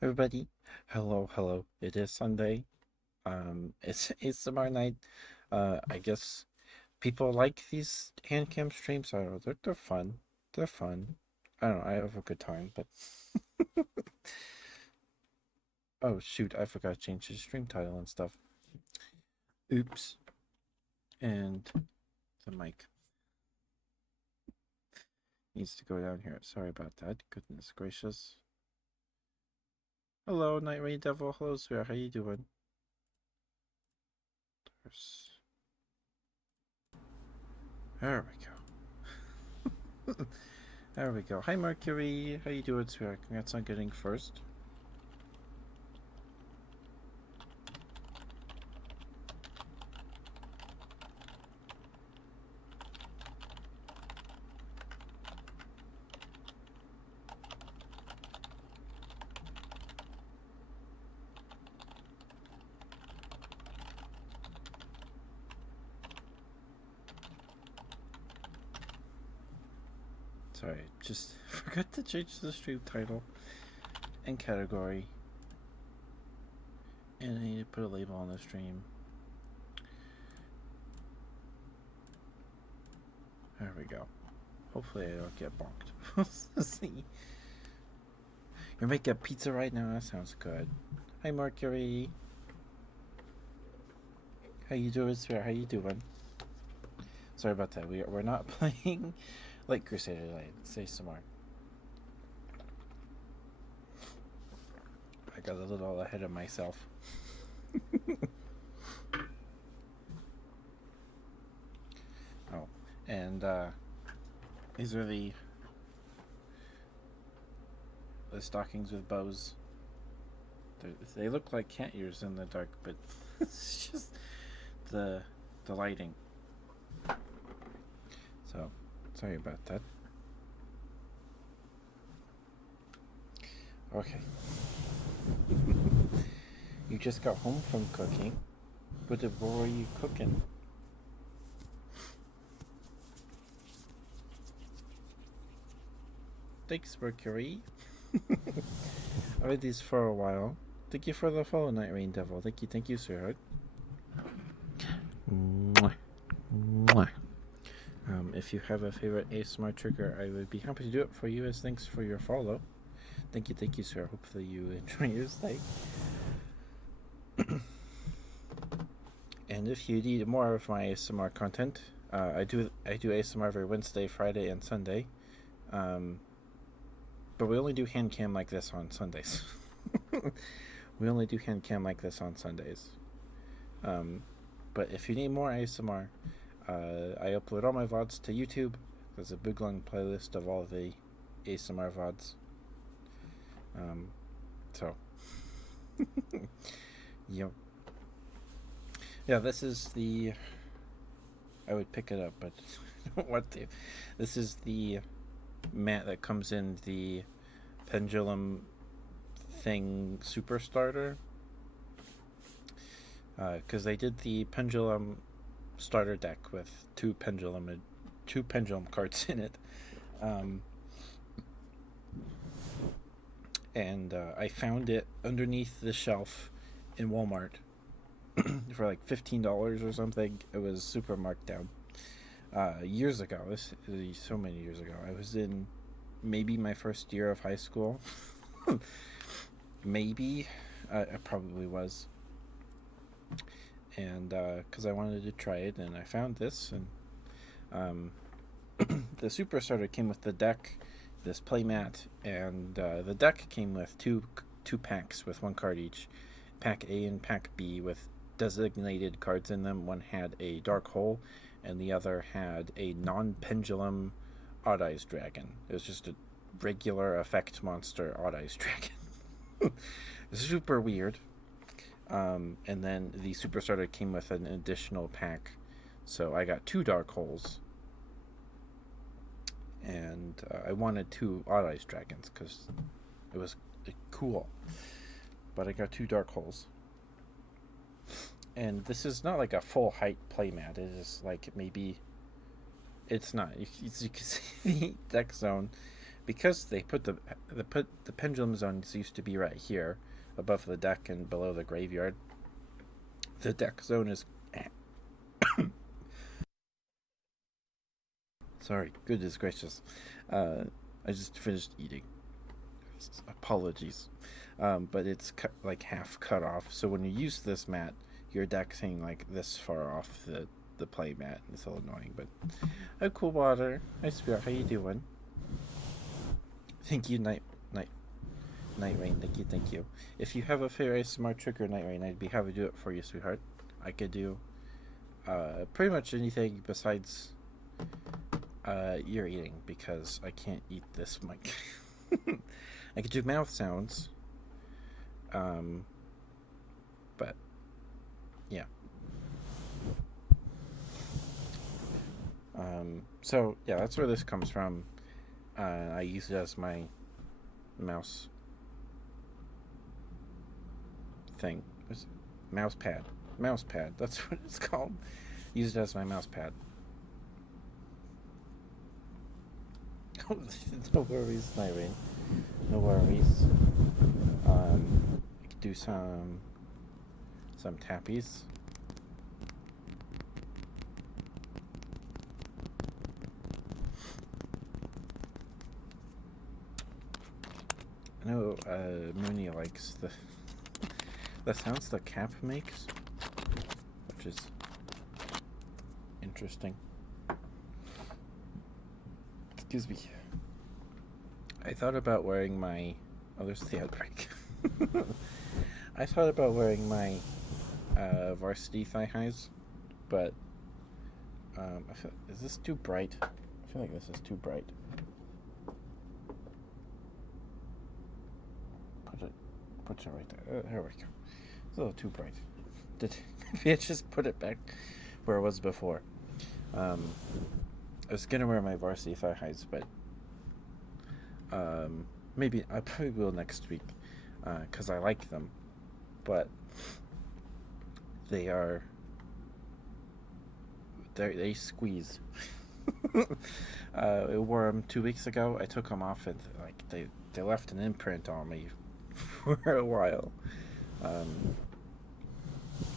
Everybody, hello. It is Sunday. It's tomorrow night. I guess people like these hand cam streams. I don't know. They're fun. They're fun. I don't know. I have a good time. But oh shoot, I forgot to change the stream title and stuff. Oops. And the mic needs to go down here. Sorry about that. Goodness gracious. Hello, Night Rain Devil. Hello, swear. How you doing? There we go. There we go. Hi, Mercury. How you doing, sweetheart? Congrats on getting first. Sorry, just forgot to change the stream title and category. And I need to put a label on the stream. There we go. Hopefully I don't get bonked. We'll see. You're making pizza right now? That sounds good. Hi, Mercury. How you doing, sweetheart? How you doing? Sorry about that. We're not playing Light Crusader Light. Say some more. I got a little ahead of myself. Oh, and these are the stockings with bows. They look like cat ears in the dark, but it's just the lighting. So, sorry about that. Okay. You just got home from cooking. What were you cooking? Thanks, Mercury. I've had these for a while. Thank you for the follow, Night Rain Devil. Thank you, sweetheart. Mwah. Mwah. If you have a favorite ASMR trigger, I would be happy to do it for you as thanks for your follow. Thank you, sir. Hopefully you enjoy your stay. And if you need more of my ASMR content, I do ASMR every Wednesday, Friday, and Sunday. But we only do hand cam like this on Sundays. We only do hand cam like this on Sundays. But if you need more ASMR, I upload all my VODs to YouTube. There's a big long playlist of all the ASMR VODs. So, yep. Yeah, this is the. I would pick it up, but I don't want to. This is the mat that comes in the pendulum thing super starter. Because they did the pendulum starter deck with two pendulum cards in it. And I found it underneath the shelf in Walmart for like $15 or something. It was super marked down. Years ago, this is so many years ago. I was in maybe my first year of high school. Maybe. I probably was. And because I wanted to try it, and I found this, and the Super Starter came with the deck, this playmat, and the deck came with two packs with one card each, pack A and pack B, with designated cards in them. One had a Dark Hole, and the other had a non-pendulum Odd Eyes Dragon. It was just a regular effect monster Odd Eyes Dragon. Super weird. And then the Super Starter came with an additional pack, so I got two Dark Holes, and I wanted two Odd Eyes Dragons because it was cool. But I got two Dark Holes, and this is not like a full height playmat. It is like maybe it's not. You can see the deck zone, because they put the pendulum zones used to be right here, above the deck and below the graveyard. The deck zone is sorry, goodness gracious. I just finished eating. Apologies. But it's like half cut off. So when you use this mat, your deck's hanging like this far off the play mat. It's a little annoying, but cool water. Hi, Spirit. How you doing? Thank you, Night Rain. Thank you. If you have a favorite smart trigger, Night Rain, I'd be happy to do it for you, sweetheart. I could do pretty much anything besides ear eating, because I can't eat this mic. I could do mouth sounds, but yeah. So yeah, that's where this comes from. I use it as my mouse thing. Mouse pad. That's what it's called. Use it as my mouse pad. No worries, Nyrene. No worries. I could do some tappies. I know Mooney likes the sounds the cap makes, which is interesting. Excuse me. I thought about wearing my... Oh, there's the outbreak. I thought about wearing my varsity thigh highs, but is this too bright? I feel like this is too bright. Put it right there. There we go. It's a little too bright. Maybe I just put it back where it was before. I was gonna wear my varsity thigh highs, but maybe I probably will next week, because I like them, but they squeeze. I wore them 2 weeks ago. I took them off, and like they left an imprint on me for a while.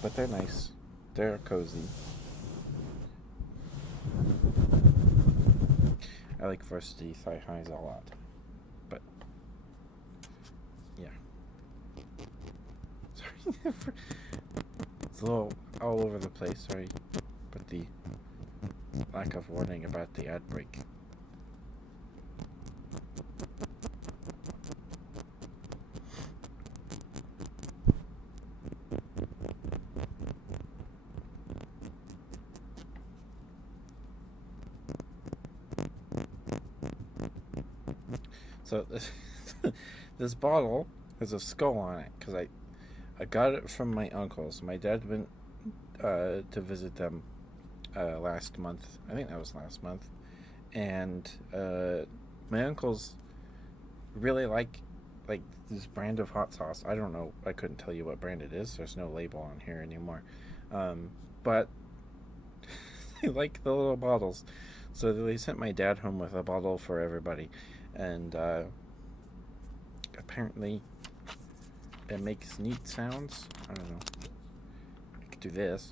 But they're nice. They're cozy. I like varsity thigh highs a lot. But yeah. Sorry. It's a little all over the place, sorry. But the lack of warning about the ad break. So this bottle has a skull on it because I got it from my uncles. My dad went to visit them last month. I think that was last month. And my uncles really like this brand of hot sauce. I don't know. I couldn't tell you what brand it is. There's no label on here anymore. But they like the little bottles. So they sent my dad home with a bottle for everybody. And apparently it makes neat sounds. I don't know. I could do this.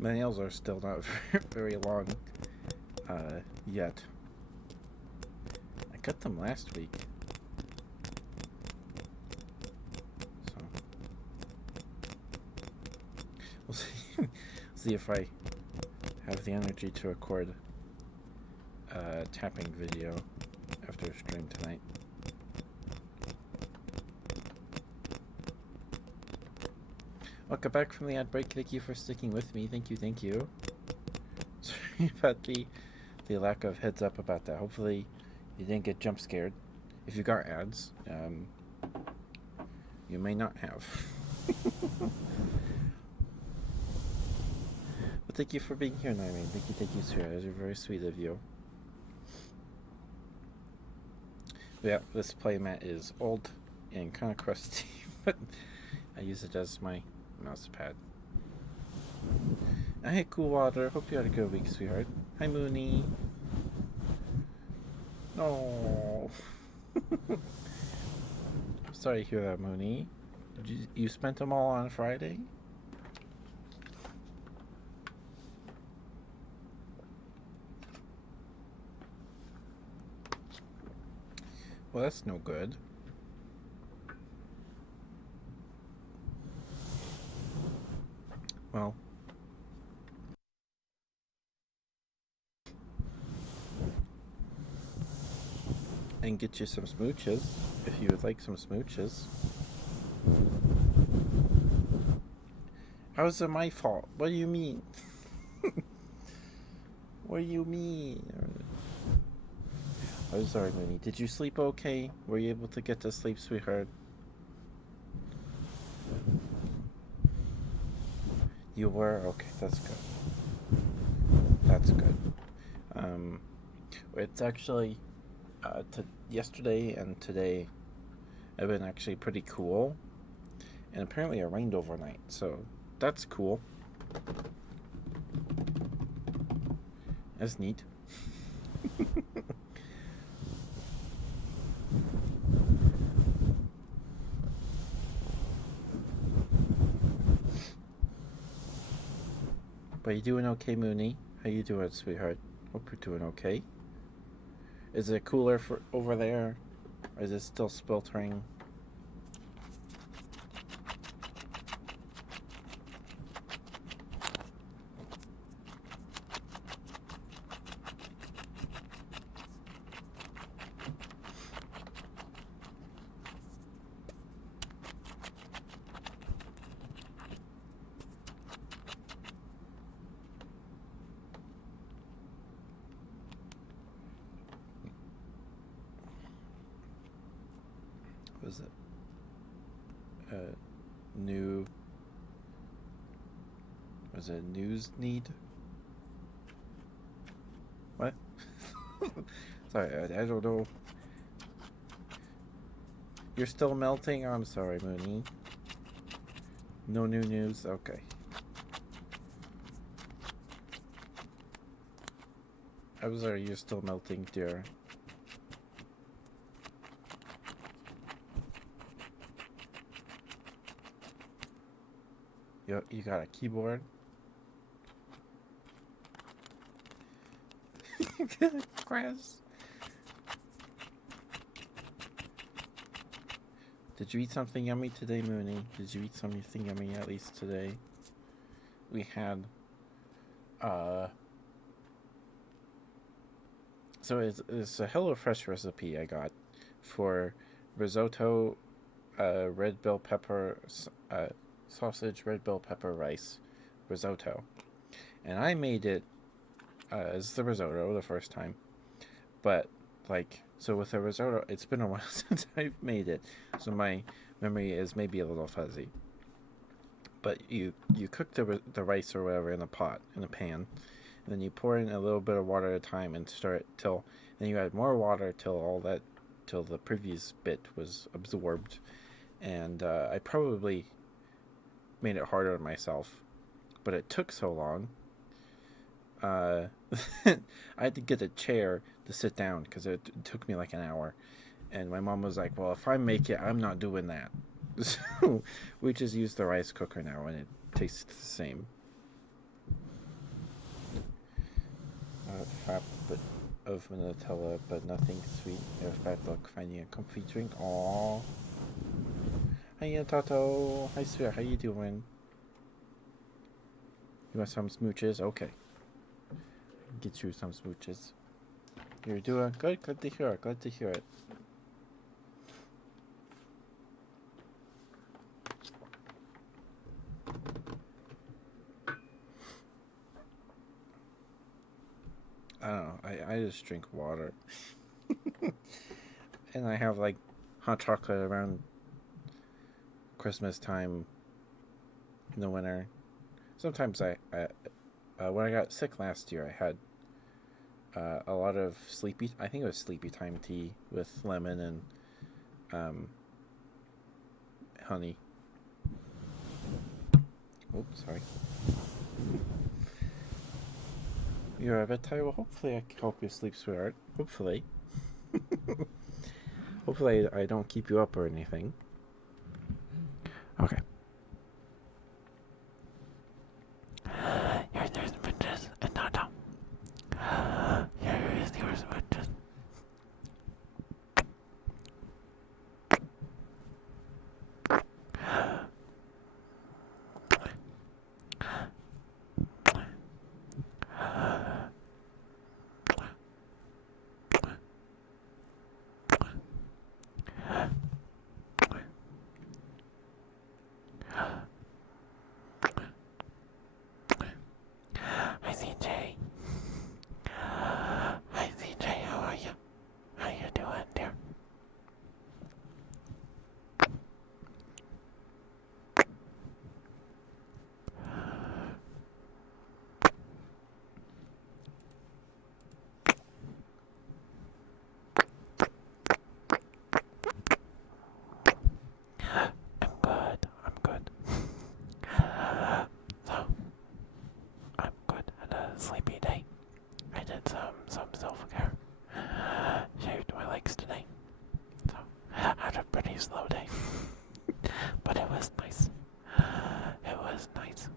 My nails are still not very long yet. I cut them last week. So we'll see if I have the energy to record a tapping video after stream tonight. Welcome back from the ad break. Thank you for sticking with me. Thank you. Sorry about the lack of heads up about that. Hopefully you didn't get jump scared. If you got ads, You may not have. But thank you for being here, Naomi. Thank you, sir. That is very sweet of you. Yeah, this playmat is old and kind of crusty, but I use it as my mouse pad. Hey, Cool Water. Hope you had a good week, sweetheart. Hi, Mooney. No. Sorry to hear that, Mooney. Did you spent them all on Friday? Well, that's no good. Well, and get you some smooches if you would like some smooches. How is it my fault? What do you mean? What do you mean? I'm sorry, Mooney. Did you sleep okay? Were you able to get to sleep, sweetheart? You were? Okay, that's good. That's good. It's actually yesterday and today have been actually pretty cool, and apparently it rained overnight, so that's cool. That's neat. But you doing okay, Mooney? How you doing, sweetheart? Hope you're doing okay. Is it cooler for over there? Or is it still sweltering? Was it new? Was it news need? What? Sorry, I don't know. You're still melting? I'm sorry, Mooney. No new news? Okay. I'm sorry, you're still melting, dear. You got a keyboard? Chris. Did you eat something yummy today, Mooney? Did you eat something yummy at least today? We had, so it's a HelloFresh recipe I got for risotto, red bell pepper, sausage, red bell pepper rice risotto. And I made it as the risotto the first time. But, so with the risotto, it's been a while since I've made it. So my memory is maybe a little fuzzy. But you cook the rice or whatever in a pot, in a pan. And then you pour in a little bit of water at a time and stir it then you add more water till the previous bit was absorbed. And I probably made it harder on myself, but it took so long. I had to get a chair to sit down because it took me like an hour, and my mom was like, "Well, if I make it, I'm not doing that." So we just use the rice cooker now, and it tastes the same. Fat bit of Nutella, but nothing sweet. If fat look, finding a comfy drink. Aww. Hi, Tato. Hi, sweetheart. How you doing? You want some smooches? Okay. Get you some smooches. You're doing good. Glad to hear it. Glad to hear it. I don't know. I just drink water. And I have hot chocolate around Christmas time in the winter. Sometimes when I got sick last year, I had a lot of I think it was sleepy time tea with lemon and honey. Oops, sorry. You're a bit tired. Well, hopefully I can help you sleep, sweetheart. Hopefully. Hopefully I don't keep you up or anything. Okay. Here's the princess and Nana. Here's the princess. Sleepy day. I did some self-care. Shaved my legs today. So I had a pretty slow day. But it was nice. It was nice.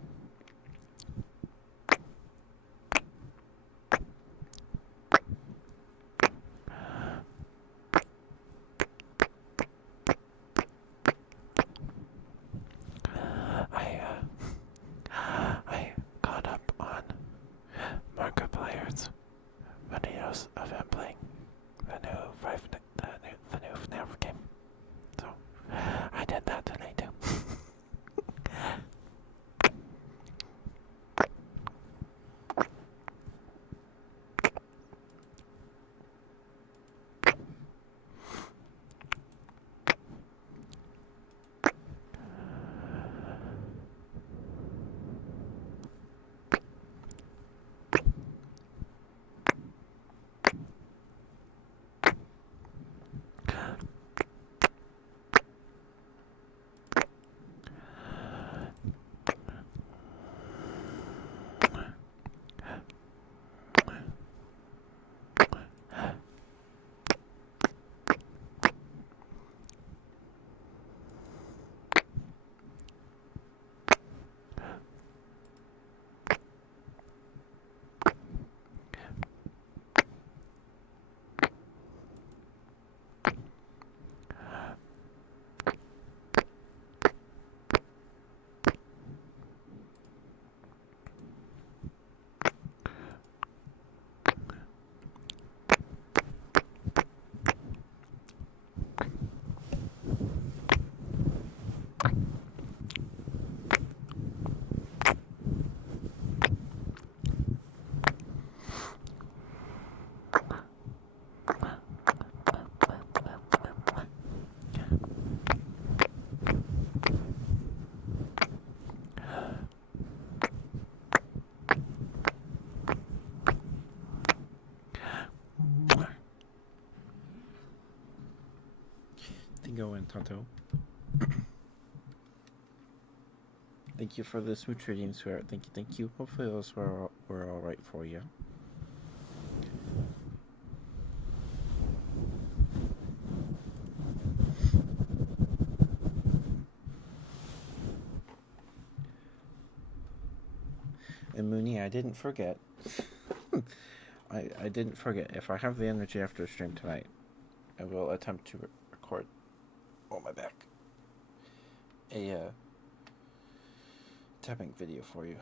I caught up on Markiplier's videos of him playing the new FNAF game. So I did that today too. Dingo and Tonto. Thank you for the smooch reading, sweetheart. Thank you. Hopefully those were all right for you. And Mooney, I didn't forget. I didn't forget. If I have the energy after the stream tonight, I will attempt to record on my back a tapping video for you.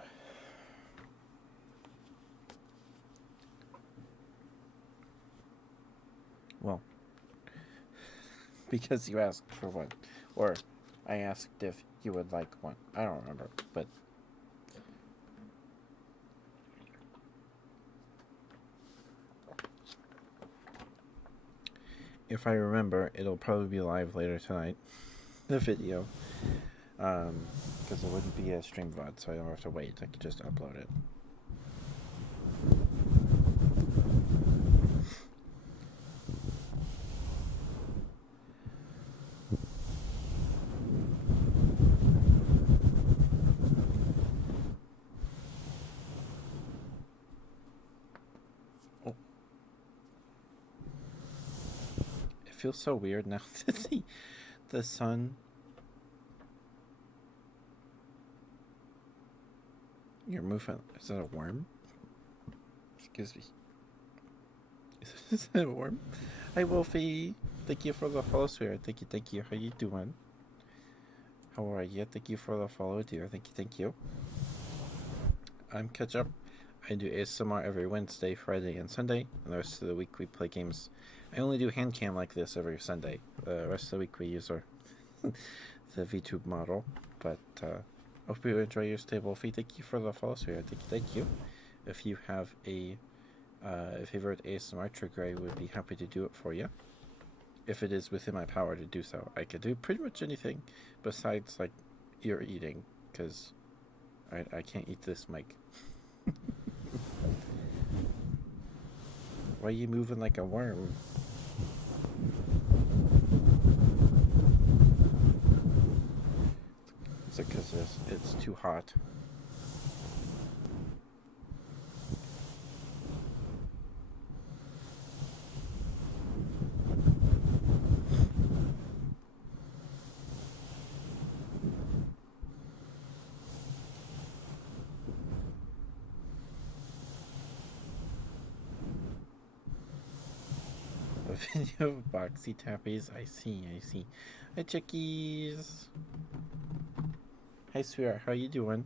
Well, because you asked for one, or I asked if you would like one. I don't remember, but if I remember, it'll probably be live later tonight, the video. Because it wouldn't be a stream VOD, so I don't have to wait. I could just upload it. Oh. It feels so weird now that the sun. You're moving. Is that a worm? Excuse me. Is that a worm? Hi, Wolfie. Thank you for the follow, sweetheart. Thank you, thank you. How you doing? How are you? Thank you for the follow, dear. Thank you, thank you. I'm Ketchup. I do ASMR every Wednesday, Friday, and Sunday. And the rest of the week we play games. I only do hand cam like this every Sunday. The rest of the week we use our the VTube model. But hope you enjoy your stay, Wolfie. Thank you for the follow, sweetheart. Thank you. If you have a favorite ASMR trigger, I would be happy to do it for you. If it is within my power to do so, I could do pretty much anything besides like ear eating, because I can't eat this mic. Why are you moving like a worm? Is it because it's too hot? A video of boxy tappies. I see. Hi, chickies. Hi, sweetheart. How you doing?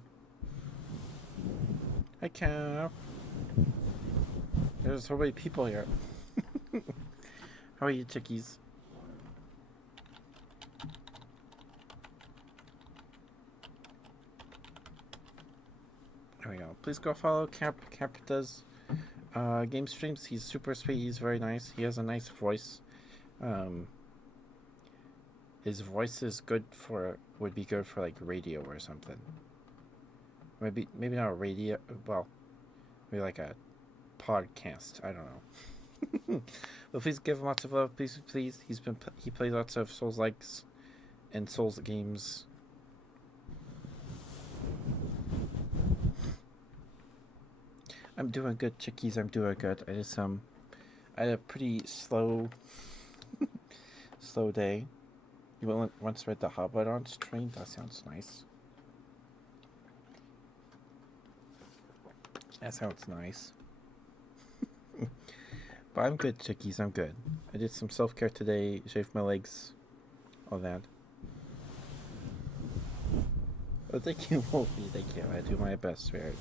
Hi, Cap. There's so many people here. How are you, chickies? There we go. Please go follow Cap. Cap does game streams. He's super sweet. He's very nice. He has a nice voice. His voice is good would be good for like radio or something. Maybe not a radio. Well, maybe like a podcast. I don't know. But please give him lots of love. Please. He plays lots of Souls likes and Souls games. I'm doing good, chickies. I'm doing good. I had a pretty slow day. You once read the Hobbiton's train? That sounds nice. That sounds nice. But I'm good, chickies. I'm good. I did some self-care today. Shaved my legs. All that. Oh, thank you, Wolfie. Thank you. I do my best, sweetheart.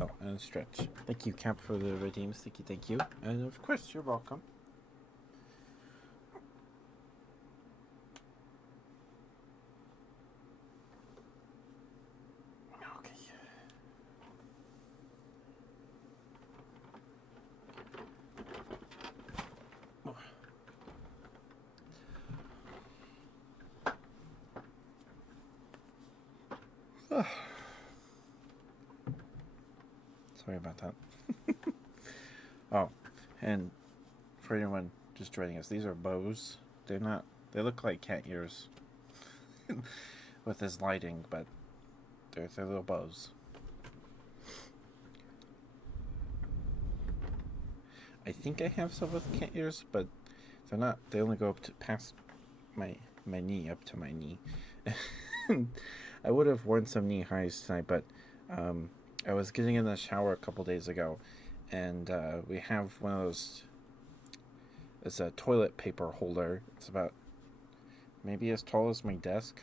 Oh, and stretch. Thank you, Cap, for the redeems. Thank you. And of course, you're welcome. Okay. Sorry about that. Oh, and for anyone just joining us, these are bows. They look like cat ears with this lighting, but they're little bows. I think I have some with cat ears, but they're not. They only go up to past my knee, up to my knee. I would have worn some knee highs tonight, but I was getting in the shower a couple days ago, and we have one of those. It's a toilet paper holder. It's about maybe as tall as my desk,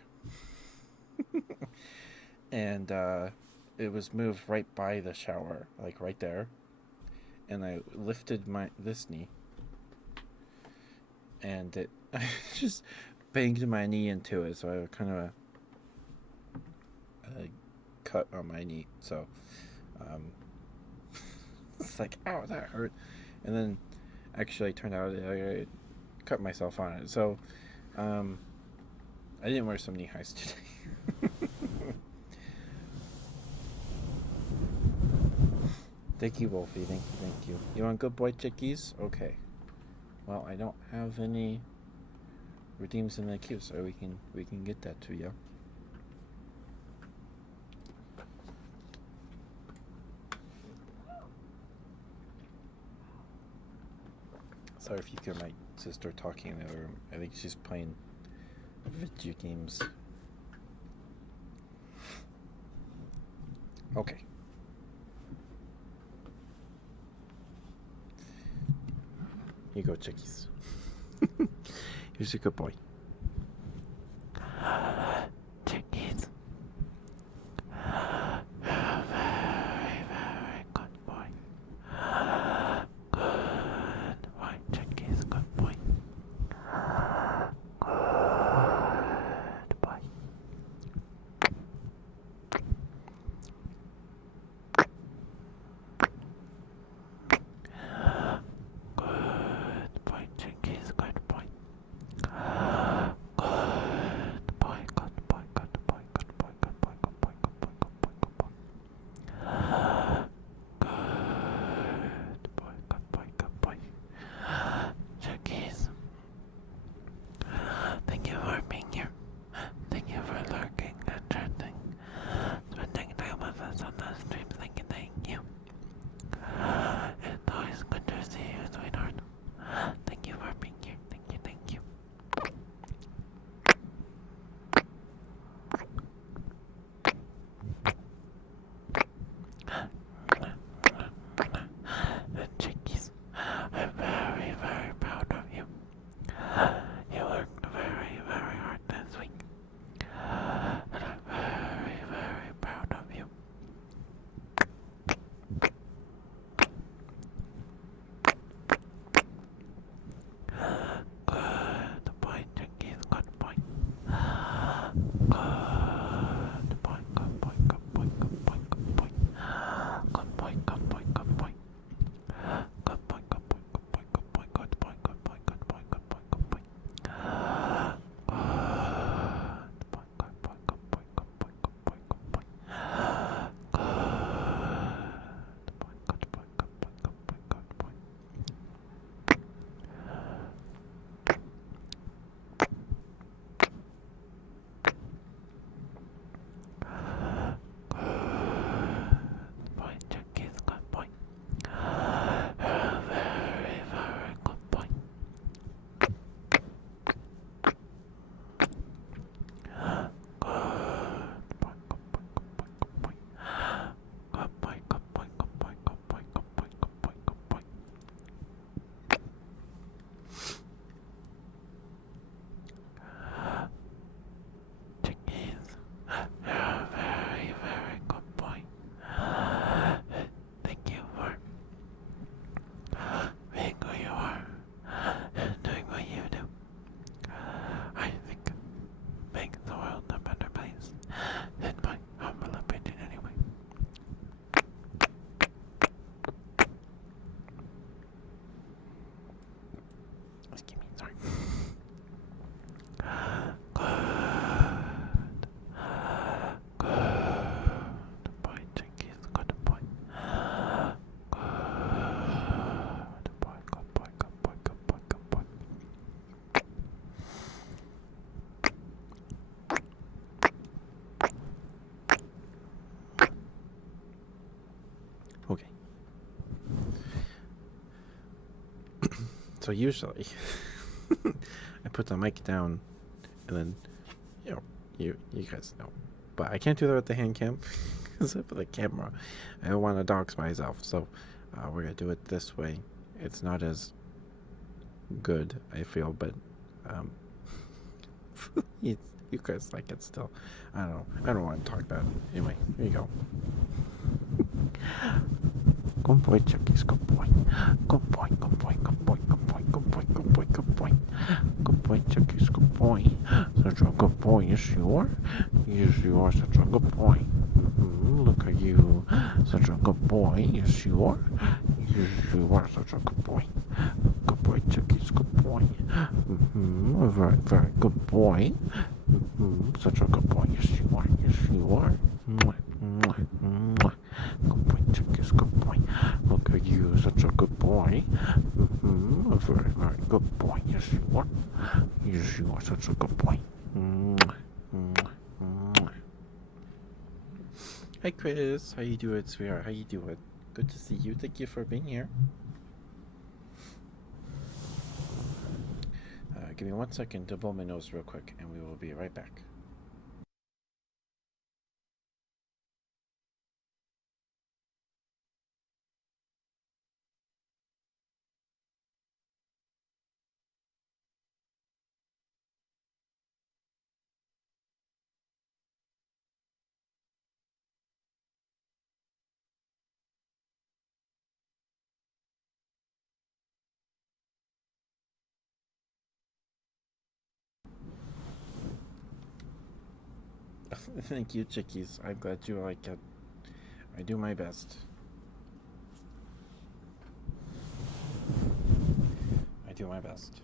and it was moved right by the shower, like right there. And I lifted this knee, and it I just banged my knee into it, so I have kind of a cut on my knee. So it's like, ow, that hurt. And then actually it turned out I cut myself on it. So, I didn't wear some knee highs today. Thank you, Wolfie. Thank you. You want good boy chickies? Okay. Well, I don't have any redeems in the queue, so we can get that to you. Sorry if you hear my sister talking in the other room. I think she's playing video games. Okay. Here you go, chickies. Here's a good boy. Chickies. Very, very good boy. Good boy, chickies. Good boy. Good boy. Okay. So usually, I put the mic down, and then, you guys know. But I can't do that with the hand cam, because for the camera, I don't want to dox myself. So we're going to do it this way. It's not as good, I feel, but you guys like it still. I don't know. I don't want to talk about it. Anyway, here you go. Good boy, Chucky's good boy. Good boy, good boy, good boy, good boy, good boy, good boy, good boy. Good boy, Chucky's good boy. Such a good boy, yes you are. Yes you are such a good boy. Look at you. Such a good boy, yes you are. Yes you are such a good boy. Good boy, Chucky's chickies, good boy. A very, very good boy. Such a good boy. Yes, you are. Yes, you are. Good boy, chickies, good boy. Look at you, such a good boy. A very, very good boy. Yes, you are. Yes, you are such a good boy. Hi, Chris. How you doing, sweetheart? How you doing? Good to see you. Thank you for being here. Give me 1 second to blow my nose real quick, and we will be right back. Thank you, chickies. I'm glad you like it. I do my best. I do my best.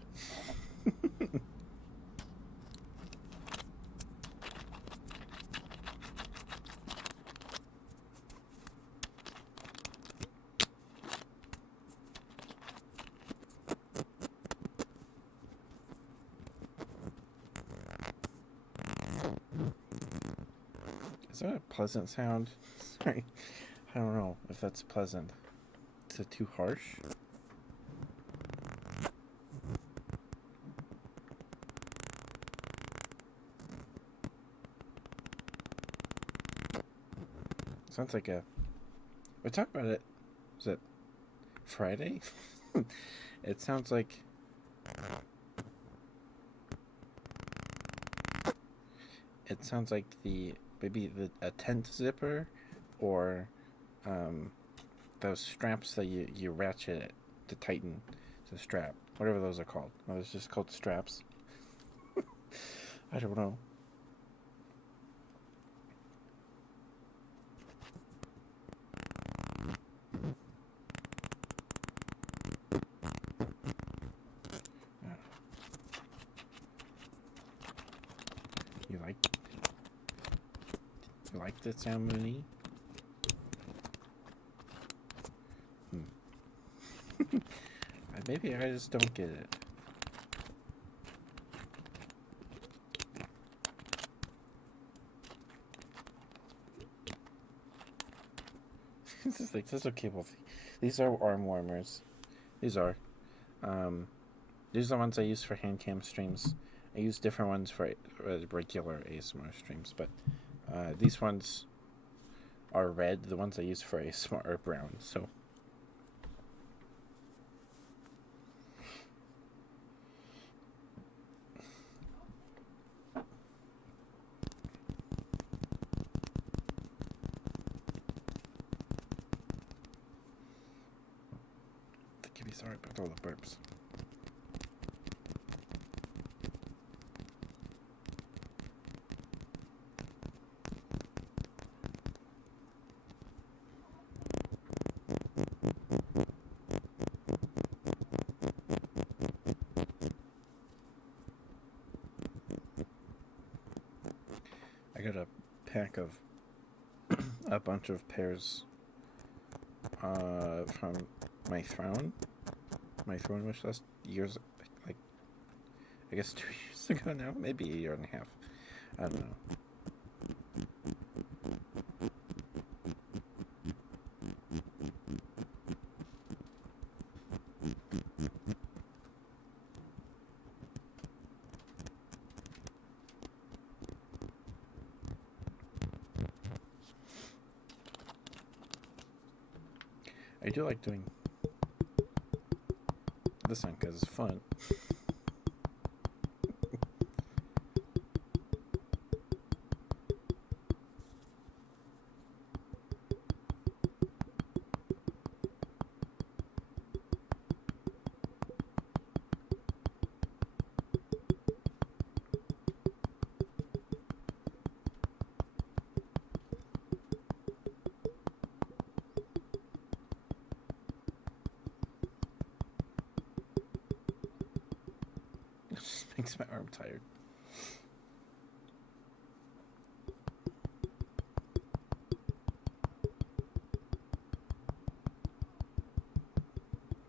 Is that a pleasant sound? Sorry. I don't know if that's pleasant. Is it too harsh? Sounds like a. We talked about it. Was it Friday? It sounds like. It sounds like maybe a tent zipper, or those straps that you ratchet it to tighten the strap. Whatever those are called. Well, it's just called straps. I don't know. You like that sound, Mooney? Maybe I just don't get it. This is like this is okay. These are arm warmers. These are. These are the ones I use for hand cam streams. I use different ones for regular ASMR streams, but these ones are red. The ones I use for ASMR are brown. So. Sorry about all the burps. I got a pack of a bunch of pears from my throne wish list years, like I guess 2 years ago now, maybe a year and a half. I don't know. I do like doing this one because it's fun. Makes my arm tired.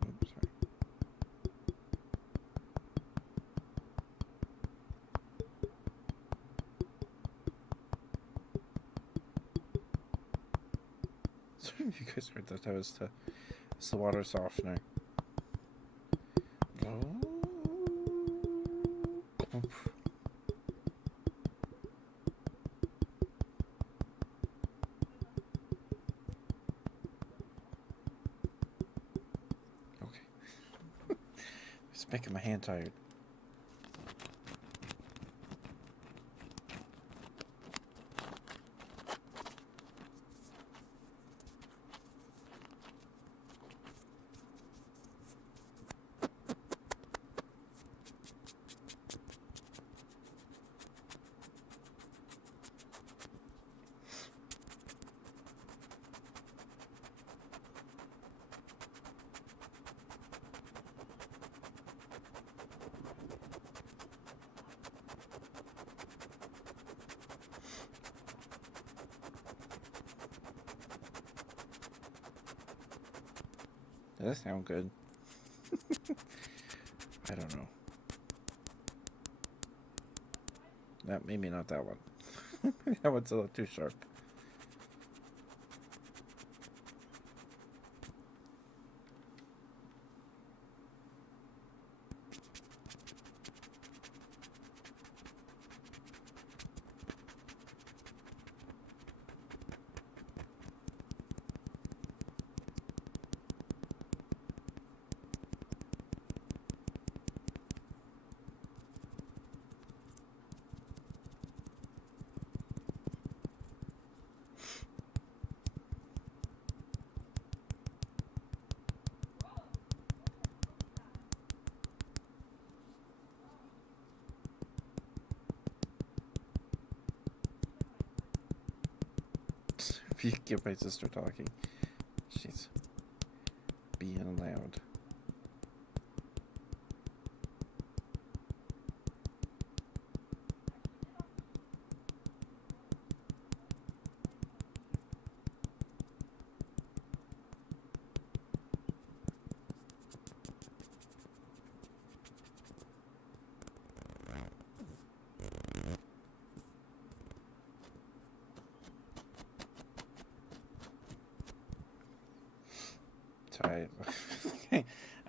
Oops, sorry. Sorry if you guys heard that. That was the water softener. It's making my hand tired. Does that sound good? I don't know. Maybe not that one. That one's a little too sharp. If you get my sister talking, she's being loud. Sorry.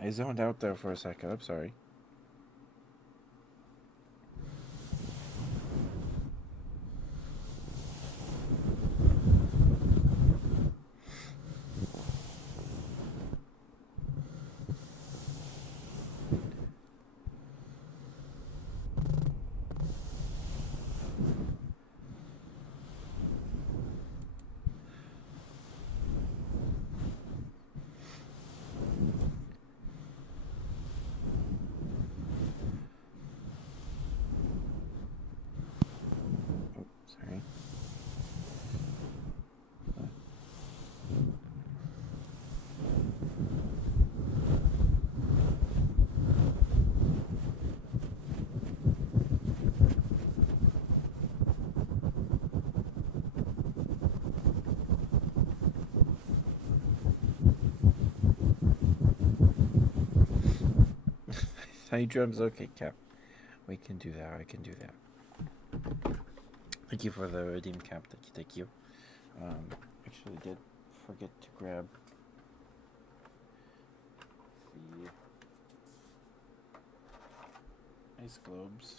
I zoned out there for a second. I'm sorry. Sorry. Tiny drums, okay, Cap. We can do that. I can do that. Thank you for the redeem, Cap. Thank you. Actually, did forget to grab the ice globes.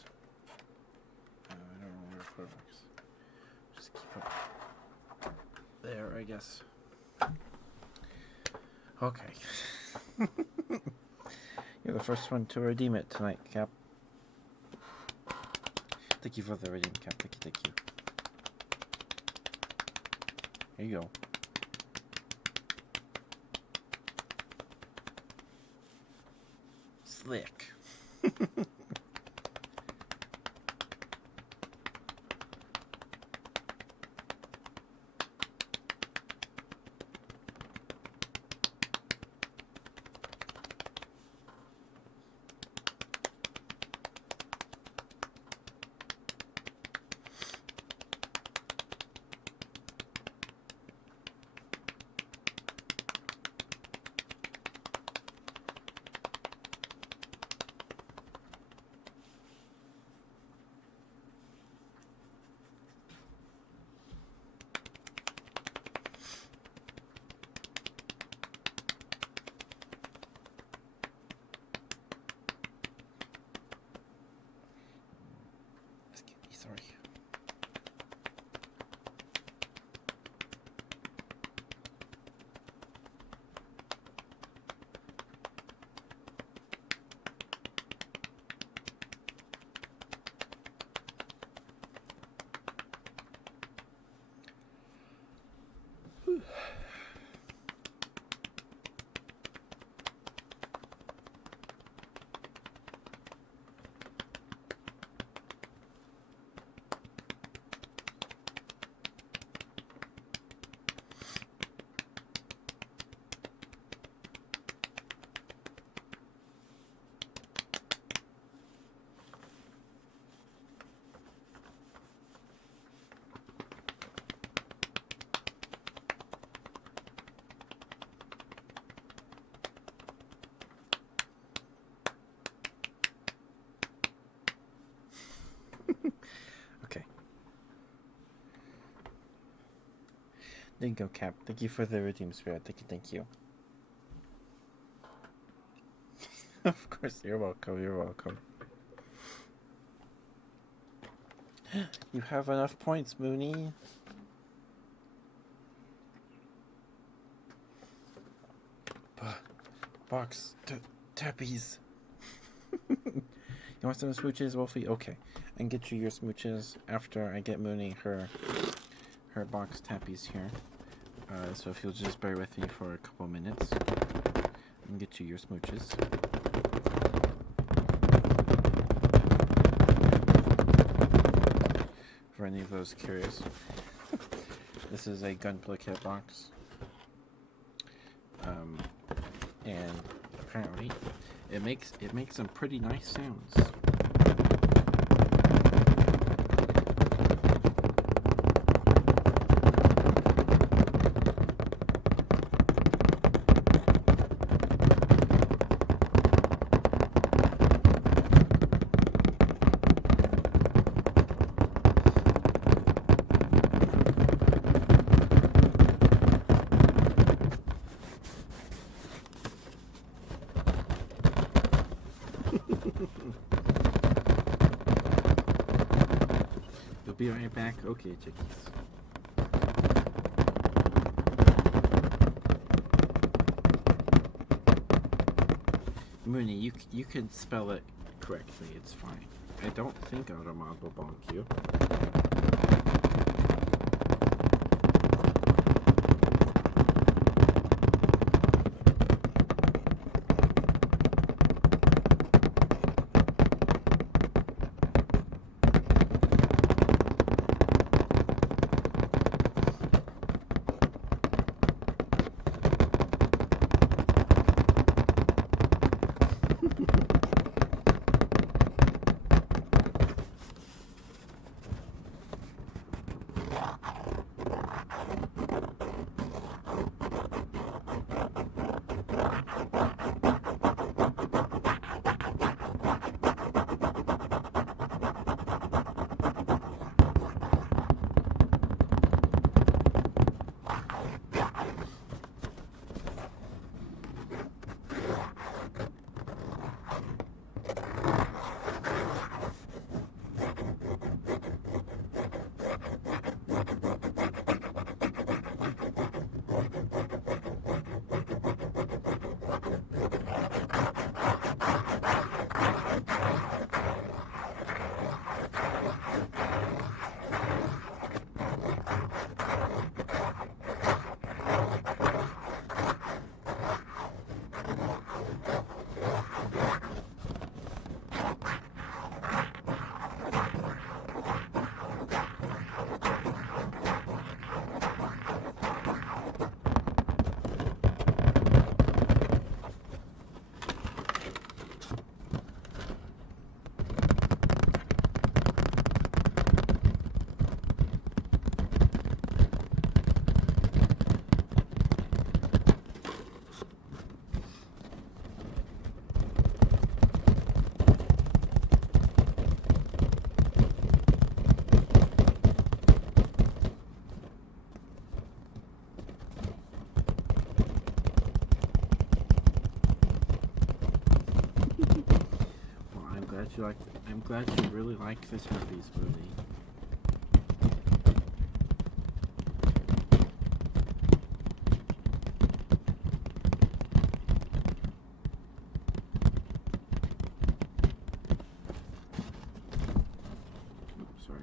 I don't know where to put them. Just keep it there, I guess. Okay. You're the first one to redeem it tonight, Cap. Thank you for the redeem, Cap. Thank you. Here you go. Slick. There you go, Cap. Thank you for the redeem spirit. Thank you. Of course, you're welcome. You're welcome. You have enough points, Mooney. Box tappies. You want some smooches, Wolfie? Okay, I can get you your smooches after I get Mooney her box tappies here. So if you'll just bear with me for a couple minutes, I can get you your smooches. For any of those curious, this is a Gunpla kit box. And apparently it makes some pretty nice sounds. You'll be right back. Okay, chickies. Mooney, you can spell it correctly. It's fine. I don't think Automod will bonk you. I'm glad you really like the tappies, Mooney. Sorry.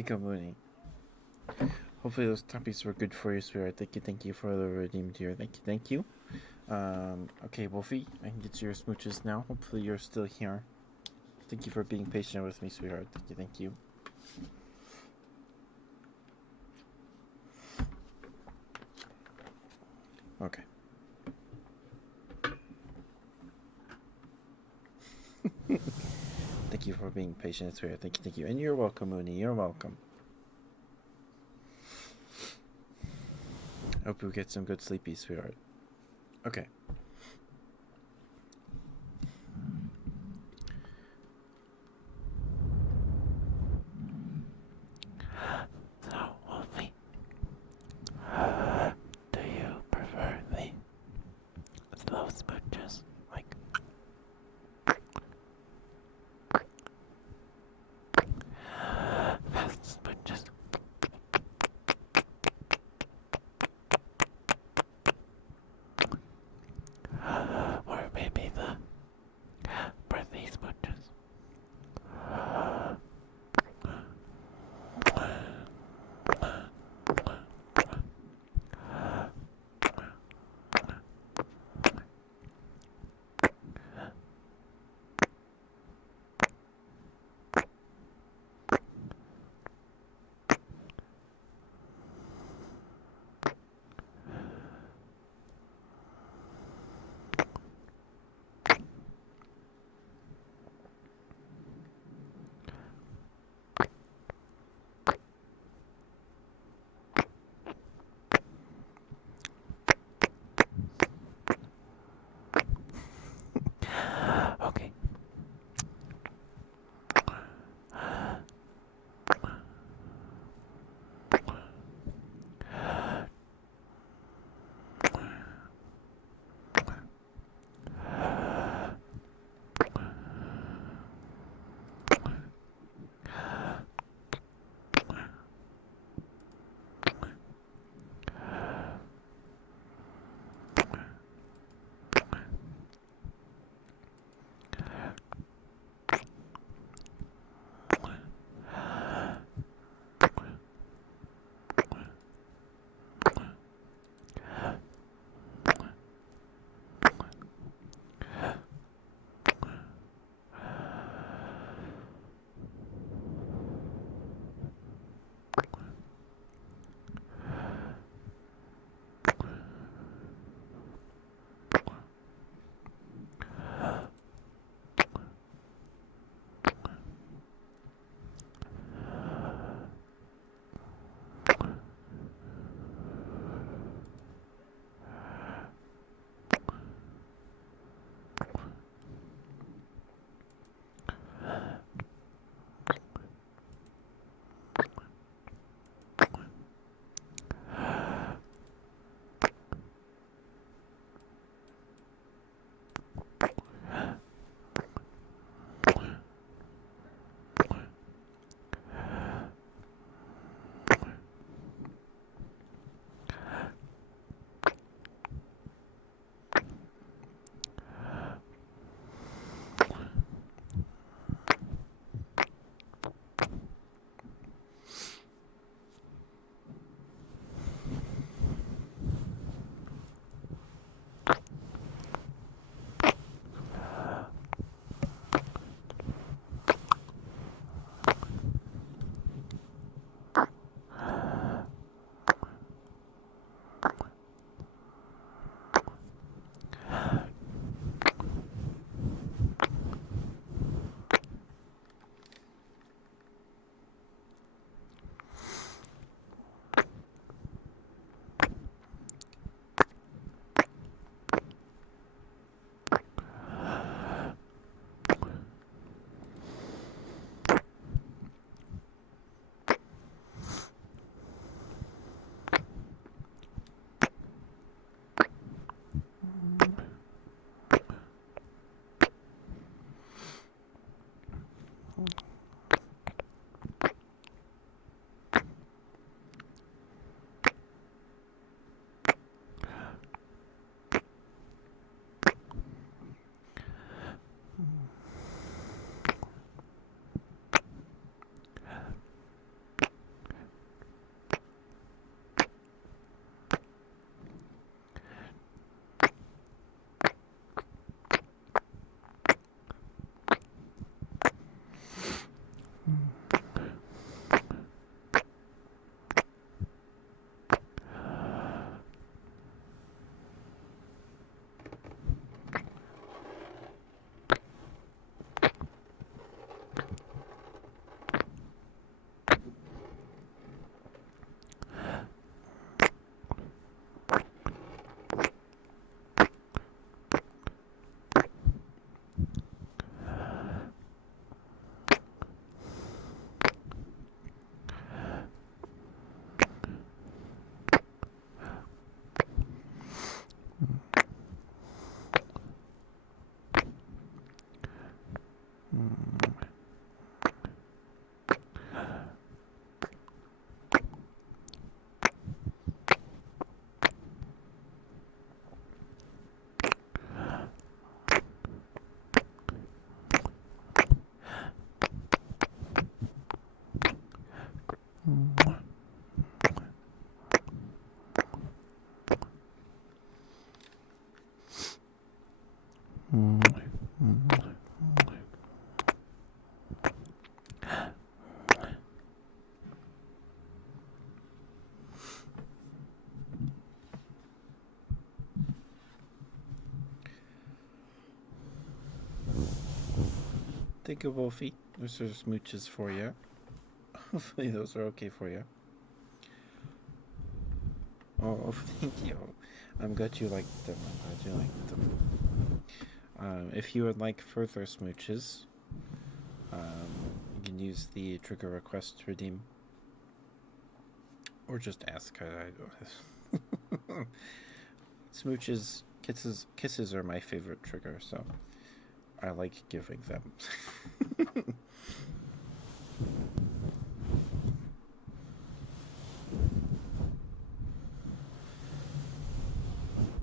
Thank you, Mooney. Hopefully those tappies were good for you, sweetheart. Thank you for the redeemed here. Thank you. Okay, Wolfie, I can get you your smooches now. Hopefully you're still here. Thank you for being patient with me, sweetheart. Thank you. Okay. Thank you for being patient, sweetheart. Thank you. And you're welcome, Mooney. You're welcome. Hope you get some good sleepy, sweetheart. Okay. So, Wolfie, do you prefer the slow smooches, like fast smooches? Or maybe the breathy smooches? Thank you, Wolfie. Those are smooches for you. Hopefully, those are okay for you. Oh, thank you. I'm glad you liked them. I'm glad you liked them. If you would like further smooches, you can use the trigger request to redeem. Or just ask. Smooches, kisses are my favorite trigger, so I like giving them.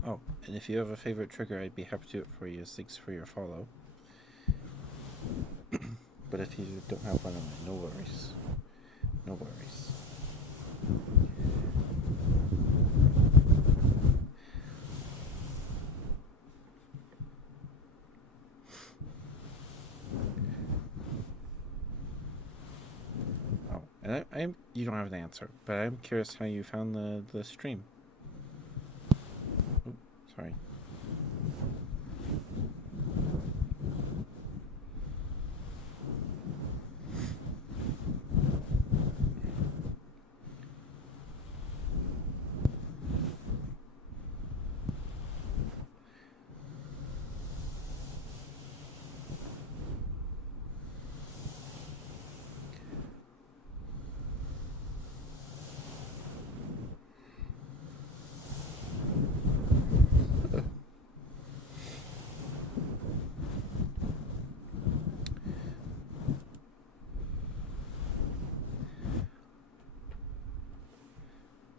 Oh, and if you have a favorite trigger, I'd be happy to do it for you. Thanks for your follow. But if you don't have one, no worries. No worries. Oh, and I'm you don't have an answer, but I'm curious how you found the stream. Oh, sorry.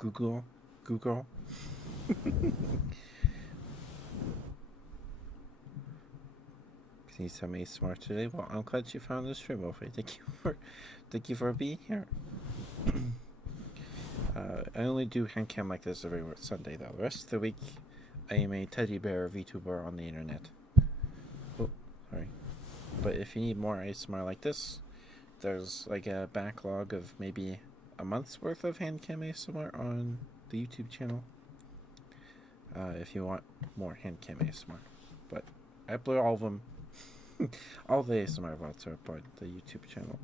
Google. Can you tell me smart today? Well, I'm glad you found this stream, Wolfie. Thank you for being here. I only do hand cam like this every Sunday, though. The rest of the week, I am a teddy bear VTuber on the internet. Oh, sorry. But if you need more ASMR like this, there's like a backlog of maybe a month's worth of hand cam ASMR on the YouTube channel. If you want more hand cam ASMR. But I upload all of them. All the ASMR VODs are uploaded to the YouTube channel.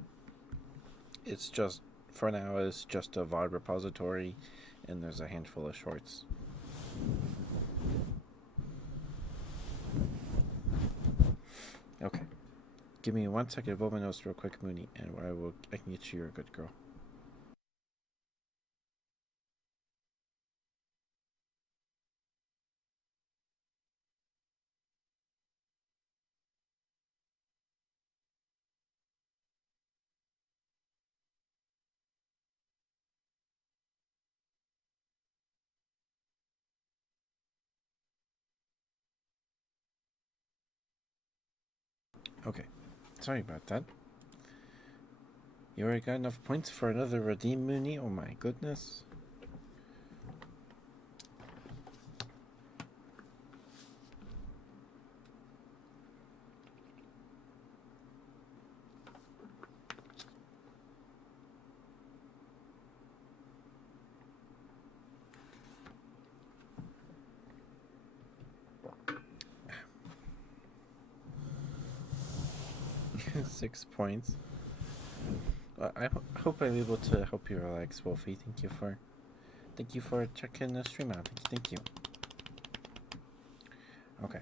It's just, for now, it's just a VOD repository, and there's a handful of shorts. Okay. Give me 1 second to blow my nose real quick, Mooney, and I can get you your good girl. Okay. Sorry about that. You already got enough points for another redeem, Mooney? Oh my goodness. .6 points. I hope I'm able to help you relax, Wolfie. Thank you for checking the stream out. Thank you. Okay.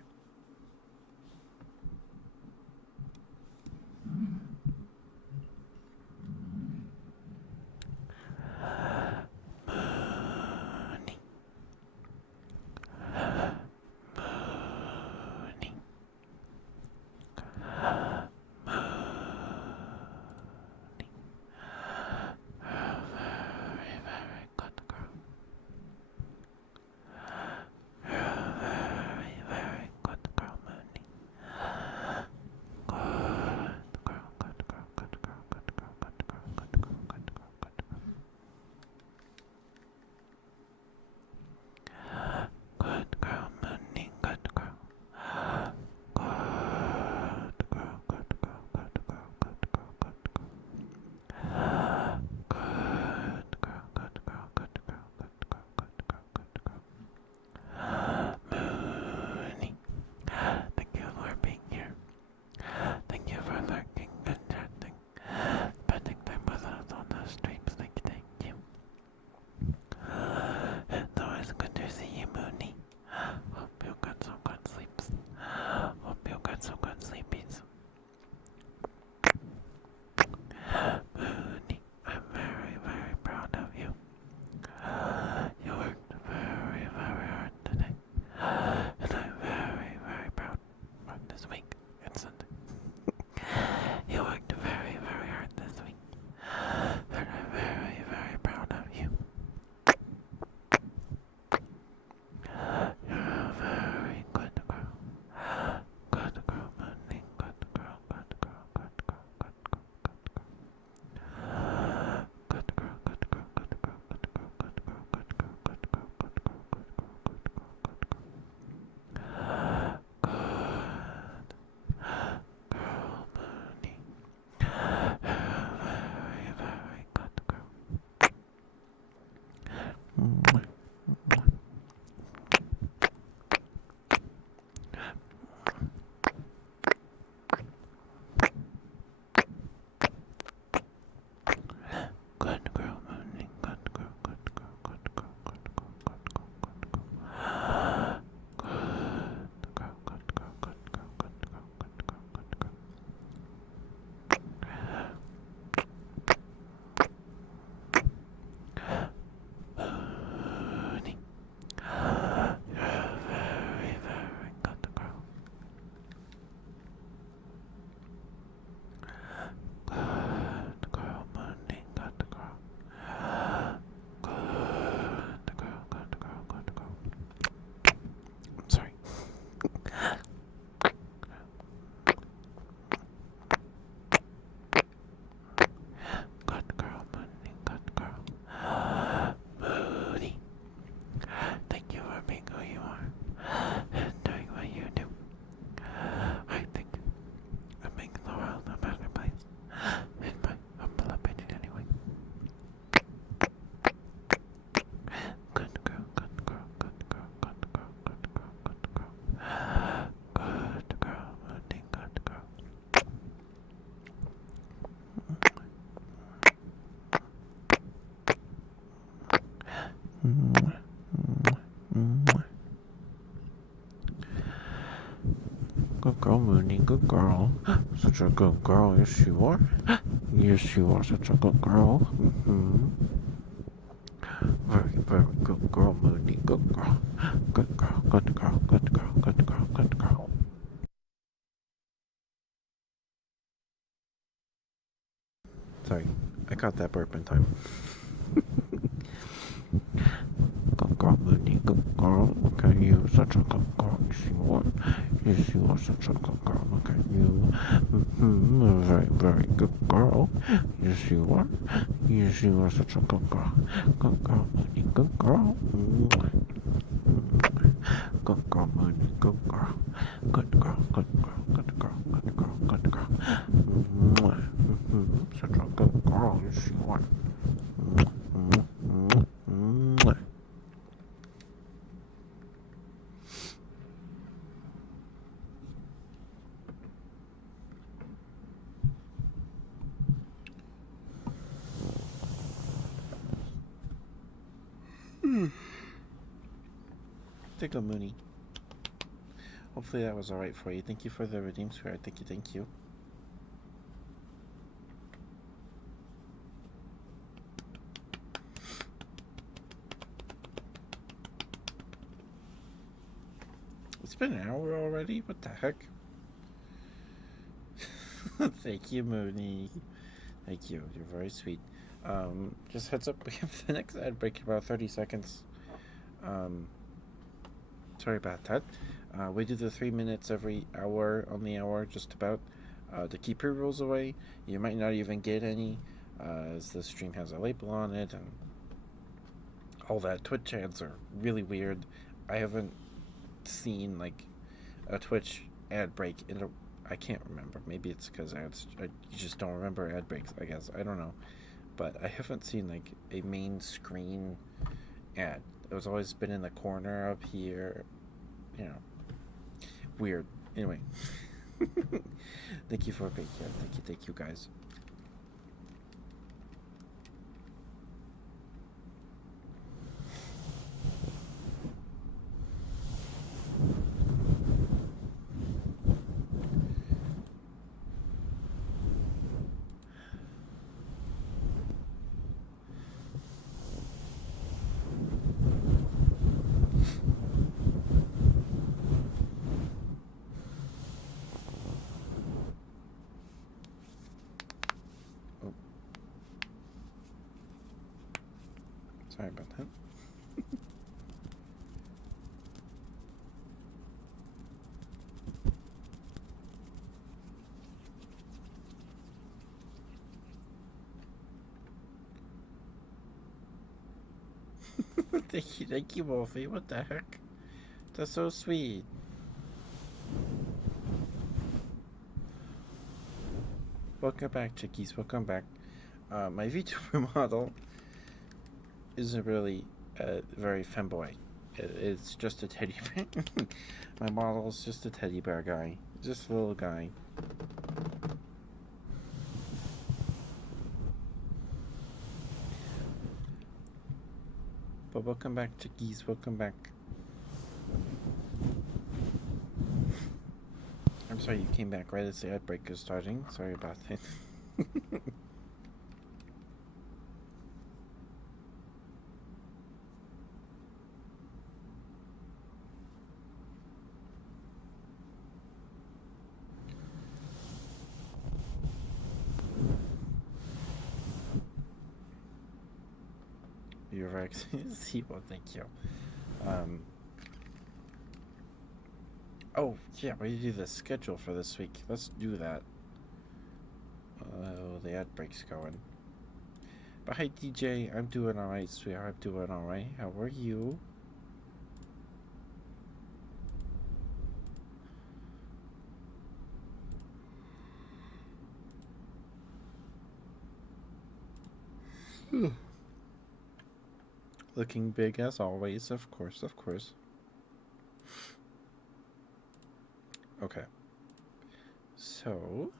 Good girl, Mooney. Good girl. Such a good girl. Yes, you are. Yes, you are such a good girl. Very, very good girl, Mooney. Good girl. Good girl. Good girl. Good girl. Good girl. Good girl. Sorry, I caught that burp in time. Good girl, Mooney. Good girl. Look at you. Such a good girl. Yes, you are. Yes, you are such a good girl. Look at you. A very, very good girl. Yes, you are. Yes, you are such a good girl. Good girl, Mooney. Good girl. Good girl, Mooney. Good girl. Good girl. Good girl. Good girl. Good girl. Good girl. Such a good girl. Yes, you are. Tickle Mooney. Hopefully that was alright for you. Thank you for the redeem square. Thank you. It's been an hour already? What the heck? Thank you, Mooney. Thank you. You're very sweet. Just heads up, we have the next ad break in about 30 seconds. Sorry about that. We do the 3 minutes every hour on the hour, just about, to keep pre-rolls away. You might not even get any, as the stream has a label on it, and all that. Twitch ads are really weird. I haven't seen, like, a Twitch ad break in a... I can't remember. Maybe it's because you just don't remember ad breaks, I guess. I don't know. But I haven't seen, like, a main screen ad. It's always been in the corner up here. You know. Weird. Anyway. Thank you for being here. Thank you guys. Sorry about that. Thank you, Wolfie. What the heck? That's so sweet. Welcome back, chickies. Welcome back. My VTuber model isn't really very femboy. It's just a teddy bear. My model is just a teddy bear guy. Just a little guy. But welcome back, chickies. Welcome back. I'm sorry you came back right as the ad break is starting. Sorry about that. You're very excited to see. Well, thank you. Oh, yeah, we do the schedule for this week. Let's do that. Oh, the ad break's going. But hi, DJ. I'm doing alright, sweetheart. I'm doing alright. How are you? Looking big as always, of course, of course. Okay. So...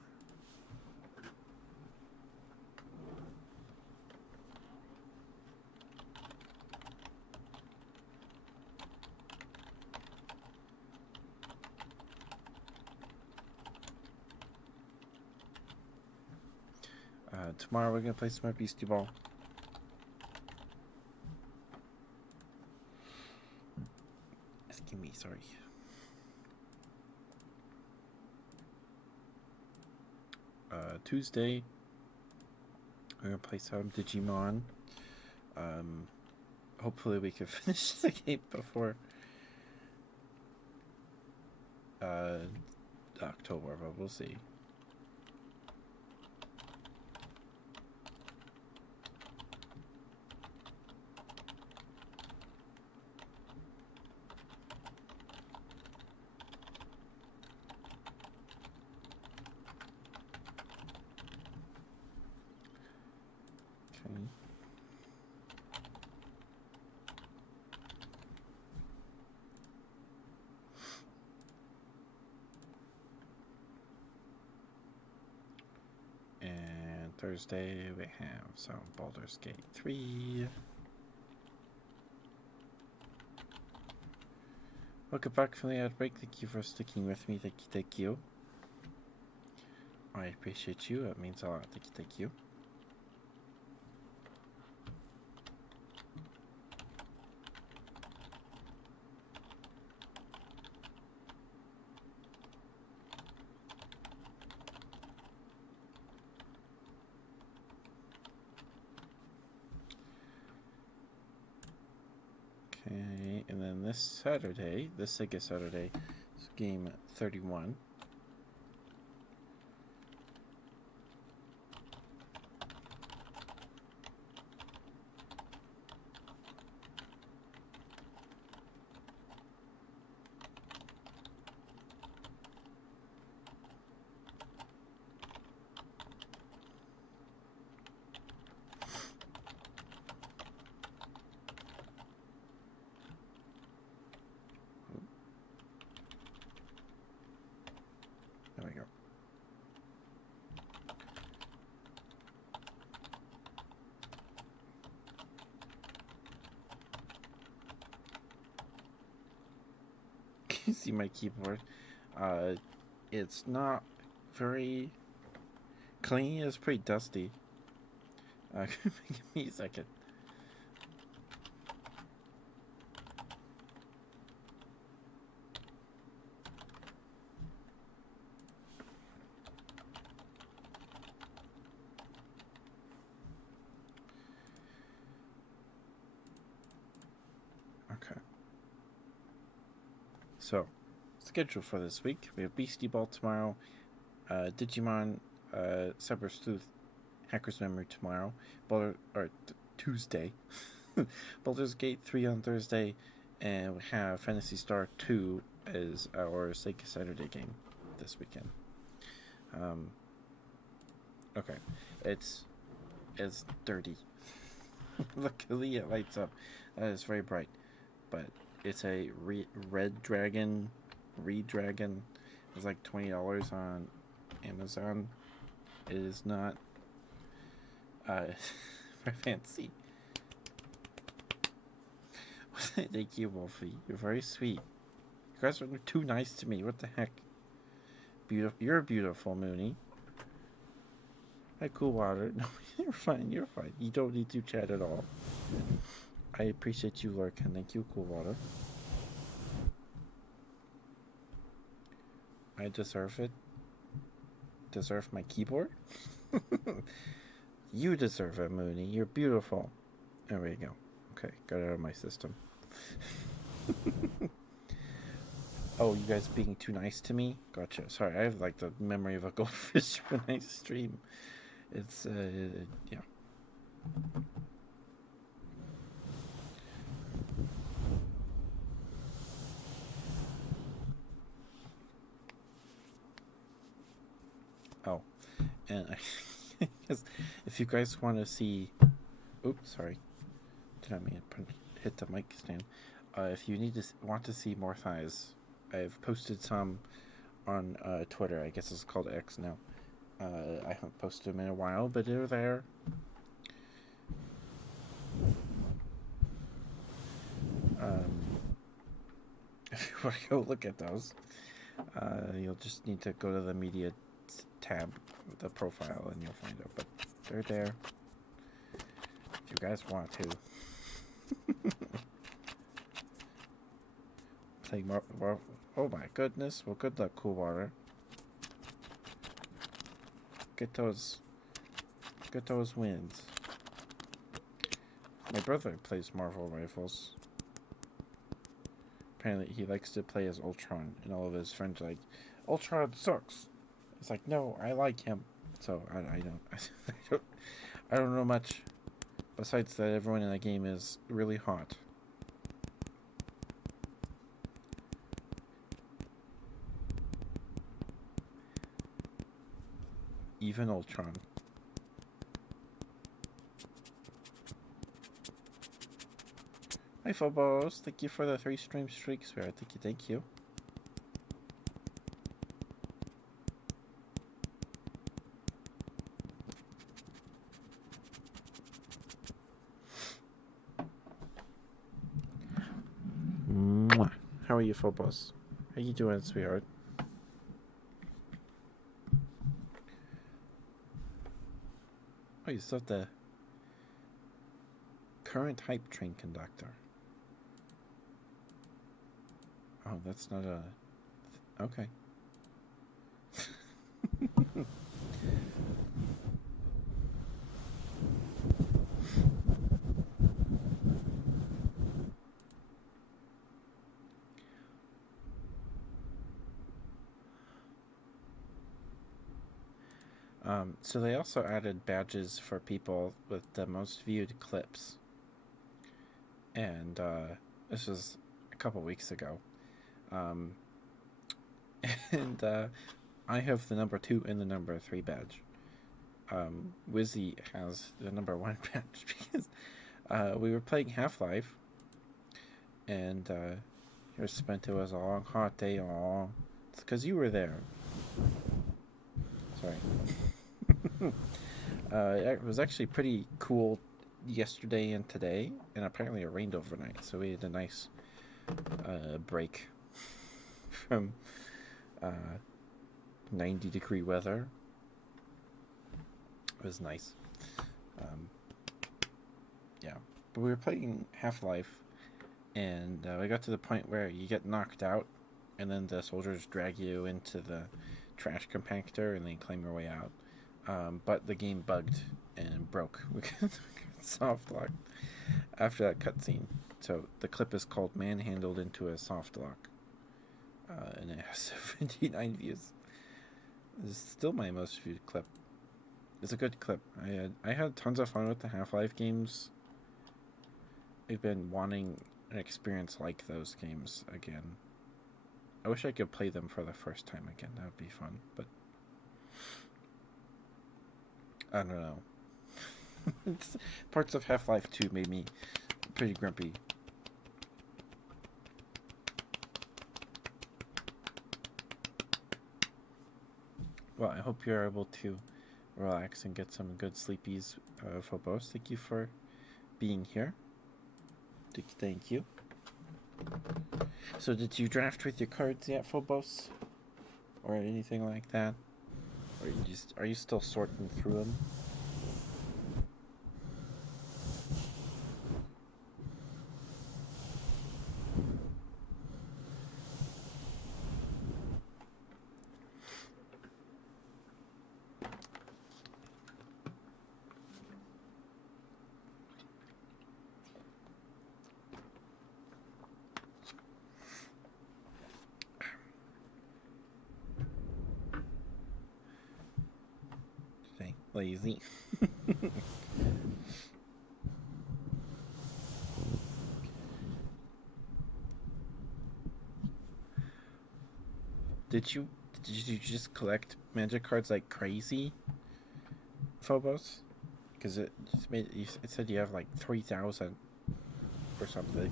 Tomorrow we're gonna play some more Beastie Ball. Excuse me, sorry. Tuesday we're gonna play some Digimon. Hopefully we can finish the game before October, but we'll see. Okay. And Thursday we have some Baldur's Gate 3. Welcome back from the outbreak. Thank you for sticking with me. Thank you. I appreciate you. It means a lot. Thank you. Okay, and then this Saturday, this Sega Saturday, is game 31. There we go. Can you see my keyboard? It's not very clean. It's pretty dusty. Give me a second. Okay. So, schedule for this week. We have Beastie Ball tomorrow, Digimon, Cyber Sleuth, Hacker's Memory tomorrow, Tuesday, Baldur's Gate 3 on Thursday, and we have Phantasy Star 2 as our Sega Saturday game this weekend. Okay, it's dirty. Luckily, it lights up. It's very bright, but it's a Red Dragon. It's like $20 on Amazon. It is not very fancy. Thank you, Wolfie. You're very sweet. You guys are too nice to me. What the heck? You're beautiful, Mooney. Hi, Cool Water. No, you're fine. You're fine. You don't need to chat at all. I appreciate you, Lurkin. Thank you, Cool Water. I deserve it. Deserve my keyboard? You deserve it, Mooney. You're beautiful. There we go. Okay, got it out of my system. Oh, you guys being too nice to me? Gotcha. Sorry, I have like the memory of a goldfish when I stream. It's, yeah. Oh, and I guess if you guys want to see, oops, sorry, did not mean to hit the mic stand. If you want to see more thighs, I've posted some on Twitter. I guess it's called X now. I haven't posted them in a while, but they're there. If you want to go look at those, you'll just need to go to the media tab, the profile, and you'll find out. But They're there. If you guys want to. Play more. Oh my goodness. Well, good luck, Cool Water. Get those wins. My brother plays Marvel Rifles. Apparently, he likes to play as Ultron, and all of his friends are like, Ultron sucks. It's like, no, I like him. So I I don't know much. Besides that, everyone in the game is really hot. Even Ultron. Hi, Phobos. Thank you for the 3 stream streaks, Spirit. Thank you. Mwah. How are you, Phobos? How you doing, sweetheart? Oh, you still have the current hype train conductor. Oh, that's not a... Okay. So they also added badges for people with the most viewed clips. And this was a couple weeks ago. And I have the number 2 and the number 3 badge. Wizzy has the number 1 badge because we were playing Half-Life, and your spent it was a long hot day. Aw, it's because you were there. Sorry. It was actually pretty cool yesterday and today, and apparently it rained overnight, so we had a nice break from 90-degree weather. It was nice. Yeah, but we were playing Half-Life, and we got to the point where you get knocked out, and then the soldiers drag you into the trash compactor, and then climb your way out. But the game bugged and broke. We got soft locked after that cutscene. So the clip is called "Manhandled into a Soft Lock," and it has 79 views. It's still my most viewed clip. It's a good clip. I had tons of fun with the Half-Life games. I've been wanting an experience like those games again. I wish I could play them for the first time again. That would be fun, but I don't know. Parts of Half-Life 2 made me pretty grumpy. Well, I hope you're able to relax and get some good sleepies, Phobos. Thank you for being here. Thank you. So did you draft with your cards yet, Phobos? Or anything like that? Or are you still sorting through them? Lazy. Did you just collect magic cards like crazy, Phobos? Because it said you have like 3,000 or something.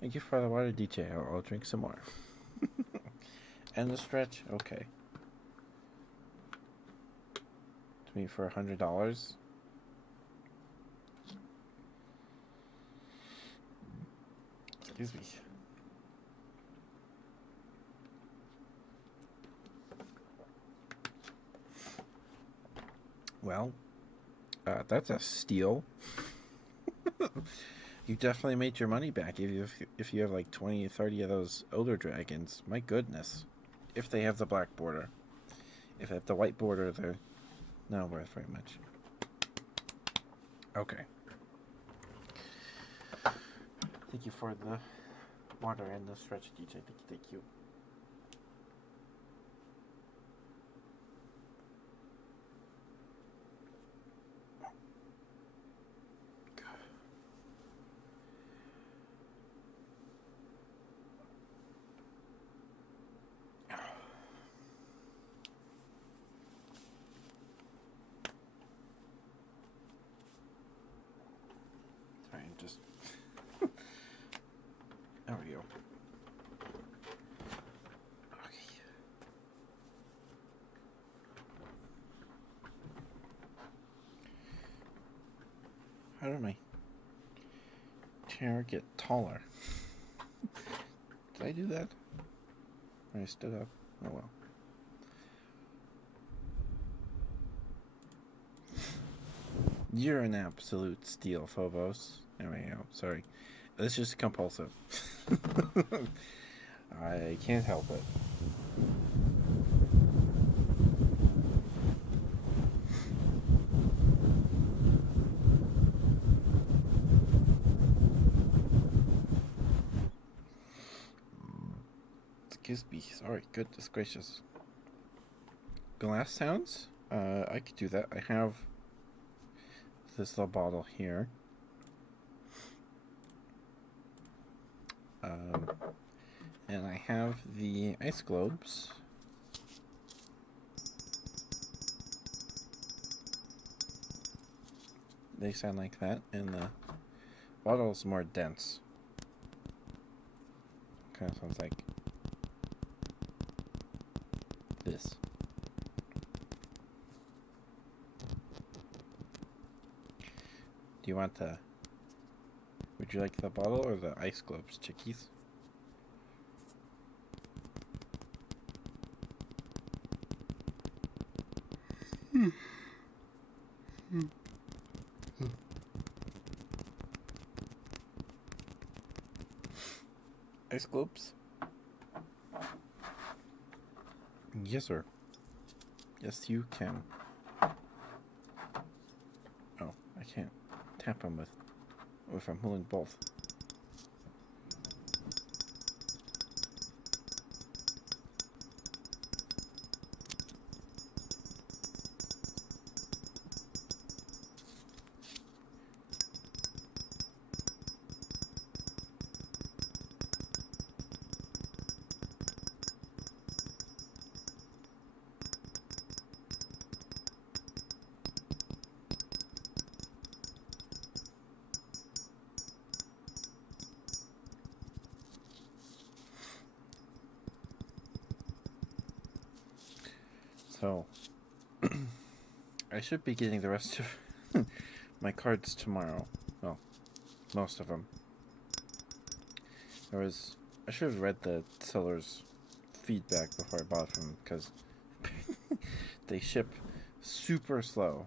Thank you for the water, DJ. I'll drink some more. And the stretch? Okay. To me for $100. Excuse me. Well, that's a steal. You definitely made your money back if you have like 20 or 30 of those older dragons. My goodness. If they have the black border. If they have the white border, they're not worth very much. Okay. Thank you for the water and the stretch, DJ. Thank you. Sorry, I'm just. There we go. Okay. How did my chair get taller? Did I do that? When I stood up? Oh well. You're an absolute steal, Phobos. There we go. Sorry. It's just compulsive. I can't help it. Excuse me. Sorry. Goodness gracious. Glass sounds? I could do that. I have this little bottle here. And I have the ice globes. They sound like that, and the bottle's more dense. Kind of sounds like this. Do you want the... Would you like the bottle or the ice globes, chickies? Ice globes? Yes, sir. Yes, you can. Oh, I can't tap them if I'm holding both. So, I should be getting the rest of my cards tomorrow. Well, most of them. I should have read the seller's feedback before I bought from them, because they ship super slow.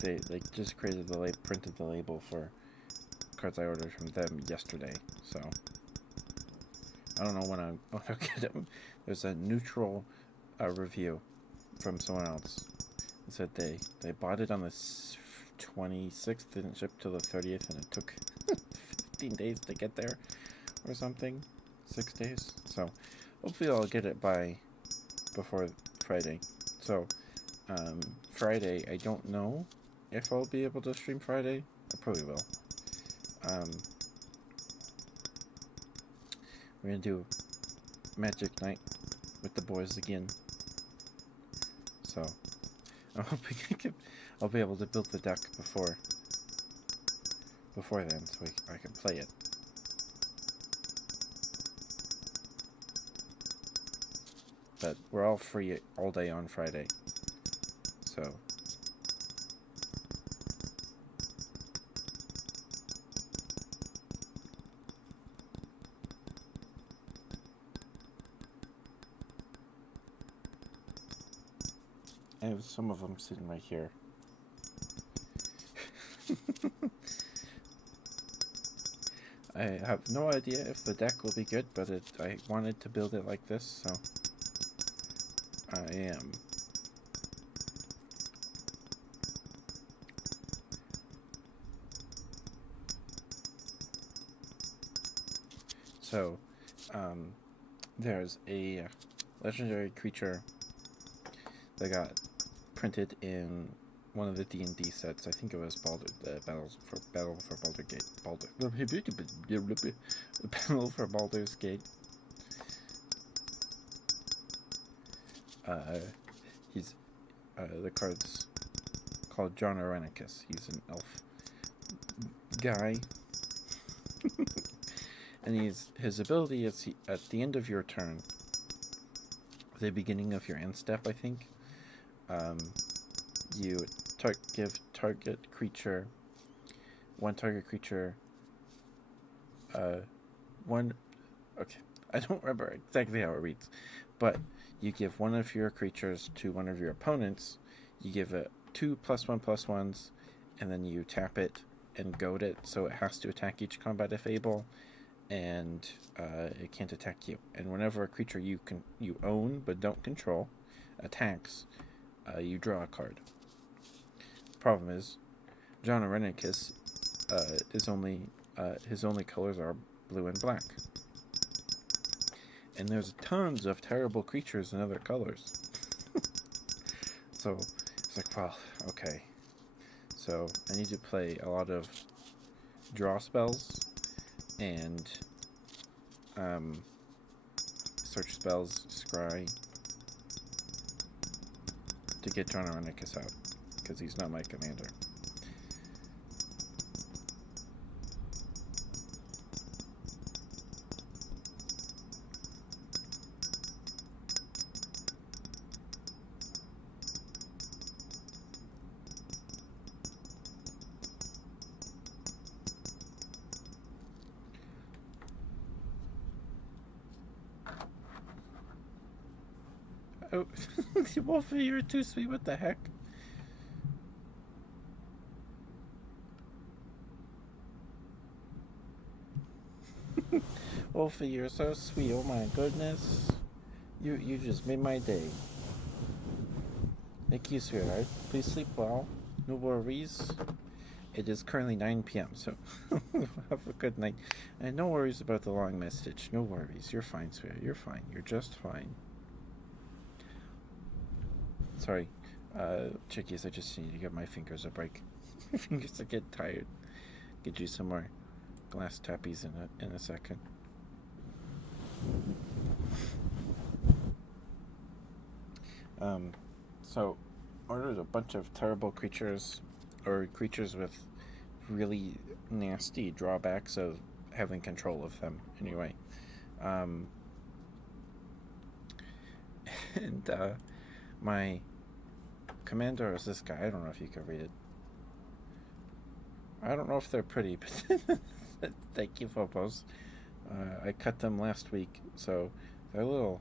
They just printed the label for cards I ordered from them yesterday, so I don't know when I'll get them. There's a neutral review from someone else. It said they bought it on the 26th, didn't ship till the 30th, and it took 15 days to get there or something. 6 days. So hopefully I'll get it before Friday. So Friday, I don't know if I'll be able to stream Friday. I probably will. We're gonna do Magic Night with the boys again. So I'm hoping I'll be able to build the deck before then, so I can play it. But we're all free all day on Friday, so I have some of them sitting right here. I have no idea if the deck will be good, but I wanted to build it like this, so I am. So, there's a legendary creature that got printed in one of the D&D sets. I think it was Battle for Baldur's Gate. Battle for Baldur's Gate. He's the card's called John Arenicus. He's an elf guy. And his ability is at the end of your turn, the beginning of your end step, I think, you give one target creature, one, okay, I don't remember exactly how it reads, but you give one of your creatures to one of your opponents, you give it 2 +1/+1s, and then you tap it and goad it, so it has to attack each combat if able, and it can't attack you. And whenever a creature you own but don't control attacks, you draw a card. Problem is, John Arenicus his only colors are blue and black, and there's tons of terrible creatures in other colors. So it's like, well, okay. So I need to play a lot of draw spells and search spells, scry, to get John Arenicus out, because he's not my commander. Oh, Wolfie, you're too sweet. What the heck? Wolfie, you're so sweet. Oh my goodness. You just made my day. Thank you, sweetheart. Please sleep well. No worries. It is currently 9 p.m., so have a good night. And no worries about the long message. No worries. You're fine, sweetheart. You're fine. You're just fine. Sorry, chickies, I just need to give my fingers a break. My fingers are getting tired. Get you some more glass tappies in a second. So ordered a bunch of terrible creatures, or creatures with really nasty drawbacks of having control of them. Anyway, and my commander is this guy. I don't know if you can read it. I don't know if they're pretty, but thank you, Phobos. I cut them last week, so they're a little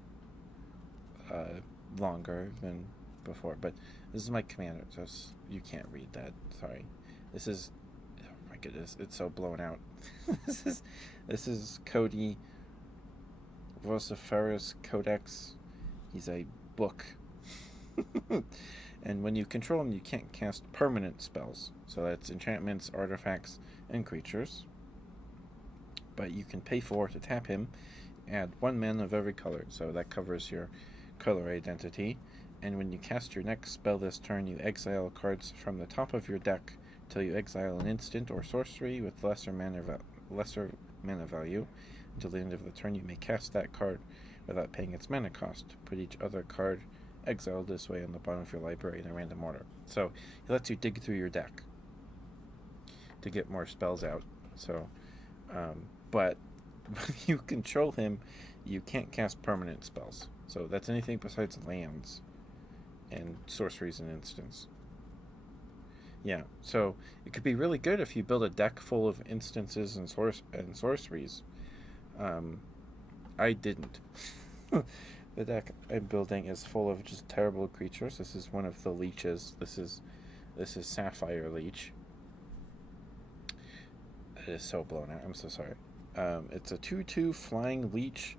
longer than before. But this is my commander, so you can't read that. Sorry. This is, oh my goodness, it's so blown out. this is Cody Vociferous Codex. He's a book. And when you control him, you can't cast permanent spells. So that's enchantments, artifacts, and creatures. But you can pay 4 to tap him, add 1 mana of every color. So that covers your color identity. And when you cast your next spell this turn, you exile cards from the top of your deck till you exile an instant or sorcery with lesser mana value. Until the end of the turn, you may cast that card without paying its mana cost. Put each other card exiled this way on the bottom of your library in a random order. So it lets you dig through your deck to get more spells out. So, but when you control him, you can't cast permanent spells. So that's anything besides lands and sorceries and instants. Yeah, so it could be really good if you build a deck full of instances and sorceries. I didn't. The deck I'm building is full of just terrible creatures. This is one of the leeches. This is Sapphire Leech. It is so blown out. I'm so sorry. It's a 2/2 flying leech,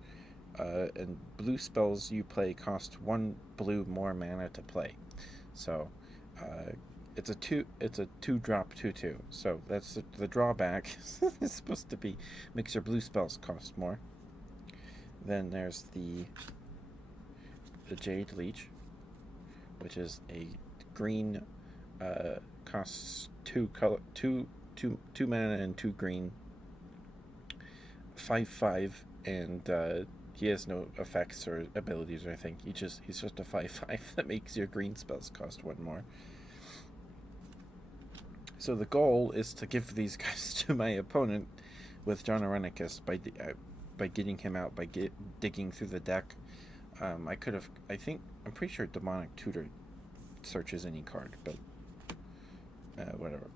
and blue spells you play cost 1 blue more mana to play. So, uh, it's a 2-drop 2/2. So that's the drawback. It's supposed to be makes your blue spells cost more. Then there's the Jade Leech, which is a green, costs 2 mana and 2 green, 5/5, and he has no effects or abilities or anything. He's just a 5/5 that makes your green spells cost 1 more. So the goal is to give these guys to my opponent with John Arenicus by getting him out, by digging through the deck. I'm pretty sure Demonic Tutor searches any card, but whatever.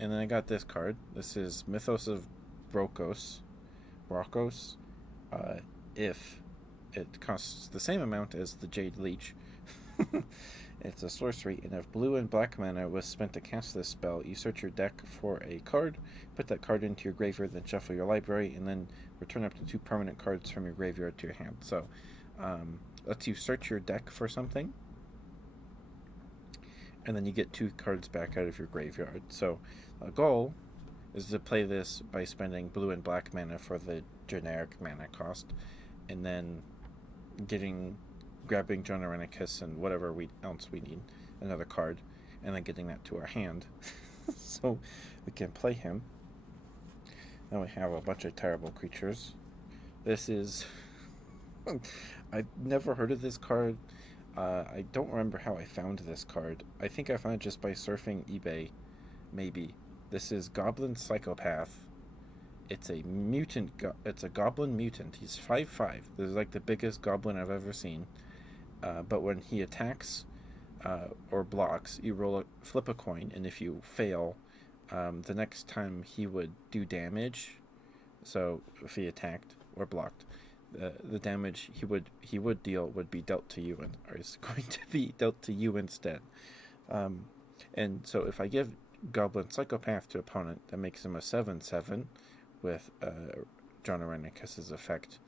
And then I got this card. This is Mythos of Brokos. If it costs the same amount as the Jade Leech. It's a sorcery, and if blue and black mana was spent to cast this spell, you search your deck for a card, put that card into your graveyard, then shuffle your library, and then return up to 2 permanent cards from your graveyard to your hand. So, lets you search your deck for something, and then you get 2 cards back out of your graveyard. So, a goal is to play this by spending blue and black mana for the generic mana cost, and then grabbing John Arenicus and whatever else we need, another card, and then getting that to our hand. So we can play him. Then we have a bunch of terrible creatures. This is... I've never heard of this card. I don't remember how I found this card. I think I found it just by surfing eBay, maybe. This is Goblin Psychopath. It's a mutant. It's a goblin mutant. He's 5/5. This is like the biggest goblin I've ever seen. But when he attacks or blocks, you flip a coin, and if you fail, the next time he would do damage. So if he attacked or blocked, the damage he would deal would be dealt to you, or is going to be dealt to you instead. And so if I give Goblin Psychopath to opponent, that makes him a 7/7 with John Arenicus' effect.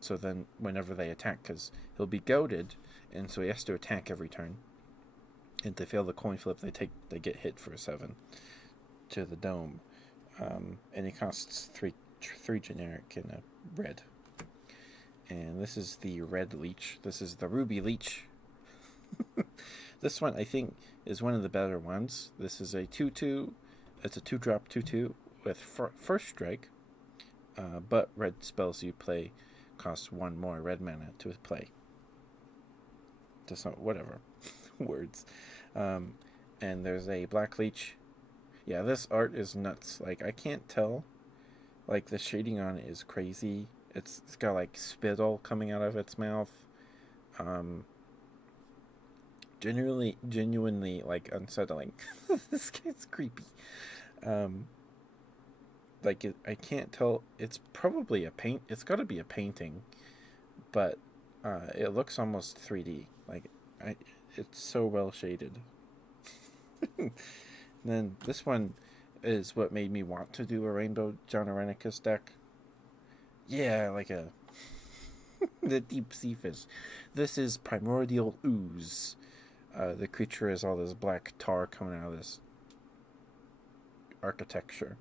So then whenever they attack, because he'll be goaded, and so he has to attack every turn. And to fail the coin flip, they get hit for a 7 to the dome. And he costs 3 generic and a red. And this is the red leech. This is the ruby leech. This one I think is one of the better ones. This is a 2/2. It's a 2-drop 2/2 with first strike. But red spells you play cost 1 more red mana to play. Just whatever words. And there's a black leech. Yeah, this art is nuts. Like, I can't tell. Like, the shading on it is crazy. It's got like spittle coming out of its mouth. Genuinely like unsettling. This guy's creepy. I can't tell. It's probably a paint. It's got to be a painting, but it looks almost 3D. It's so well shaded. Then this one is what made me want to do a Rainbow John Arenicus deck. Yeah, like the deep sea fish. This is Primordial Ooze. The creature is all this black tar coming out of this architecture.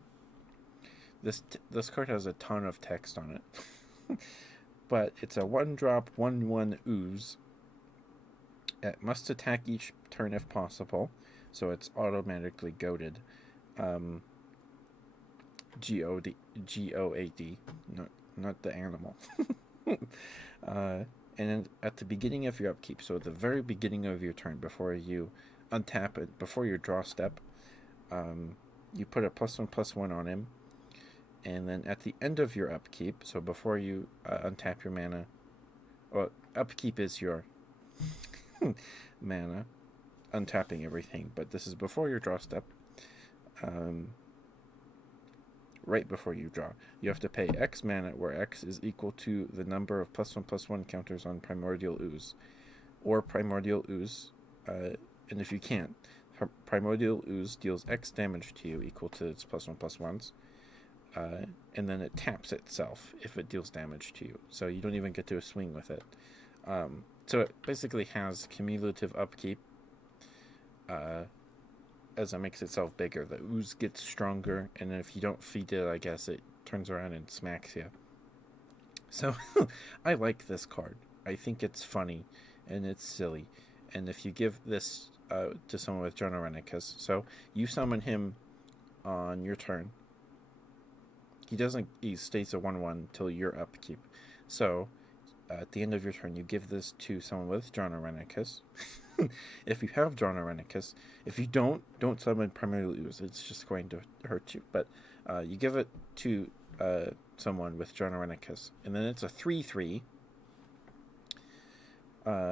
This card has a ton of text on it. But it's a 1-drop 1/1 ooze. It must attack each turn if possible, so it's automatically goaded. Goad, not the animal. And then at the beginning of your upkeep, so at the very beginning of your turn, before you untap it, before your draw step, you put a +1/+1 on him. And then at the end of your upkeep, so before you untap your mana, well, upkeep is your mana, untapping everything, but this is before your draw step. right before you draw. You have to pay X mana, where X is equal to the number of +1/+1 counters on Primordial Ooze. Or Primordial Ooze, and if you can't, Primordial Ooze deals X damage to you equal to its +1/+1s. And then it taps itself if it deals damage to you. So you don't even get to swing with it. So it basically has cumulative upkeep. As it makes itself bigger, the ooze gets stronger, and if you don't feed it, I guess it turns around and smacks you. So I like this card. I think it's funny, and it's silly. And if you give this to someone with Jonorenicus, so you summon him on your turn. He stays a 1/1 till your upkeep. So at the end of your turn, you give this to someone with Jonorenicus. If you have Jonorenicus, if you don't summon Primordial Ooze. It's just going to hurt you. But you give it to someone with Jonorenicus, and then it's a 3/3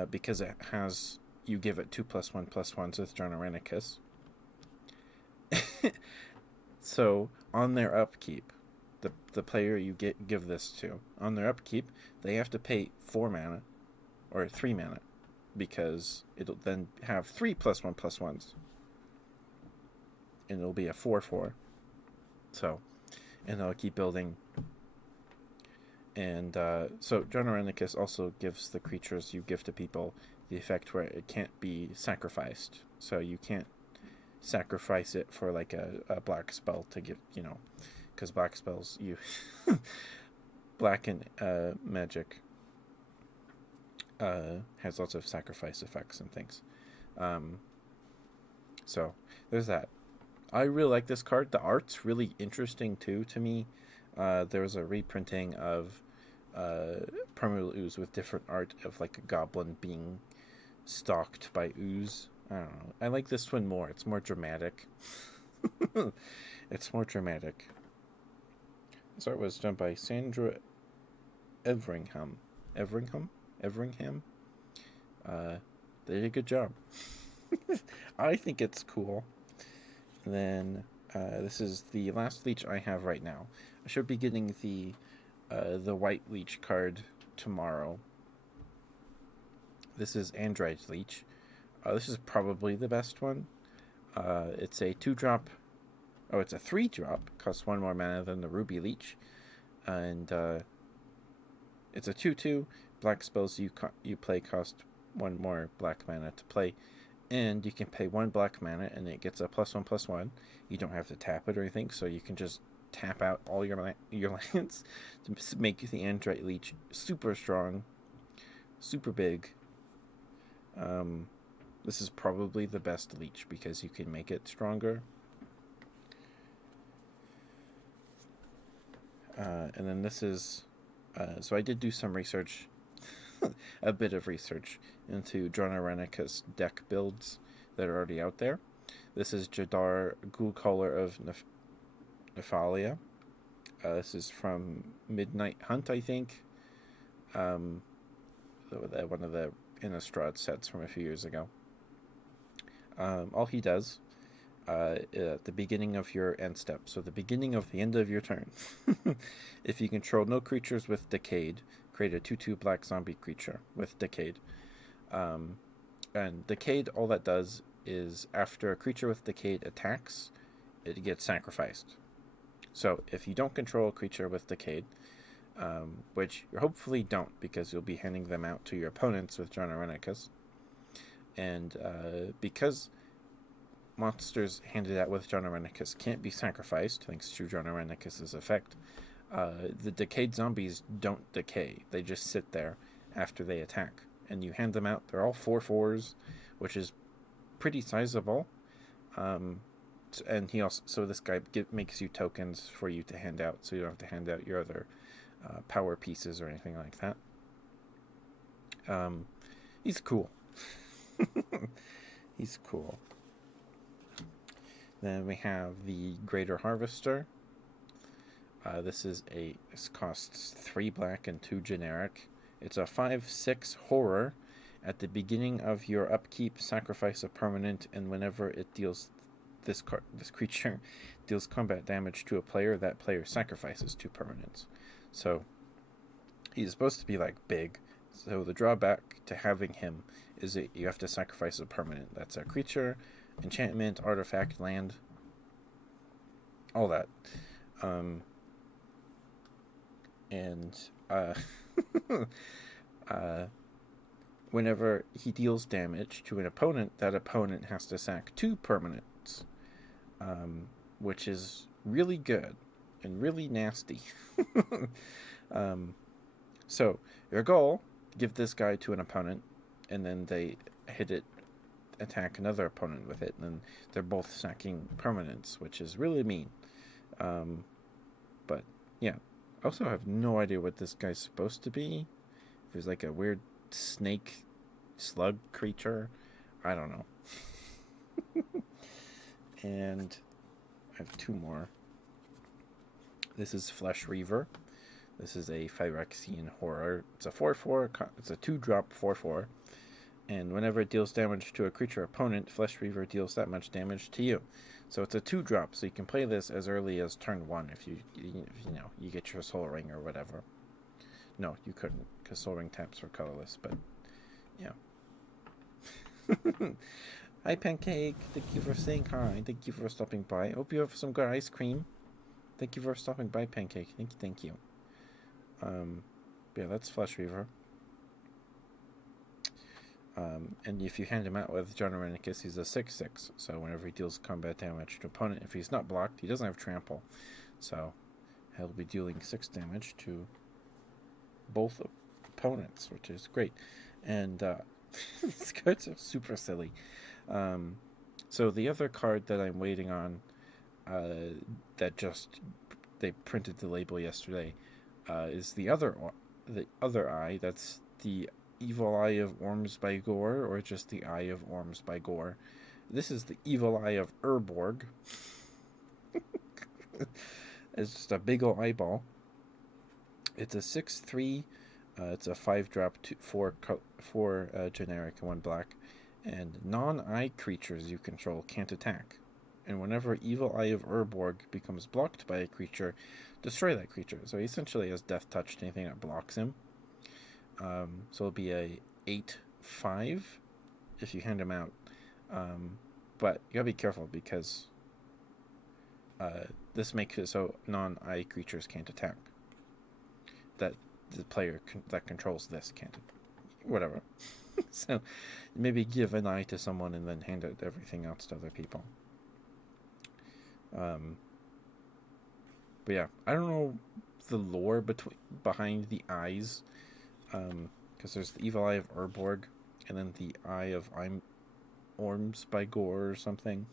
because it has, you give it 2 +1/+1s with Jonorenicus. So on their upkeep, the player you give this to, on their upkeep, they have to pay 4 mana or 3 mana, because it'll then have 3 +1/+1s, and it'll be a 4/4. So, and they'll keep building. And so Jonorenicus also gives the creatures you give to people the effect where it can't be sacrificed. So you can't sacrifice it for like a black spell to give, because black spells, you black and magic has lots of sacrifice effects and things. So there's that. I really like this card. The art's really interesting too to me. There was a reprinting of Primordial Ooze with different art of like a goblin being stalked by ooze. I don't know. I like this one more. It's more dramatic. It's more dramatic. This art was done by Sandra Everingham. They did a good job. I think it's cool. And then this is the last leech I have right now. I should be getting the white leech card tomorrow. This is Android Leech. This is probably the best one. It's a 2-drop. Oh, it's a 3-drop. Costs 1 more mana than the Ruby Leech. And it's a 2/2. Black spells you play cost 1 more black mana to play. And you can pay 1 black mana and it gets a +1/+1. You don't have to tap it or anything, so you can just tap out all your lands to make the Android Leech super strong, super big. This is probably the best leech because you can make it stronger. And then this is, so I did do some research, a bit of research into Jonorenicus deck builds that are already out there. This is Jadar Ghoulcaller of Nephalia. This is from Midnight Hunt, I think. One of the Innistrad sets from a few years ago. All he does at the beginning of your end step, so the beginning of the end of your turn, if you control no creatures with Decayed, create a 2/2 black zombie creature with Decayed. And Decayed, all that does is after a creature with Decayed attacks, it gets sacrificed. So if you don't control a creature with Decayed, which you hopefully don't, because you'll be handing them out to your opponents with Jonorenicus, and because monsters handed out with Jonorenicus can't be sacrificed thanks to Jonorenicus' effect, the decayed zombies don't decay. They just sit there after they attack, and you hand them out. They're all 4/4s, which is pretty sizable. And he also, so this guy makes you tokens for you to hand out, so you don't have to hand out your other power pieces or anything like that. He's cool. He's cool. Then we have the Greater Harvester. This costs 3 black and 2 generic. It's a 5/6 horror. At the beginning of your upkeep, sacrifice a permanent, and whenever it deals this creature deals combat damage to a player, that player sacrifices 2 permanents. So he's supposed to be like big. So the drawback to having him is that you have to sacrifice a permanent. That's a creature, enchantment, artifact, land, all that. Whenever he deals damage to an opponent, that opponent has to sack 2 permanents, which is really good and really nasty. So your goal, give this guy to an opponent, and then they hit it, attack another opponent with it, and then they're both sacking permanents, which is really mean. But yeah, I also have no idea what this guy's supposed to be. If he's like a weird snake slug creature, I don't know. And I have 2 more. This is Flesh Reaver. This is a Phyrexian horror. It's a 4/4. It's a 2-drop 4/4. And whenever it deals damage to a creature opponent, Flesh Reaver deals that much damage to you. So it's a 2-drop. So you can play this as early as turn 1 if you get your Soul Ring or whatever. No, you couldn't, because Soul Ring taps were colorless. But yeah. Hi, Pancake. Thank you for saying hi. Thank you for stopping by. Hope you have some good ice cream. Thank you for stopping by, Pancake. Thank you. Yeah, that's Flesh Reaver. And if you hand him out with John Irenicus, he's a 6/6. So whenever he deals combat damage to opponent, if he's not blocked, he doesn't have trample. So he'll be dealing 6 damage to both opponents, which is great. And these cards are super silly. So the other card that I'm waiting on, that just they printed the label yesterday, is the other eye. That's the Evil Eye of Orms by Gore, or just the Eye of Orms by Gore. This is the Evil Eye of Urborg. It's just a big ol' eyeball. It's a 6/3. It's a 5-drop 4 generic, 1 black, and non-eye creatures you control can't attack. And whenever Evil Eye of Urborg becomes blocked by a creature, destroy that creature. So he essentially has Death Touch to anything that blocks him. So it'll be a 8/5 if you hand him out. But you gotta be careful because this makes it so non-eye creatures can't attack. That the player that controls this can't. Whatever. So maybe give an eye to someone and then hand out everything else to other people. But yeah, I don't know the lore behind the eyes, because there's the Evil Eye of Urborg, and then the Eye of Orms by Gore or something.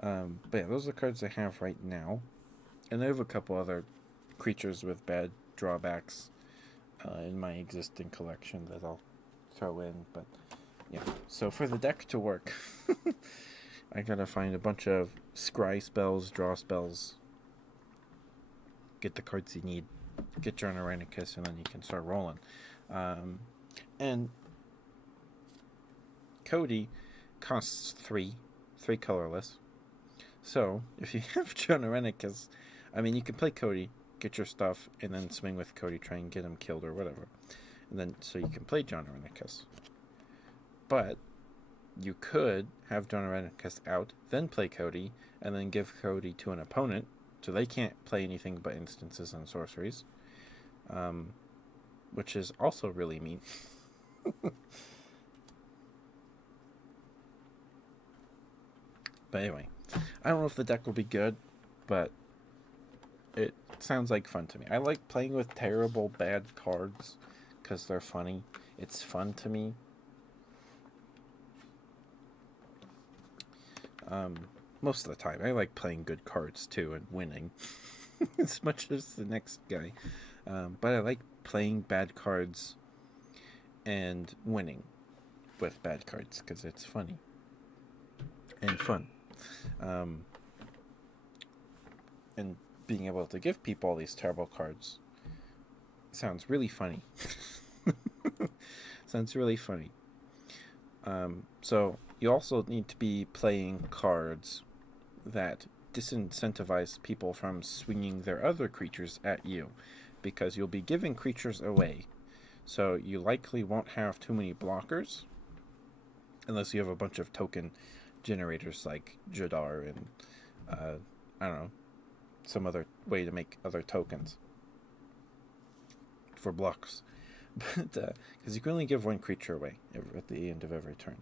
But yeah, those are the cards I have right now, and I have a couple other creatures with bad drawbacks in my existing collection that I'll throw in. But yeah, so for the deck to work, I gotta find a bunch of scry spells, draw spells, get the cards you need, get your Irenicus, and then you can start rolling. And Cody costs 3 colorless. So if you have John Irenicus, I mean, you can play Cody, get your stuff, and then swing with Cody, try and get him killed or whatever. And then so you can play John Irenicus. But you could have John Irenicus out, then play Cody, and then give Cody to an opponent, so they can't play anything but instances and sorceries, which is also really mean. But anyway, I don't know if the deck will be good, but it sounds like fun to me. I like playing with terrible, bad cards because they're funny. It's fun to me. Most of the time, I like playing good cards too and winning as much as the next guy. But I like playing bad cards and winning with bad cards because it's funny and fun. And being able to give people all these terrible cards sounds really funny. Sounds really funny. So You also need to be playing cards that disincentivize people from swinging their other creatures at you, because you'll be giving creatures away. So you likely won't have too many blockers, unless you have a bunch of token generators like Jadar and I don't know, some other way to make other tokens for blocks. But because you can only give one creature away at the end of every turn.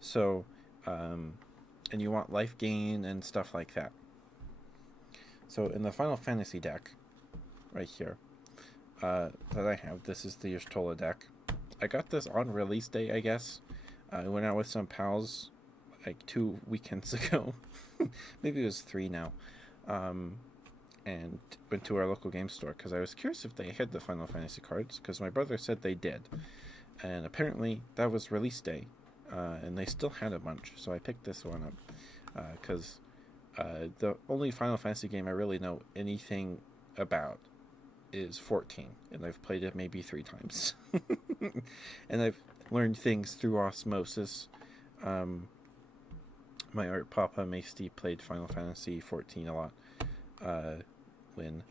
So, and you want life gain and stuff like that. So in the Final Fantasy deck, right here, that I have, this is the Y'shtola deck. I got this on release day, I guess. I went out with some pals like 2 weekends ago. Maybe it was 3 now. And went to our local game store because I was curious if they had the Final Fantasy cards, because my brother said they did. And apparently that was release day, and they still had a bunch. So I picked this one up because the only Final Fantasy game I really know anything about is 14, and I've played it maybe 3 times. And I've learned things through osmosis. My art papa Maesty played Final Fantasy 14 a lot when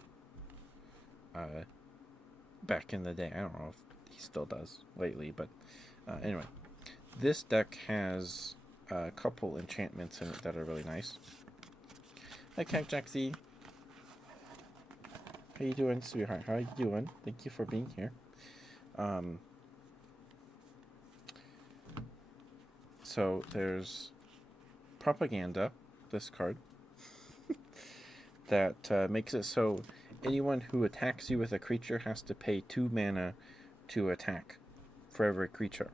back in the day. I don't know if he still does lately, but anyway, this deck has a couple enchantments in it that are really nice. Hi, Cat Jaxie. How you doing, sweetheart? How you doing? Thank you for being here. So there's Propaganda, this card, that makes it so anyone who attacks you with a creature has to pay 2 mana to attack for every creature.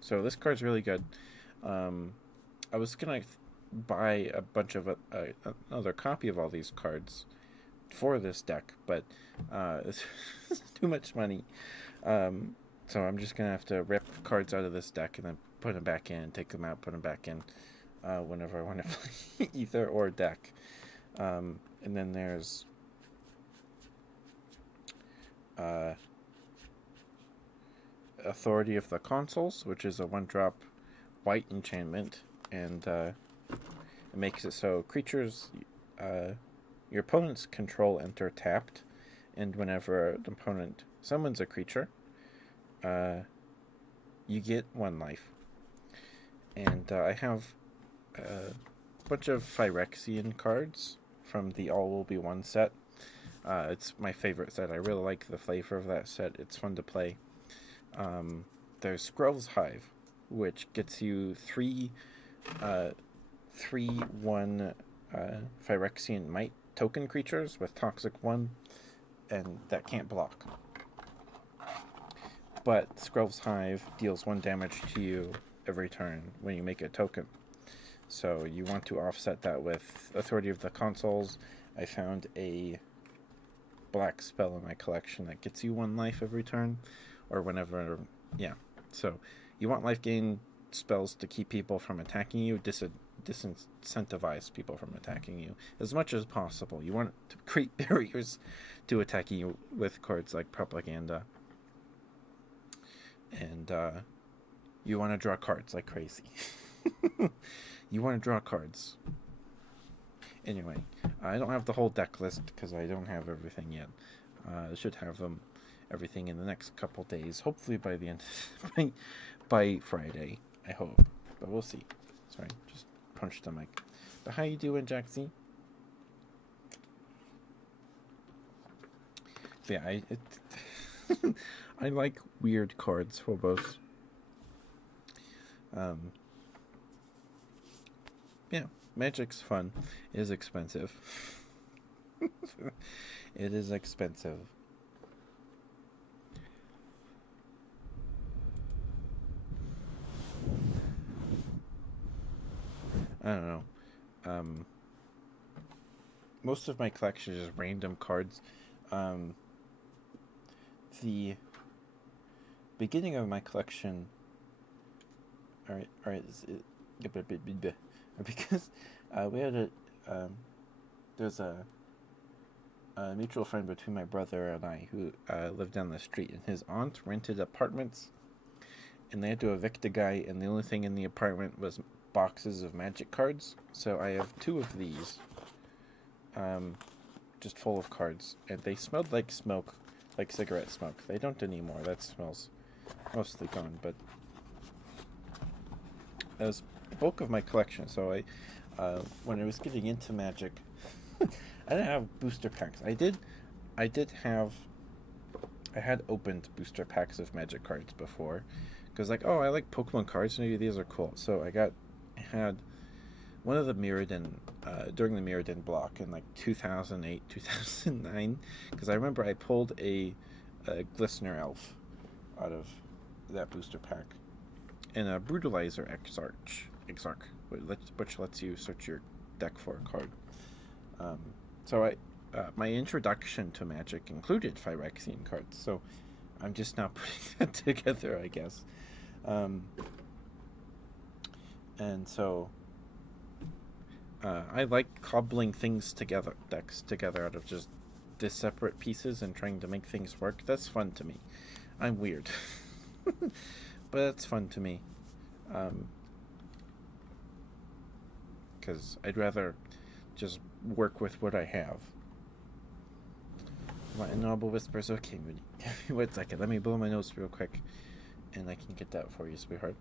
So this card's really good. I was gonna buy a bunch of another copy of all these cards for this deck, but it's too much money. So I'm just gonna have to rip cards out of this deck and then put them back in, take them out, put them back in whenever I want to play Ether or deck. And then there's Authority of the Consuls, which is a 1-drop white enchantment, and it makes it so creatures your opponent's control enter tapped, and whenever an opponent summons a creature, you get 1 life. And I have a bunch of Phyrexian cards from the All Will Be One set. It's my favorite set. I really like the flavor of that set. It's fun to play. There's Skrell's Hive, which gets you 3 3/1 Phyrexian Might token creatures with Toxic 1, and that can't block. But Skrell's Hive deals 1 damage to you every turn when you make a token. So you want to offset that with Authority of the Consuls. I found a black spell in my collection that gets you 1 life every turn, or whenever. Yeah. So you want life gain spells to keep people from attacking you, disincentivize people from attacking you as much as possible. You want to create barriers to attacking you with cards like Propaganda. And you want to draw cards like crazy. You want to draw cards. Anyway, I don't have the whole deck list because I don't have everything yet. I should have everything in the next couple days. Hopefully by the end, by Friday, I hope. But we'll see. Sorry, just punched the mic. But how you doing, Jaxie? Yeah, I like weird cards for both. Yeah, Magic's fun. It is expensive. It is expensive. I don't know. Most of my collection is just random cards. The beginning of my collection. All right. Because we had there's a mutual friend between my brother and I who lived down the street, and his aunt rented apartments and they had to evict a guy, and the only thing in the apartment was boxes of magic cards. So I have two of these, just full of cards, and they smelled like smoke, like cigarette smoke. They don't anymore. That smells mostly gone, but that was the bulk of my collection. So when I was getting into Magic, I didn't have booster packs. I did have, I had opened booster packs of Magic cards before, because like, oh, I like Pokemon cards. Maybe these are cool. So I had one of the Mirrodin, during the Mirrodin block in like 2008, 2009, because I remember I pulled a Glistener Elf out of that booster pack, and a Brutalizer Exarch, which lets you search your deck for a card. Um, so my introduction to Magic included Phyrexian cards, so I'm just now putting that together, I guess. Um, and so I like cobbling decks together out of just the separate pieces and trying to make things work. That's fun to me. I'm weird, but it's fun to me. Because I'd rather just work with what I have. My inaudible whispers. Okay, Moody. 1 second. Let me blow my nose real quick, and I can get that for you, sweetheart.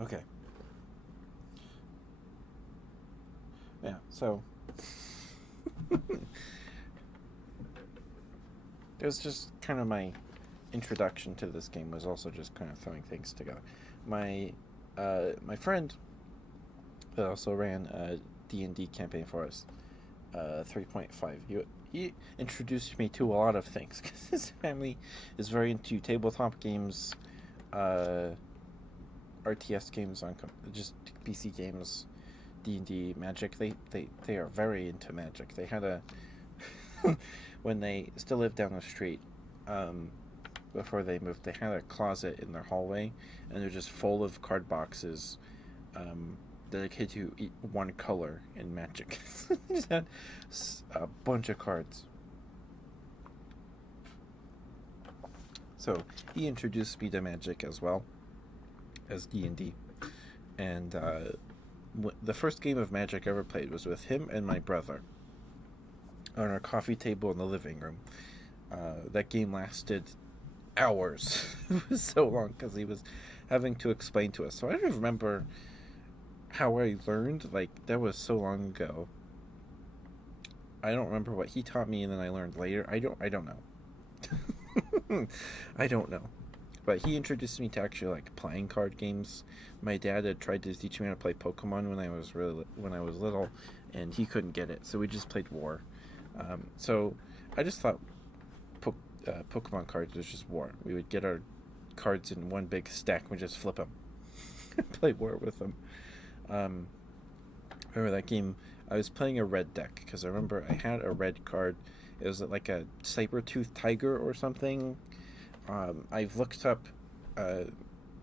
Okay. Yeah. So it was just kind of my introduction to this game was also just kind of throwing things together. My my friend that also ran a D&D campaign for us, 3.5. He introduced me to a lot of things because his family is very into tabletop games, uh, RTS games on just PC games, D&D, Magic. They are very into Magic. They had a when they still lived down the street. Before they moved, they had a closet in their hallway, and they're just full of card boxes, dedicated to one color in Magic. They just had a bunch of cards. So he introduced me to Magic as well as D&D, and the first game of Magic I ever played was with him and my brother on our coffee table in the living room. That game lasted hours. It was so long because he was having to explain to us. So I don't remember how I learned. Like, that was so long ago. I don't remember what he taught me and then I learned later. I don't know. I don't know. But he introduced me to actually like playing card games. My dad had tried to teach me how to play Pokemon when I was little, and he couldn't get it, so we just played War. So I just thought Pokemon cards was just War. We would get our cards in one big stack and we just flip them, play War with them. Remember that game? I was playing a red deck because I remember I had a red card. It was like a saber-toothed tiger or something. I've looked up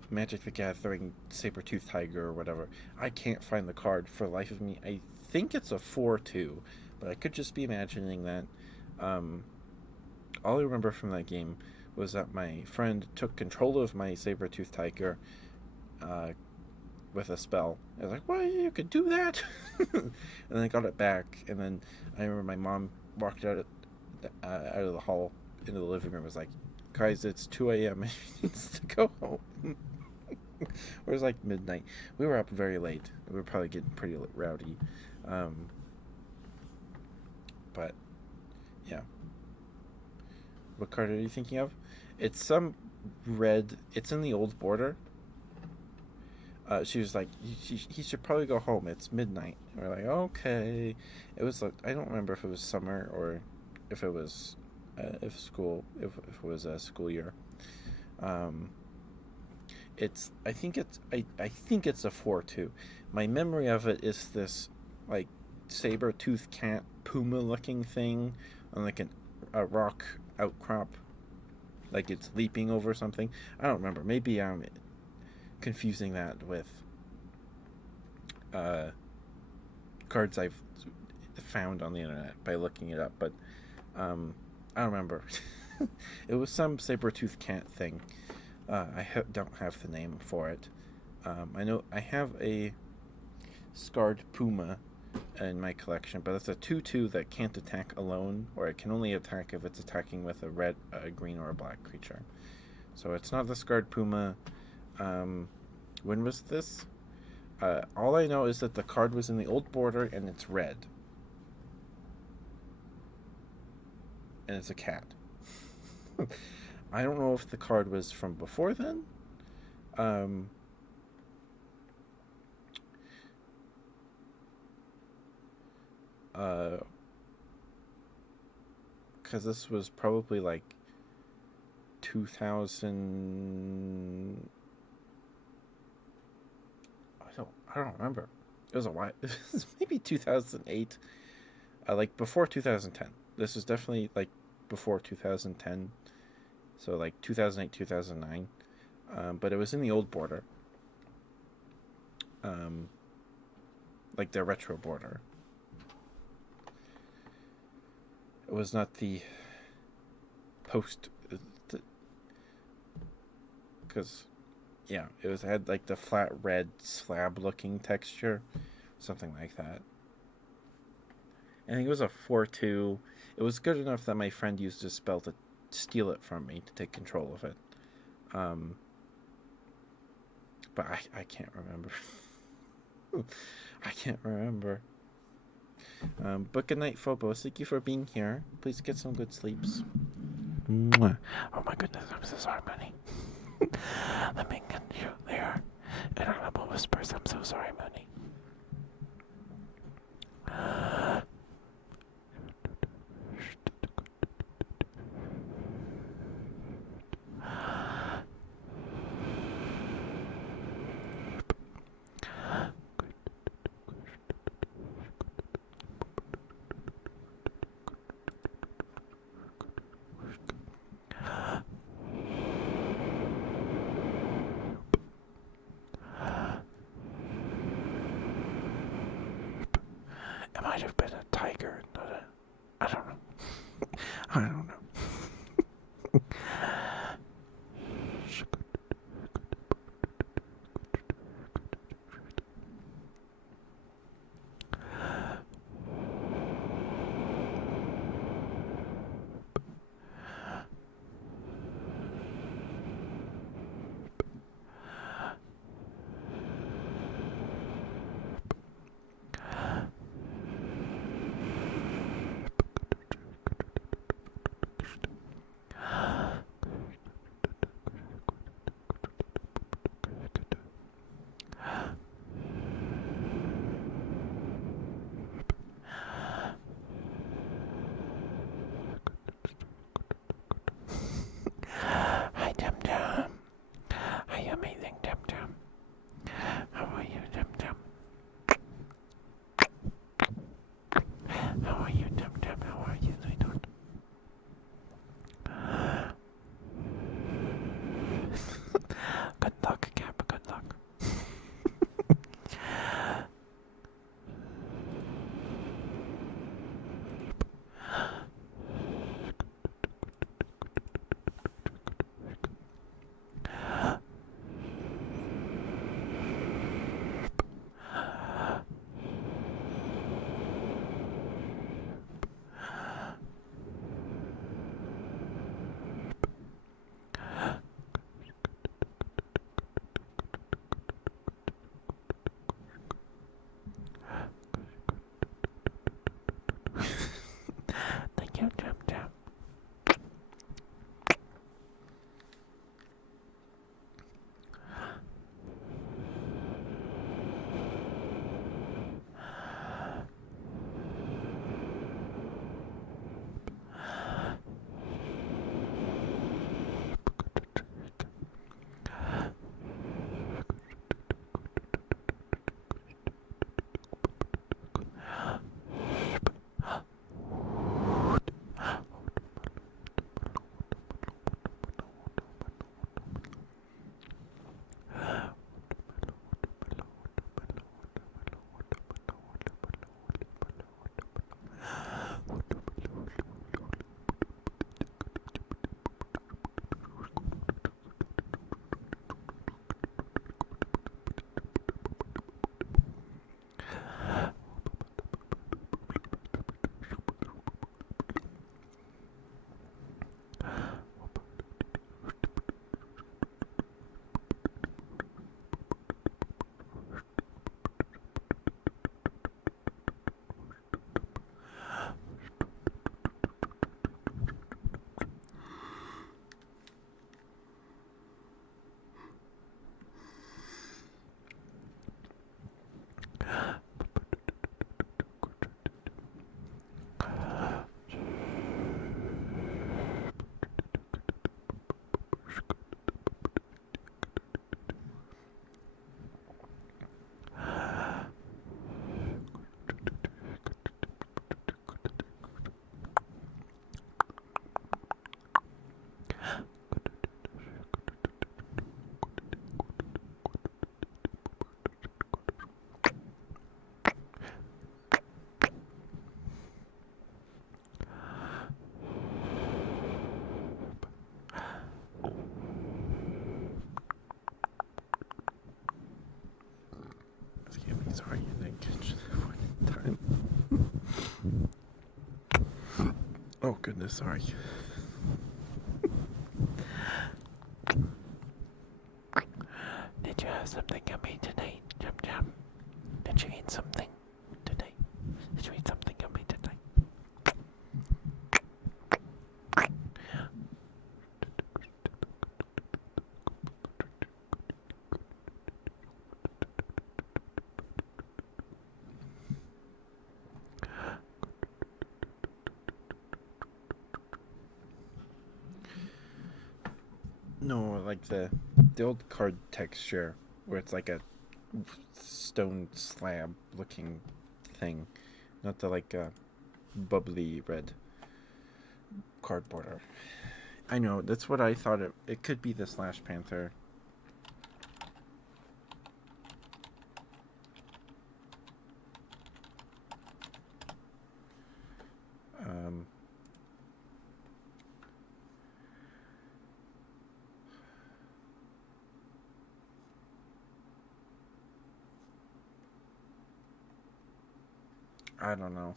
Magic the Gathering saber-toothed tiger or whatever. I can't find the card for the life of me. I think it's a 4/2, but I could just be imagining that. All I remember from that game was that my friend took control of my saber-toothed tiger uh, with a spell. I was like, "Well, you could do that," and then I got it back. And then I remember my mom walked out of the hall into the living room. Was like, "Guys, it's 2 a.m. and she needs to go home." It was like midnight. We were up very late. We were probably getting pretty rowdy. Um, but yeah, what card are you thinking of? It's some red. It's in the old border. She was like, he should probably go home. It's midnight. And we're like, okay. It was like, I don't remember if it was summer or if it was if it was a school year. Um, I think it's a 4/2. My memory of it is this like saber tooth cat puma-looking thing on like a rock outcrop, like it's leaping over something. I don't remember. Maybe I'm confusing that with uh, cards I've found on the internet by looking it up, but I don't remember. It was some saber-toothed cat thing. Don't have the name for it. I know I have a scarred puma in my collection, but it's a 2/2 that can't attack alone, or it can only attack if it's attacking with a red, a green, or a black creature. So it's not the scarred puma. When was this? All I know is that the card was in the old border and it's red. And it's a cat. I don't know if the card was from before then. Because this was probably like 2000. I don't remember. It was a while. It was maybe 2008. Like before 2010. This was definitely like before 2010. So like 2008, 2009. But it was in the old border. Like the retro border. It was not the post, because yeah, it had like the flat red slab looking texture, something like that. I think it was a 4/2. It was good enough that my friend used a spell to steal it from me to take control of it. But I can't remember. I can't remember. But good night, Phobos. Thank you for being here. Please get some good sleeps. Mwah. Oh my goodness, I'm so sorry, Mooney. Let me get you there. And Audible Whispers, I'm so sorry, Mooney. It might have Sorry, I didn't catch that one in time. Oh, goodness, sorry. Did you have something yummy today, Jum Jum? Did you eat something today? Did you eat something yummy today? No, like the old card texture where it's like a stone slab looking thing, not the like bubbly red cardboard. I know, that's what I thought it could be the Slash Panther. I don't know.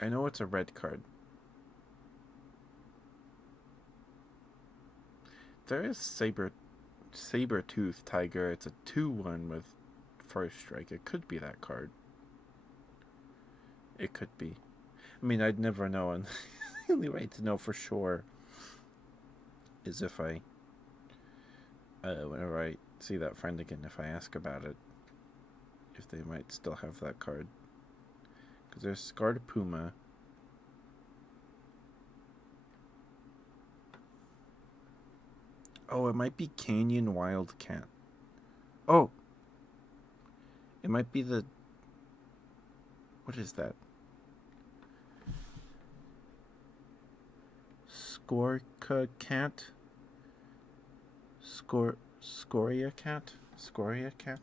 I know it's a red card. There is Saber-Tooth Tiger. It's a 2/1 with First Strike. It could be that card. It could be. I mean, I'd never know, and the only way to know for sure is if I, whenever I see that friend again, if I ask about it, if they might still have that card. Because there's Scarred Puma. Oh, it might be Canyon Wildcat. Oh! It might be the... What is that? Scorca Cat? Scoria Cat? Scoria Cat?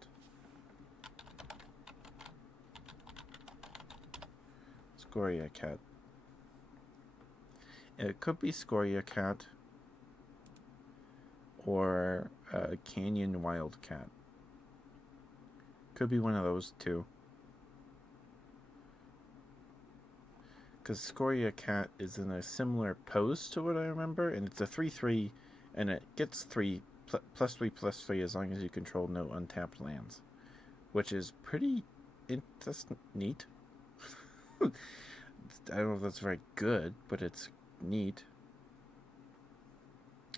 Scoria Cat. It could be Scoria Cat or Canyon Wildcat. Could be one of those two. Because Scoria Cat is in a similar pose to what I remember, and it's a 3/3, and it gets 3 +3/+3 as long as you control no untapped lands, which is pretty. That's neat. I don't know if that's very good, but it's neat.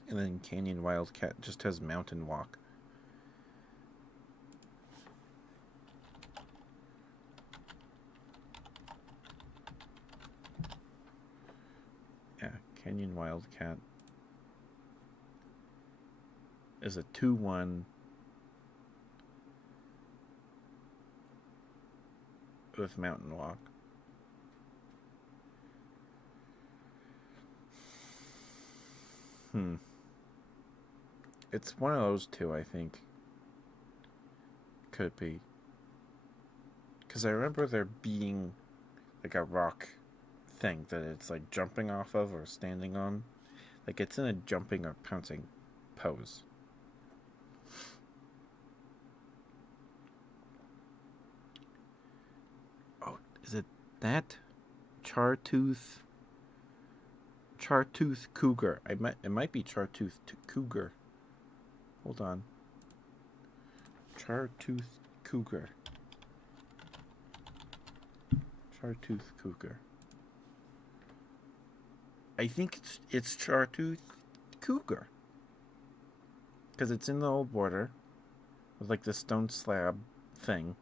And then Canyon Wildcat just has Mountain Walk. Yeah, Canyon Wildcat is a 2/1 with Mountain Walk. It's one of those two, I think. Could be. Because I remember there being like a rock thing that it's like jumping off of or standing on. Like it's in a jumping or pouncing pose. Oh, is it that? Chartooth Cougar. It might be Chartooth Cougar. Hold on. Chartooth Cougar. Chartooth Cougar. I think it's Chartooth Cougar. Because it's in the old border with like the stone slab thing.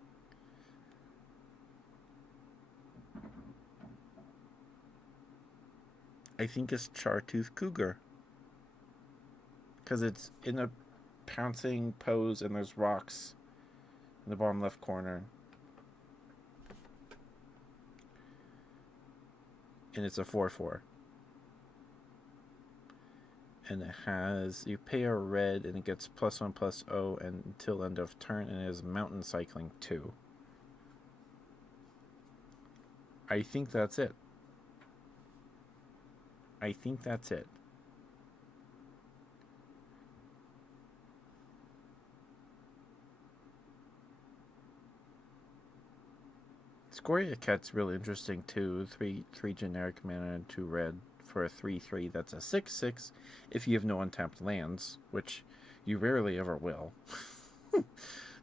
I think it's Chartooth Cougar. Because it's in a pouncing pose and there's rocks in the bottom left corner. And it's a 4/4. And it has, you pay a red and it gets +1/+0 and until end of turn, and it is Mountain Cycling 2. I think that's it. Scoria Cat's really interesting too. Three generic mana and 2 red for a 3/3. That's a 6/6 if you have no untapped lands, which you rarely ever will.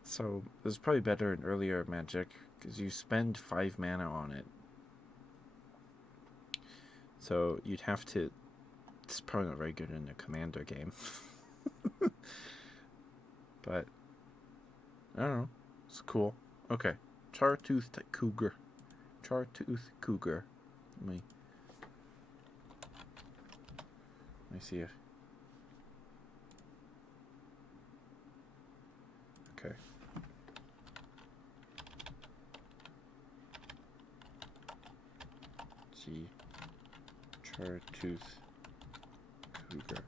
So it's probably better in earlier Magic because you spend 5 mana on it. So you'd have to. It's probably not very good in a commander game. But I don't know. It's cool. Okay. Chartooth Cougar. Chartooth Cougar. Let me see it. Okay. Let's see. Chartooth Cougar.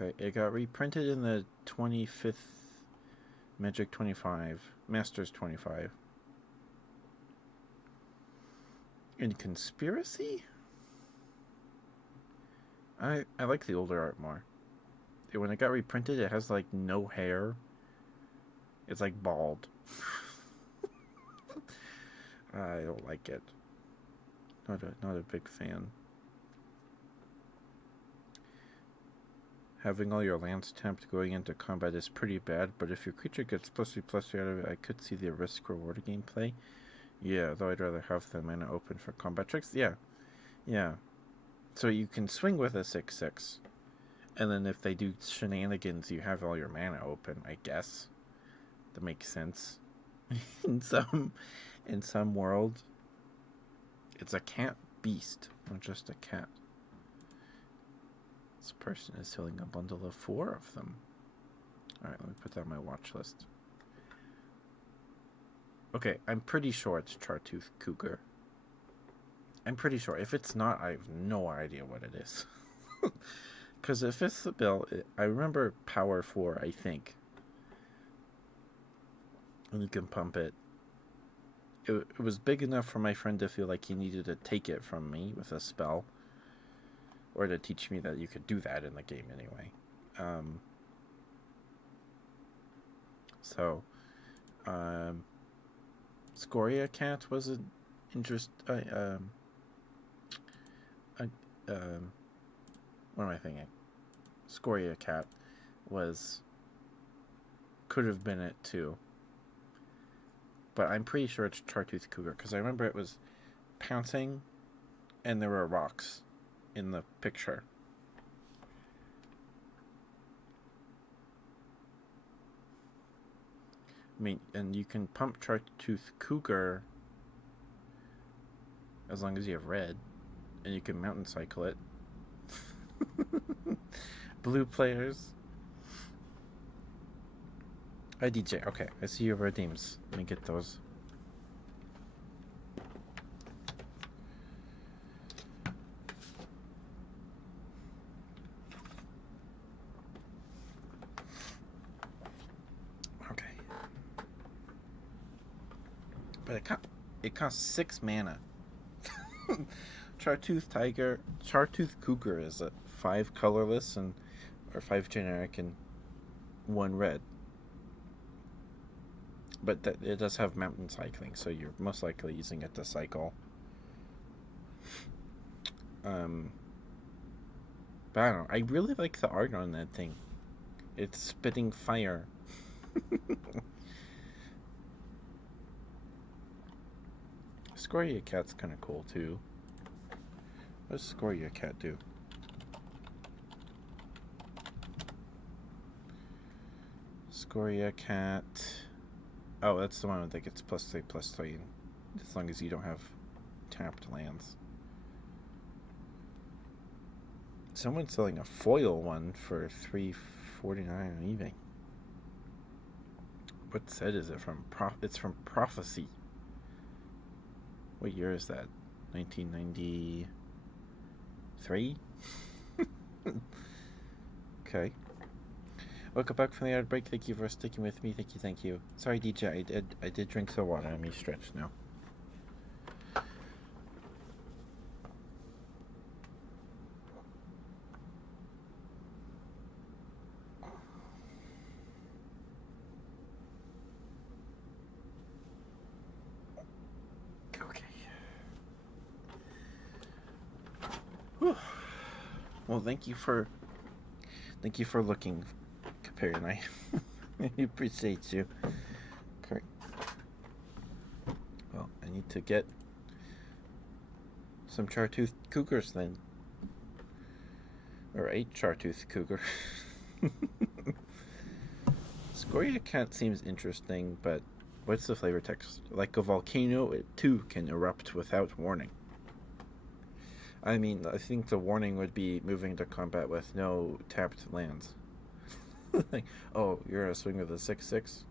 Okay, it got reprinted in the 25th Magic 25, Masters 25. In Conspiracy? I like the older art more. When it got reprinted, it has like no hair. It's like bald. I don't like it. Not a big fan. Having all your lands tapped going into combat is pretty bad, but if your creature gets +3/+3 out of it, I could see the risk-reward gameplay. Yeah, though I'd rather have the mana open for combat tricks. Yeah. So you can swing with a 6/6, and then if they do shenanigans, you have all your mana open, I guess. That makes sense. in some world, it's a cat beast, not just a cat. This person is selling a bundle of 4 of them. Alright, let me put that on my watch list. Okay, I'm pretty sure it's Chartooth Cougar. I'm pretty sure. If it's not, I have no idea what it is. Because if it's the bill, I remember Power 4, I think. And you can pump it. It was big enough for my friend to feel like he needed to take it from me with a spell. Or to teach me that you could do that in the game anyway. Scoria Cat was an interest. What am I thinking? Scoria Cat could have been it too. But I'm pretty sure it's Chartooth Cougar because I remember it was pouncing, and there were rocks in the picture. I mean, and you can pump Chartooth Cougar as long as you have red, and you can mountain cycle it. Blue players. Hi DJ. Okay, I see your redeems. Let me get those. But it costs 6 mana. Chartooth Cougar is a 5 colorless or 5 generic and 1 red. But it does have mountain cycling, so you're most likely using it to cycle. But I don't know. I really like the art on that thing. It's spitting fire. Scoria Cat's kind of cool too. What does Scoria Cat do? Scoria Cat. Oh, that's the one that gets +3/+3, as long as you don't have tapped lands. Someone's selling a foil one for $3.49 on eBay. What set is it from? It's from Prophecy. What year is that? 1993? Okay. Welcome back from the ad break. Thank you for sticking with me. Thank you. Sorry, DJ. I did drink some water. Let me stretch now. Whew. Well, thank you for looking, Capri, and I appreciate you. Okay. Well, I need to get some chartooth cougars then, or a chartooth cougar. Scoria Cat seems interesting, but what's the flavor text? Like a volcano, it too can erupt without warning. I mean, I think the warning would be moving to combat with no tapped lands. Like, oh, you're gonna swing with a 6/6.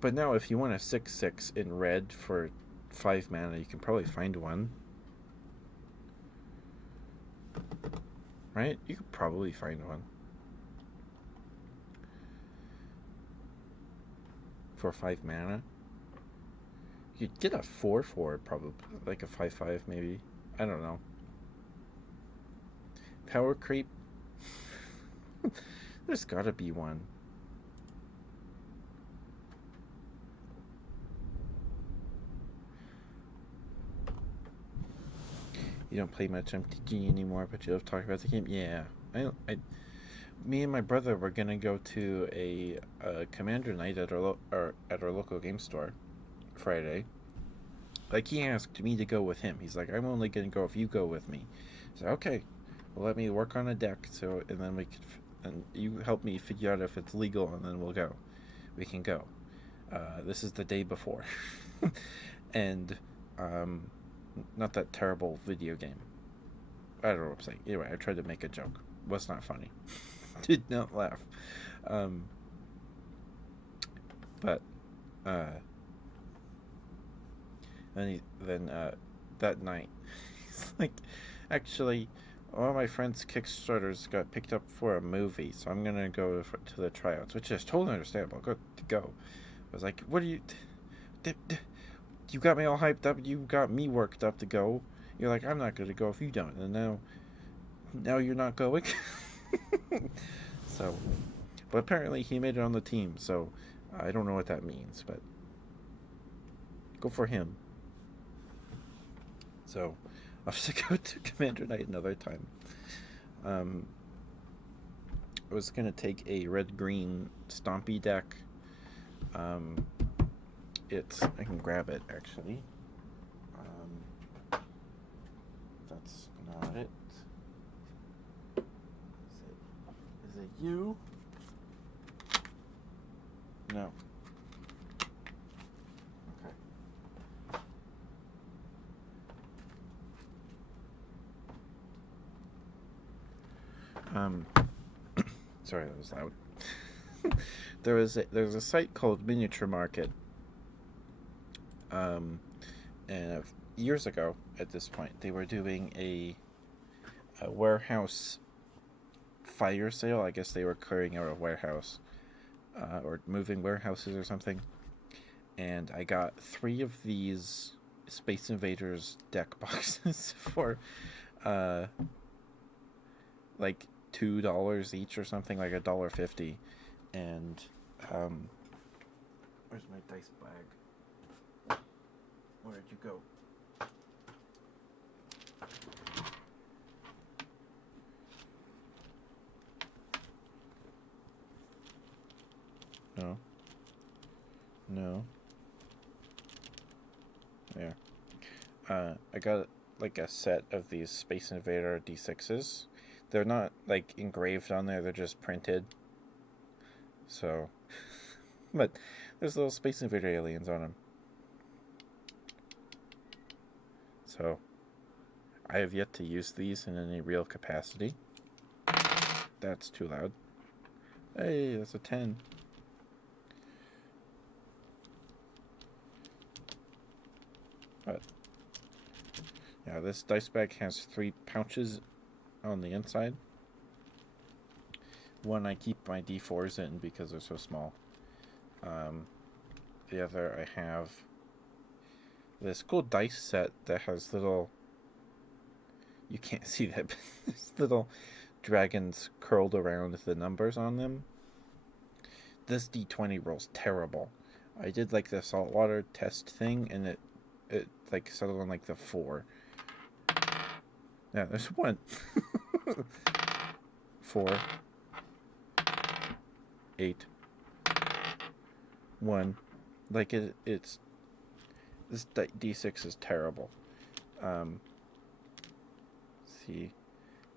But now, if you want a 6/6 in red for 5 mana, you can probably find one. Right? You could probably find one. For 5 mana. You'd get a 4/4 probably. Like a 5/5 maybe. I don't know. Power creep. There's gotta be one. You don't play much MTG anymore, but you love talking about the game. Yeah, me and my brother were gonna go to a commander night at our local game store Friday. Like, he asked me to go with him. He's like, I'm only gonna go if you go with me. So okay, well, let me work on a deck, so and then and you help me figure out if it's legal, and then we can go. This is the day before, and not that terrible video game. I don't know what I'm saying. Anyway, I tried to make a joke. Was not funny. Did not laugh. But then that night, he's like, actually, all of my friends' Kickstarters got picked up for a movie, so I'm gonna go to the tryouts, which is totally understandable. Good to go. I was like, what do you? You got me all hyped up. You got me worked up to go. You're like, I'm not gonna go if you don't. And now you're not going. So, but apparently he made it on the team. So I don't know what that means, but go for him. So I'll have to go to Commander Night another time. I was gonna take a red-green Stompy deck. I can grab it actually. That's not it. Is it you? No. Okay. Sorry, that was loud. There's a site called Miniature Market. And years ago, at this point, they were doing a warehouse fire sale. I guess they were clearing out a warehouse, or moving warehouses or something. And I got 3 of these Space Invaders deck boxes for like $2 each or something, like $1.50. And where's my dice bag? Where did you go? No. There. I got like a set of these Space Invader D6s. They're not like engraved on there, they're just printed. So, but there's little Space Invader aliens on them. So, I have yet to use these in any real capacity. That's too loud. Hey, that's a 10. But, yeah, this dice bag has 3 pouches on the inside. One I keep my D4s in because they're so small. The other I have this cool dice set that has little, you can't see that, but there's little dragons curled around the numbers on them. This D20 rolls terrible. I did like the saltwater test thing, and it like settled on like the 4. Yeah, there's 1, 4, 8, 1. Like it's this D6 is terrible. See,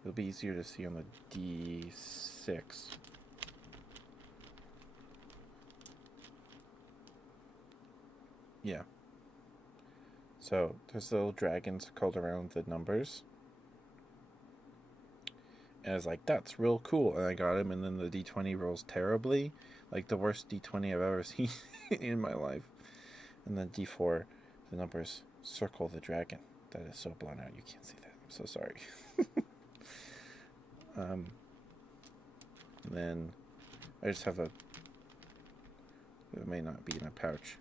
it'll be easier to see on the D6. Yeah. So there's little dragons called around the numbers. And I was like, that's real cool. And I got him, and then the D20 rolls terribly. Like the worst D20 I've ever seen in my life. And then D4, the numbers circle the dragon. That is so blown out. You can't see that. I'm so sorry. Then I just have it may not be in a pouch.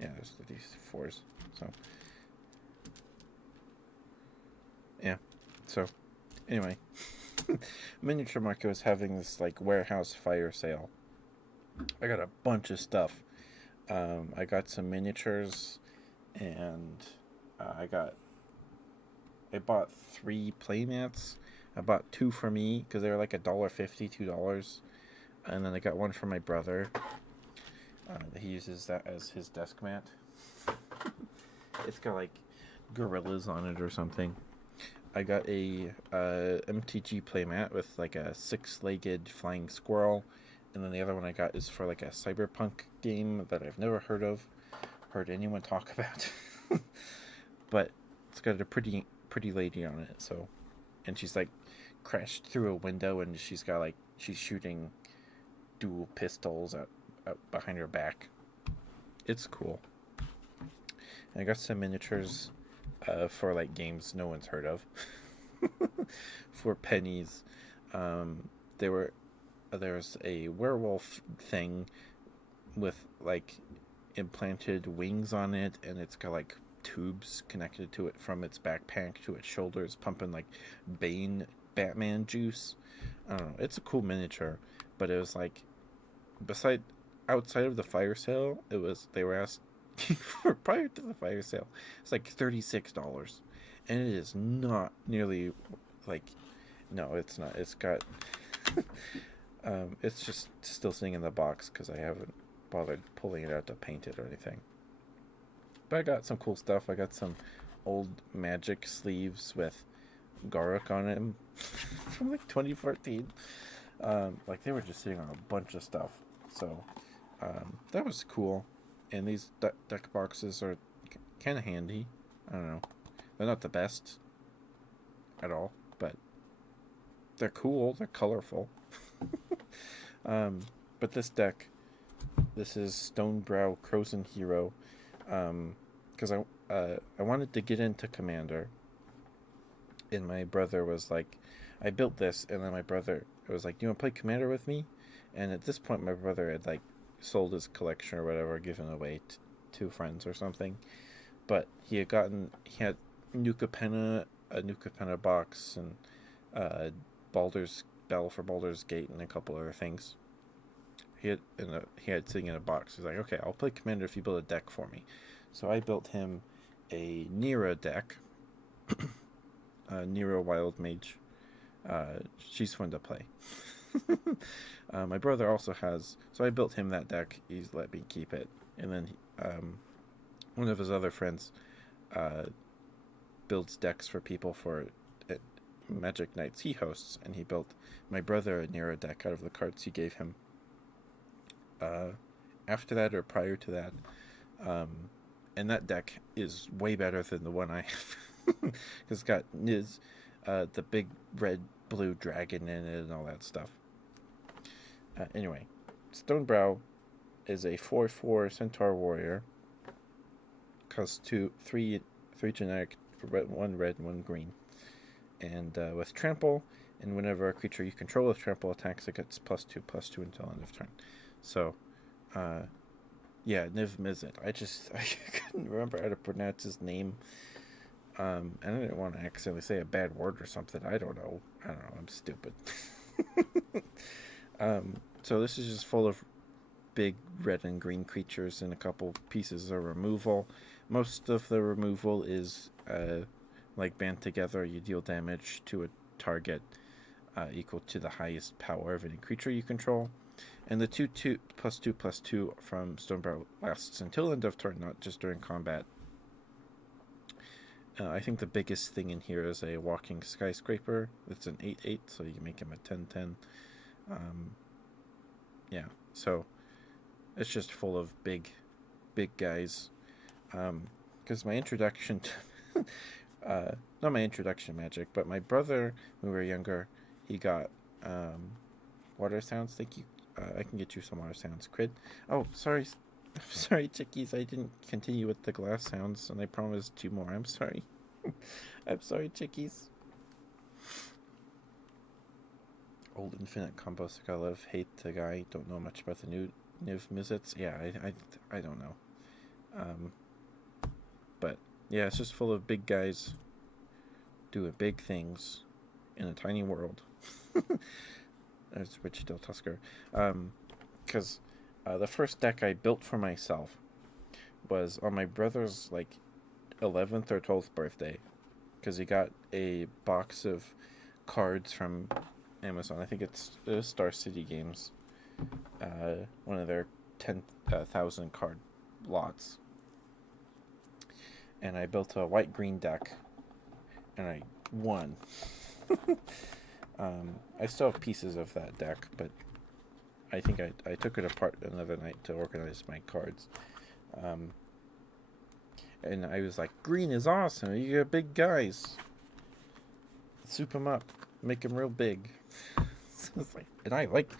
Yeah, there's the D4s. So, yeah. So, anyway. Miniature Market was having this, like, warehouse fire sale. I got a bunch of stuff. I got some miniatures, and I bought 3 playmats. I bought 2 for me because they were like $1.50, $2, and then I got 1 for my brother. He uses that as his desk mat. It's got like gorillas on it or something. I got a MTG playmat with like a 6-legged flying squirrel, and then the other one I got is for like a cyberpunk game that I've never heard anyone talk about. But it's got a pretty lady on it. So, and she's like crashed through a window, and she's shooting dual pistols out behind her back. It's cool. And I got some miniatures for like games no one's heard of for pennies. There's a werewolf thing with like implanted wings on it, and it's got like tubes connected to it from its backpack to its shoulders, pumping like Bane Batman juice. I don't know. It's a cool miniature, but it was like outside of the fire sale, they were asking for, prior to the fire sale, it's like $36, and it is not nearly like, no, it's not. It's got it's just still sitting in the box because I haven't bothered pulling it out to paint it or anything. But I got some cool stuff. I got some old Magic sleeves with Garruk on them from like 2014. Like they were just sitting on a bunch of stuff. So that was cool. And these deck boxes are kind of handy. I don't know. They're not the best at all, but they're cool. They're colorful. But this deck, this is Stonebrow Crozen Hero, because I wanted to get into Commander, and my brother was like, I built this, and then my brother was like, do you want to play Commander with me? And at this point, my brother had like sold his collection or whatever, given away to friends or something. But he had Nuka Penna, a Nuka Penna box, and Baldur's Bell for Baldur's Gate, and a couple other things. He had sitting in a box. He's like, okay, I'll play Commander if you build a deck for me. So I built him a Nira deck, Nira Wild Mage. She's fun to play. My brother also has, so I built him that deck. He's let me keep it, and then one of his other friends builds decks for people for Magic Nights he hosts, and he built my brother a Nira deck out of the cards he gave him. After that or prior to that, and that deck is way better than the one I have. It's got Niz, the big red blue dragon in it and all that stuff. Anyway, Stonebrow is a 4/4 Centaur warrior. Costs 3 generic, 1 red, 1 green, and with trample. And whenever a creature you control with trample attacks, it gets +2/+2 until end of turn. So, yeah, Niv Mizzet. I couldn't remember how to pronounce his name. And I didn't want to accidentally say a bad word or something. I don't know. I'm stupid. So this is just full of big red and green creatures and a couple pieces of removal. Most of the removal is like band together, you deal damage to a target equal to the highest power of any creature you control. And the 2/2+2/2 from Stonebarrow lasts until end of turn, not just during combat. I think the biggest thing in here is a walking skyscraper. It's an 8/8, so you can make him a 10/10. Yeah, so it's just full of big guys. Because my introduction to not my introduction magic, but my brother, when we were younger, he got water sounds. Thank you. I can get you some water sounds. Crid. Oh, sorry. Sorry, chickies. I didn't continue with the glass sounds, and I promised 2 more. I'm sorry. I'm sorry, chickies. Old infinite combo I love. Hate the guy. Don't know much about the new Niv Mizzets. Yeah, I don't know. But yeah, it's just full of big guys doing big things in a tiny world. That's Wichita Tusker. Because the first deck I built for myself was on my brother's 11th or 12th birthday, because he got a box of cards from Amazon. I think it was Star City Games, one of their 10,000 card lots. And I built a white-green deck, and I won. I still have pieces of that deck, but I think I took it apart another night to organize my cards. And I was like, green is awesome. You got big guys. Soup them up. Make them real big. So it's like, and I like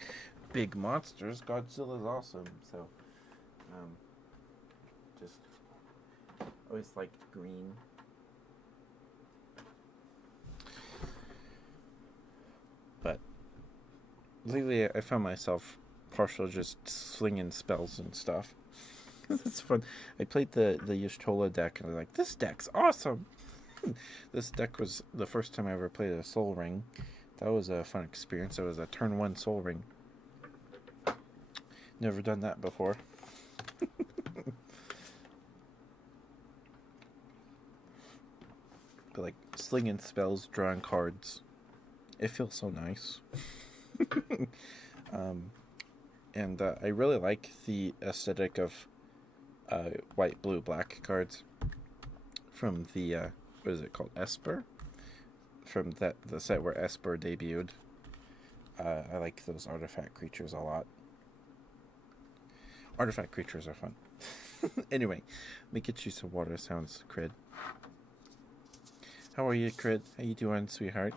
big monsters. Godzilla's awesome. So, just always liked green. But lately I found myself partial just slinging spells and stuff. It's fun. I played the Y'shtola deck, and I was like, this deck's awesome. This deck was the first time I ever played a Soul Ring. That was a fun experience. It was a turn 1 Soul Ring. Never done that before. But slinging spells, drawing cards, it feels so nice. And I really like the aesthetic of white, blue, black cards from the what is it called, Esper, from the set where Esper debuted. I like those artifact creatures a lot. Artifact creatures are fun. Anyway, let me get you some water sounds, Crid. How are you, Crid? How you doing, sweetheart?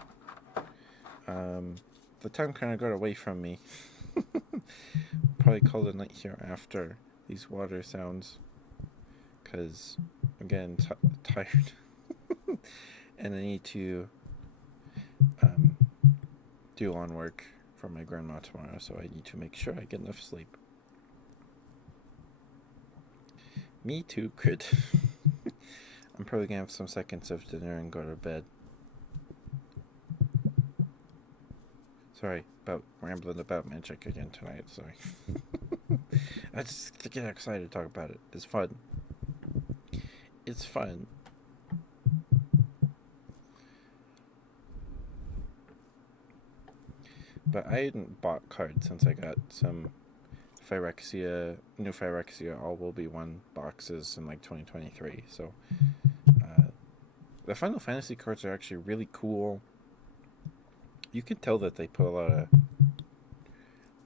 The time kind of got away from me. Probably call it a night here after these water sounds, because I'm getting tired. And I need to do lawn work for my grandma tomorrow, so I need to make sure I get enough sleep. Me too, Crit. I'm probably gonna have some seconds of dinner and go to bed. Sorry about rambling about magic again tonight. Sorry. I just get excited to talk about it. It's fun. It's fun. But I hadn't bought cards since I got some new Phyrexia All Will Be One boxes in 2023. So the Final Fantasy cards are actually really cool. You can tell that they put a lot of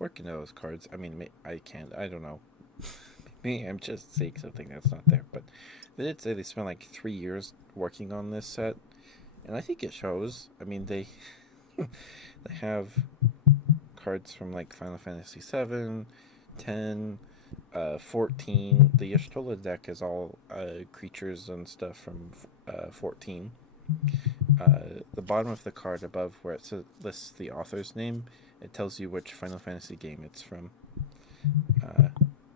work into those cards. I mean, I don't know. Maybe I'm just saying something that's not there. But they did say they spent 3 years working on this set. And I think it shows. I mean, they have cards from Final Fantasy 7, 10, 14. The Y'shtola deck is all creatures and stuff from 14. The bottom of the card above where it lists the author's name, it tells you which Final Fantasy game it's from.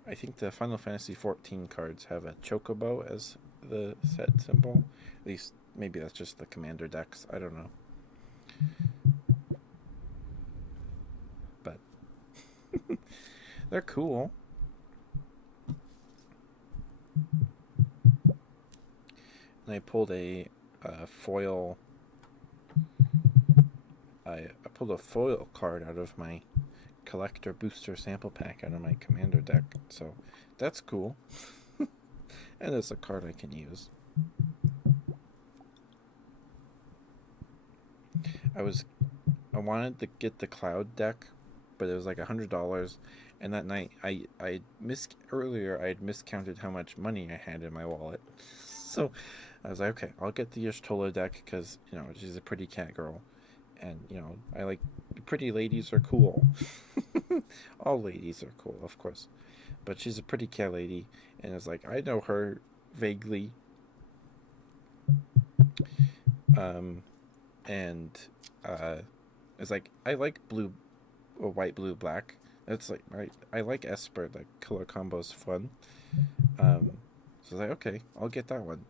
I think the Final Fantasy 14 cards have a chocobo as the set symbol. At least, maybe that's just the commander decks. I don't know. But they're cool. And I pulled a foil. I pulled a foil card out of my collector booster sample pack out of my commander deck, so that's cool. And it's a card I can use. I wanted to get the cloud deck, but it was like $100. And that night, earlier I had miscounted how much money I had in my wallet. So I was like, okay, I'll get the Y'shtola deck because she's a pretty cat girl, and I like pretty ladies are cool. All ladies are cool, of course, but she's a pretty cat lady, and it's like I know her vaguely. Um, and it's like I like blue, or white, blue, black. That's like I like Esper. The color combo's fun. So I was like, okay, I'll get that one.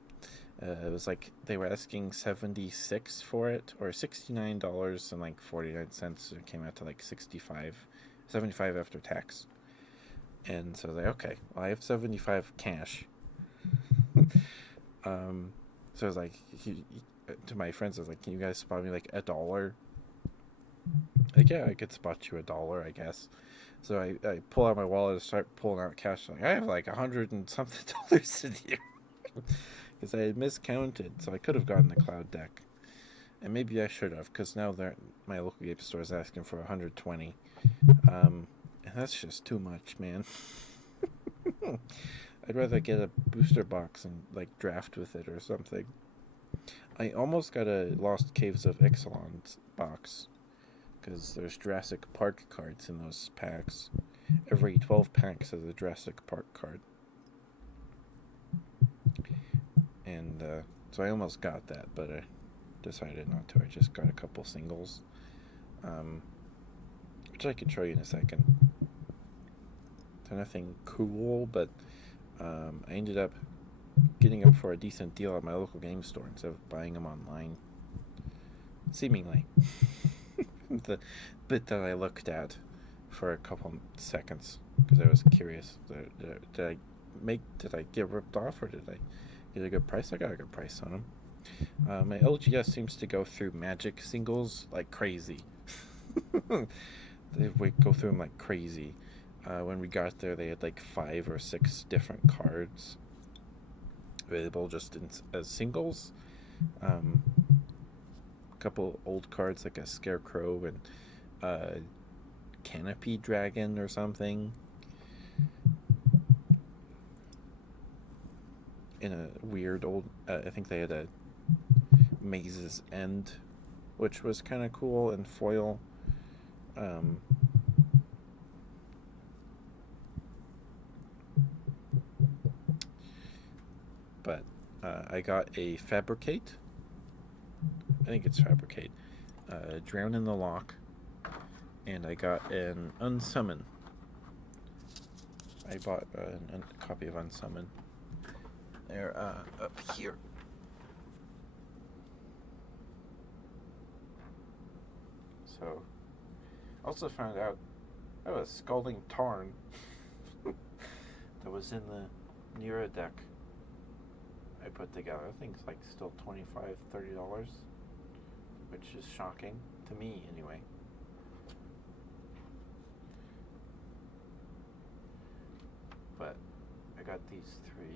It was like they were asking $76 for it, or $69 and like 49 cents. It came out to like 75 after tax. And so I was like, okay, well, I have 75 cash. So I was like, to my friends, I was like, can you guys spot me like $1? Like, yeah, I could spot you $1, I guess. So I pull out my wallet and start pulling out cash. Like, I have like $100 and something in here. Because I had miscounted, so I could have gotten the cloud deck. And maybe I should have, because now my local game store is asking for 120. And that's just too much, man. I'd rather get a booster box and like draft with it or something. I almost got a Lost Caves of Ixalan box, because there's Jurassic Park cards in those packs. Every 12 packs has a Jurassic Park card. And so I almost got that, but I decided not to. I just got a couple singles, which I can show you in a second. They're nothing cool, but I ended up getting them for a decent deal at my local game store instead of buying them online. Seemingly. The bit that I looked at for a couple seconds because I was curious. Did I get ripped off, or did I get a good price? I got a good price on them. My LGS seems to go through Magic singles like crazy. They would go through them like crazy. When we got there, they had like 5 or 6 different cards available just as singles. A couple old cards like a Scarecrow and Canopy Dragon or something. In a weird old, I think they had a Maze's End, which was kind of cool, and foil. But I got a Fabricate. I think it's Fabricate. Drown in the Loch. And I got an Unsummon. I bought a copy of Unsummon. They're up here. So, also found out I have a Scalding Tarn that was in the Nira deck I put together. I think it's like still $25-$30, which is shocking to me anyway. But I got these 3.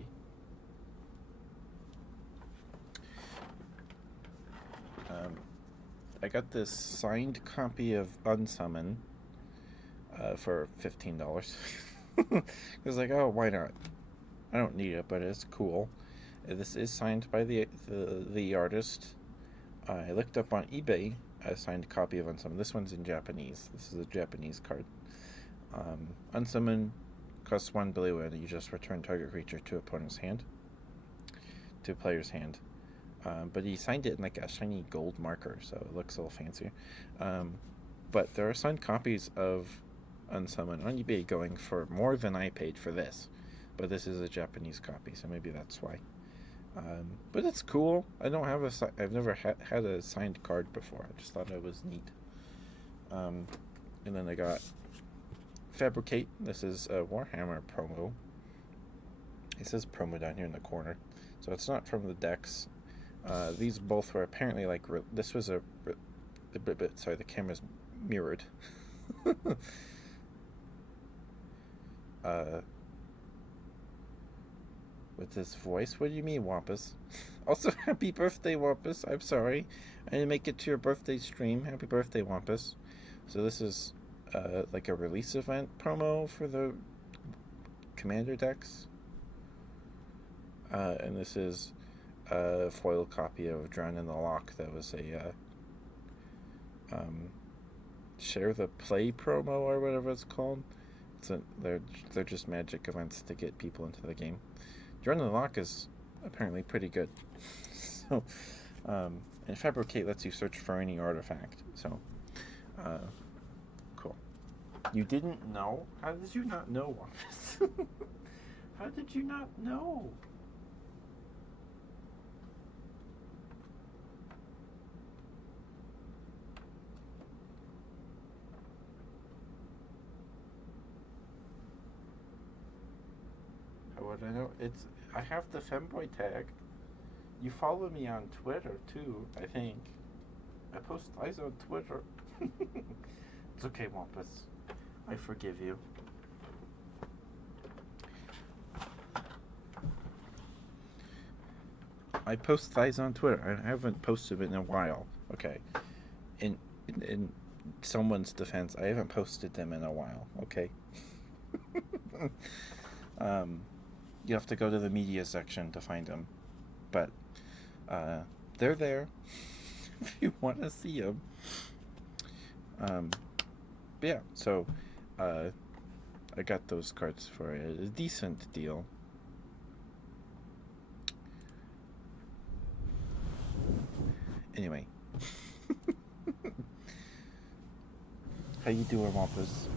I got this signed copy of Unsummon for $15. I was like, oh, why not? I don't need it, but it's cool. This is signed by the artist. I looked up on eBay a signed copy of Unsummon. This one's in Japanese. This is a Japanese card. Unsummon costs 1 blue, and you just return target creature to opponent's hand, to a player's hand. But he signed it in like a shiny gold marker, so it looks a little fancier. But there are signed copies of Unsummon on eBay going for more than I paid for this. But this is a Japanese copy, so maybe that's why. But it's cool. I've never had a signed card before. I just thought it was neat. And then I got Fabricate. This is a Warhammer promo. It says promo down here in the corner, so it's not from the decks. These both were apparently like this was a sorry, the camera's mirrored. uh, with this voice. What do you mean, Wampus? Also, happy birthday, Wampus. I'm sorry, I didn't make it to your birthday stream. Happy birthday, Wampus. So this is like a release event promo for the Commander decks. And this is a foil copy of Drown in the Loch. That was a share the play promo or whatever it's called. They're just magic events to get people into the game. Drown in the Loch is apparently pretty good. So, and Fabricate lets you search for any artifact. So, cool. You didn't know? How did you not know, Wampus? How did you not know? How would I know? I have the Femboy tag. You follow me on Twitter too, I think. I post eyes on Twitter. It's okay, Wampus. I forgive you. I post thighs on Twitter. I haven't posted it in a while. Okay. In someone's defense, I haven't posted them in a while. Okay. You have to go to the media section to find them, but they're there if you want to see them. But yeah, so I got those cards for a decent deal. Anyway, how you doing, Wampus?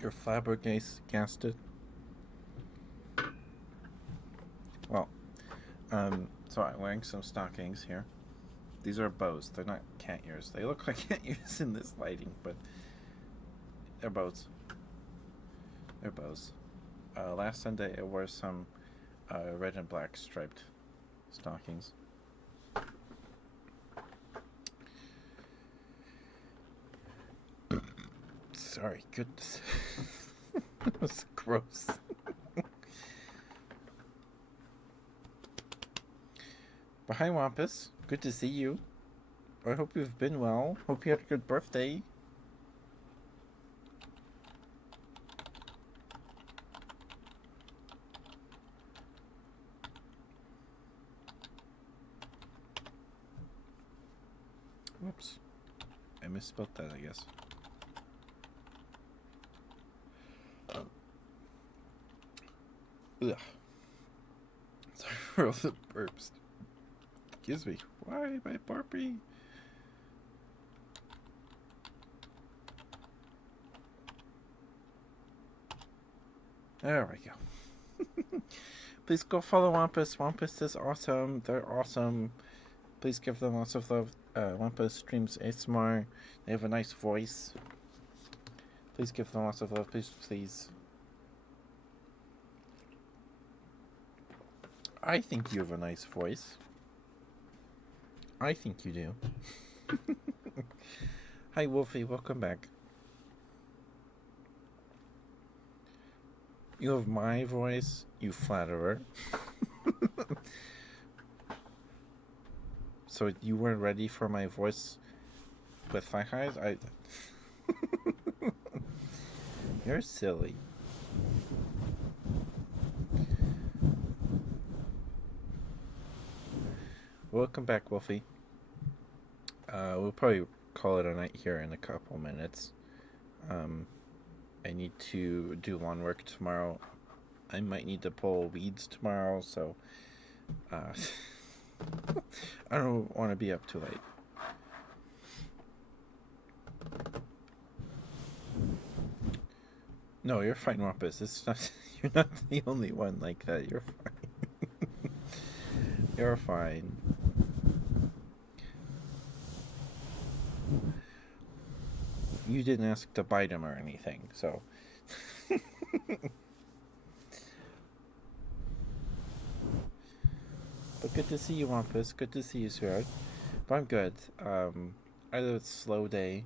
You're flabbergasted. Well, so I'm wearing some stockings here. These are bows. They're not cat ears. They look like cat ears in this lighting, but they're bows. They're bows. Last Sunday I wore some red and black striped stockings. Sorry, goodness. That was gross. But hi, Wampus. Good to see you. I hope you've been well. Hope you had a good birthday. Whoops. I misspelled that, I guess. Ugh. Sorry for all the burps. Excuse me. Why am I burping? There we go. Please go follow Wampus. Wampus is awesome. They're awesome. Please give them lots of love. Wampus streams ASMR. They have a nice voice. Please give them lots of love. Please, please. I think you have a nice voice. I think you do. Hi, Wolfie. Welcome back. You have my voice, you flatterer. So you weren't ready for my voice with thigh highs? You're silly. Welcome back, Wolfie. We'll probably call it a night here in a couple minutes. I need to do lawn work tomorrow. I might need to pull weeds tomorrow, so I don't want to be up too late. No, you're fine, Wampus. It's not. You're not the only one like that. You're fine. You're fine. You didn't ask to bite him or anything, so. But good to see you, Wampus. Good to see you, sweetheart. But I'm good. I had a slow day.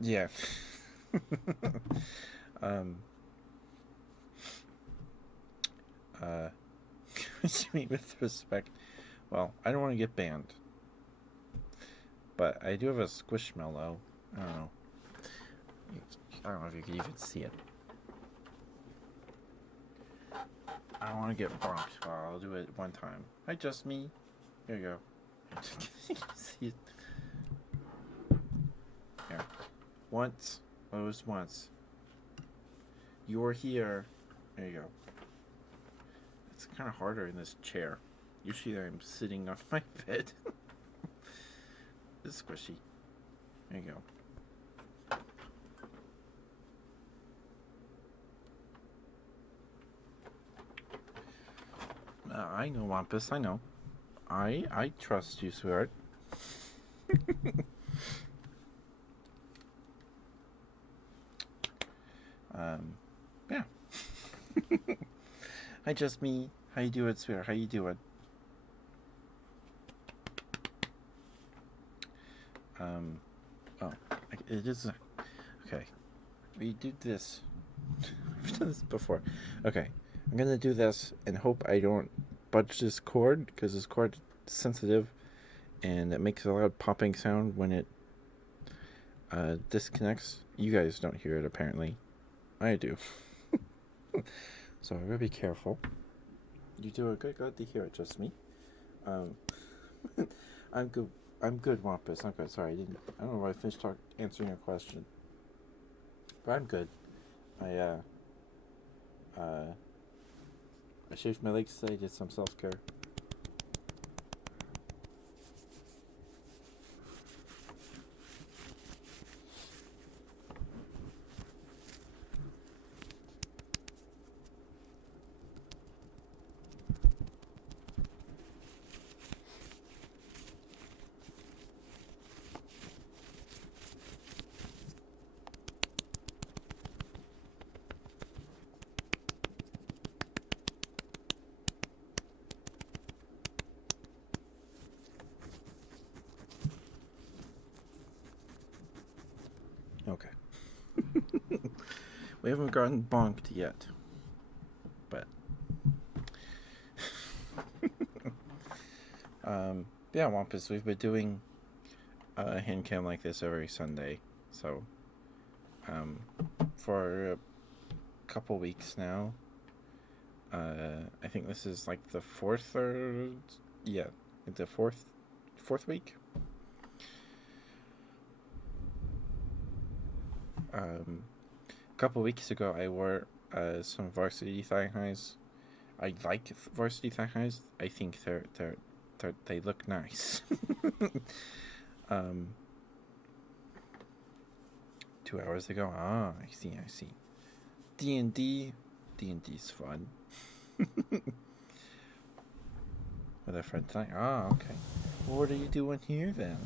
Yeah. um. Uh. With respect. Well, I don't want to get banned. But I do have a squishmallow. I don't know. I don't know if you can even see it. I don't want to get bonked, but I'll do it one time. Hi, just me. Here you go. You can see it. Here. Once. Oh, it was once. You're here. There you go. It's kind of harder in this chair. Usually I'm sitting on my bed. It's squishy. There you go. I know, Wampus. I know. I trust you, sweetheart. Yeah. Hi, just me. How you doing, sweetheart? How you doing? Oh, it is. Okay. We did this. We've done this before. Okay. I'm gonna do this and hope I don't budge this cord because this cord is sensitive and it makes a loud popping sound when it disconnects. You guys don't hear it apparently. I do. So I'm gonna be careful. You do a good. Glad to hear it. Just me. I'm good. I'm good, Wampus. I'm good. Sorry, I don't know why I finished answering your question, but I'm good. I shaved my legs today. Did some self care. Okay. We haven't gotten bonked yet, but yeah, Wampus. We've been doing a hand cam like this every Sunday, so for a couple weeks now. I think this is like the fourth the fourth week. A couple weeks ago, I wore some varsity thigh highs. I like varsity thigh highs. I think they look nice. 2 hours ago. Ah, I see. D&D. D&D's fun. With a friend tonight. Ah, okay. Well, what are you doing here then?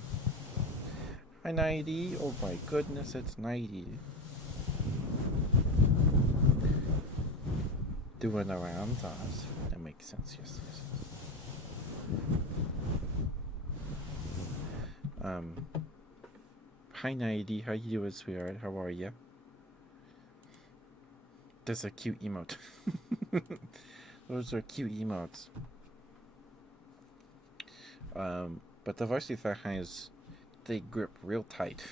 Hi, Nighty. Oh my goodness, it's Nighty. Doing the rounds. That makes sense. Yes. Hi, Nighty. How you doing, sweetheart? How are you? That's a cute emote. Those are cute emotes. But the varsity thigh highs, they grip real tight.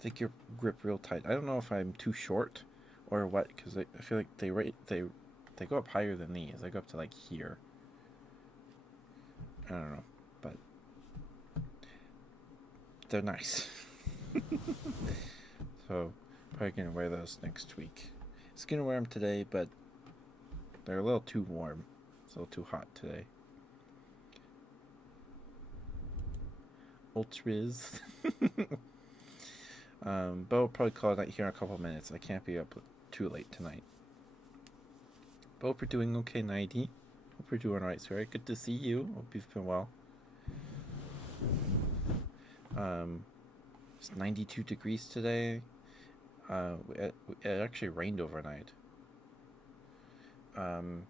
They grip real tight. I don't know if I'm too short or what, because I feel like they go up higher than these. They go up to like here. I don't know, but they're nice. So probably gonna wear those next week. I was gonna wear them today, but they're a little too warm. It's a little too hot today. Ultras. But we'll probably call it night here in a couple minutes. I can't be up too late tonight. But hope you're doing okay, Nighty. Hope you're doing alright, sweetheart. Good to see you. Hope you've been well. It's 92 degrees today. It actually rained overnight. The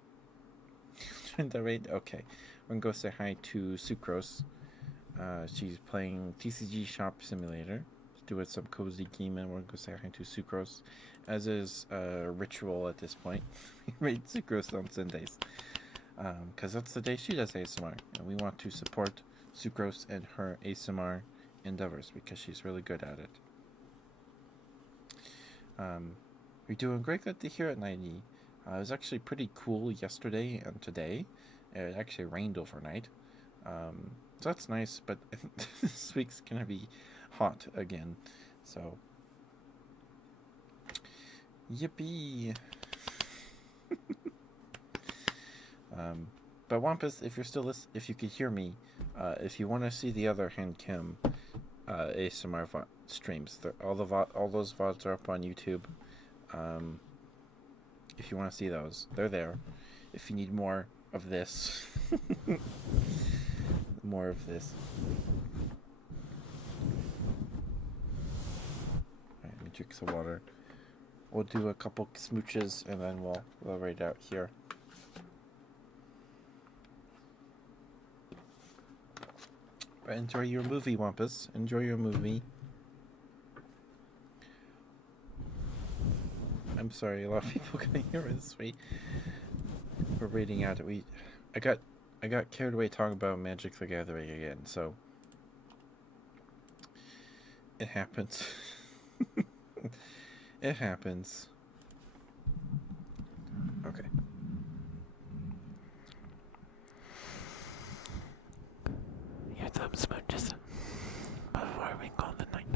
rain. Okay, we're gonna go say hi to Sucrose. She's playing TCG Shop Simulator. Doing some cozy game, and we're gonna go say hi to Sucrose, as is ritual at this point. We raid Sucrose on Sundays, because that's the day she does ASMR, and we want to support Sucrose and her ASMR endeavors because she's really good at it. You're doing great. Good to hear it, 90. It was actually pretty cool yesterday and today. It actually rained overnight. So that's nice, but I think this week's gonna be hot again. So, yippee! But Wampus, if you're still if you could hear me, if you want to see the other Hand Kim ASMR streams, all those VODs are up on YouTube. If you want to see those, they're there. If you need more of this, more of this. Alright, let me drink some water. We'll do a couple smooches and then we'll raid out here. But enjoy your movie, Wampus. Enjoy your movie. I'm sorry, a lot of people can hear us. We're raiding out. I got carried away talking about Magic the Gathering again, so it happens. It happens. Okay. Here's some smooches before we call the night.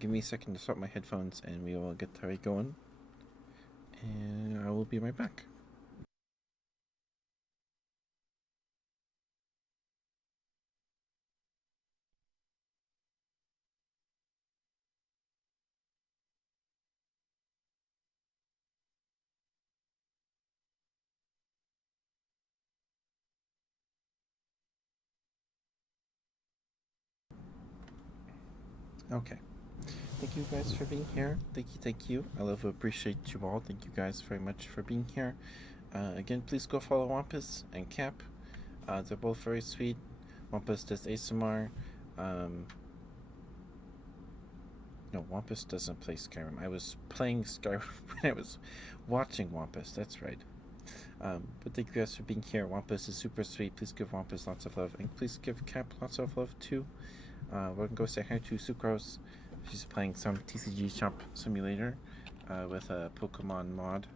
Give me a second to swap my headphones and we will get right going. And I will be right back. Okay. Thank you guys for being here. Thank you. I love and appreciate you all. Thank you guys very much for being here. Again, please go follow Wampus and Cap. They're both very sweet. Wampus does ASMR. No, Wampus doesn't play Skyrim. I was playing Skyrim when I was watching Wampus. That's right. But thank you guys for being here. Wampus is super sweet. Please give Wampus lots of love. And please give Cap lots of love too. We're going to go say hi to Sucrose. She's playing some TCG Shop Simulator with a Pokemon mod.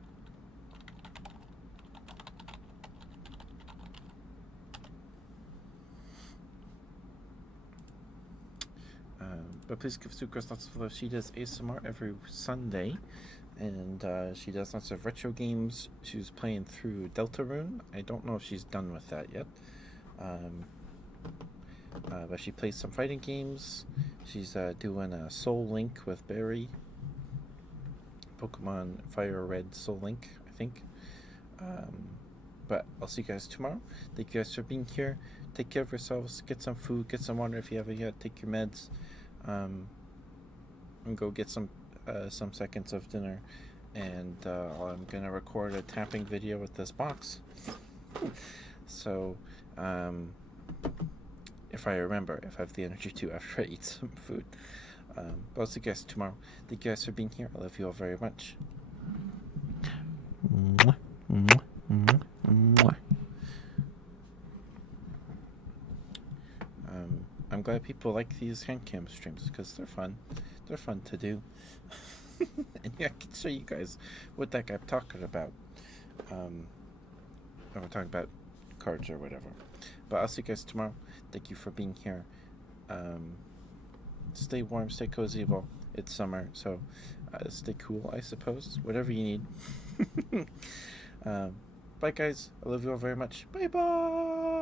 But please give Sucrose lots of love. She does ASMR every Sunday, and she does lots of retro games. She's playing through Deltarune. I don't know if she's done with that yet. But she plays some fighting games. She's doing a Soul Link with Barry. Pokemon Fire Red Soul Link, I think. But I'll see you guys tomorrow. Thank you guys for being here. Take care of yourselves. Get some food. Get some water if you haven't yet. Take your meds. And go get some seconds of dinner. And I'm going to record a tapping video with this box. So, if I remember, if I have the energy to after I eat some food. But I'll see you guys tomorrow. Thank you guys for being here. I love you all very much. Mwah, mwah, mwah, mwah. I'm glad people like these hand cam streams because they're fun. They're fun to do. And yeah, I can show you guys what the heck I'm talking about. We're talking about cards or whatever. But I'll see you guys tomorrow. Thank you for being here. Stay warm, stay cozy. Well, it's summer, so stay cool, I suppose. Whatever you need. Bye, guys. I love you all very much. Bye-bye.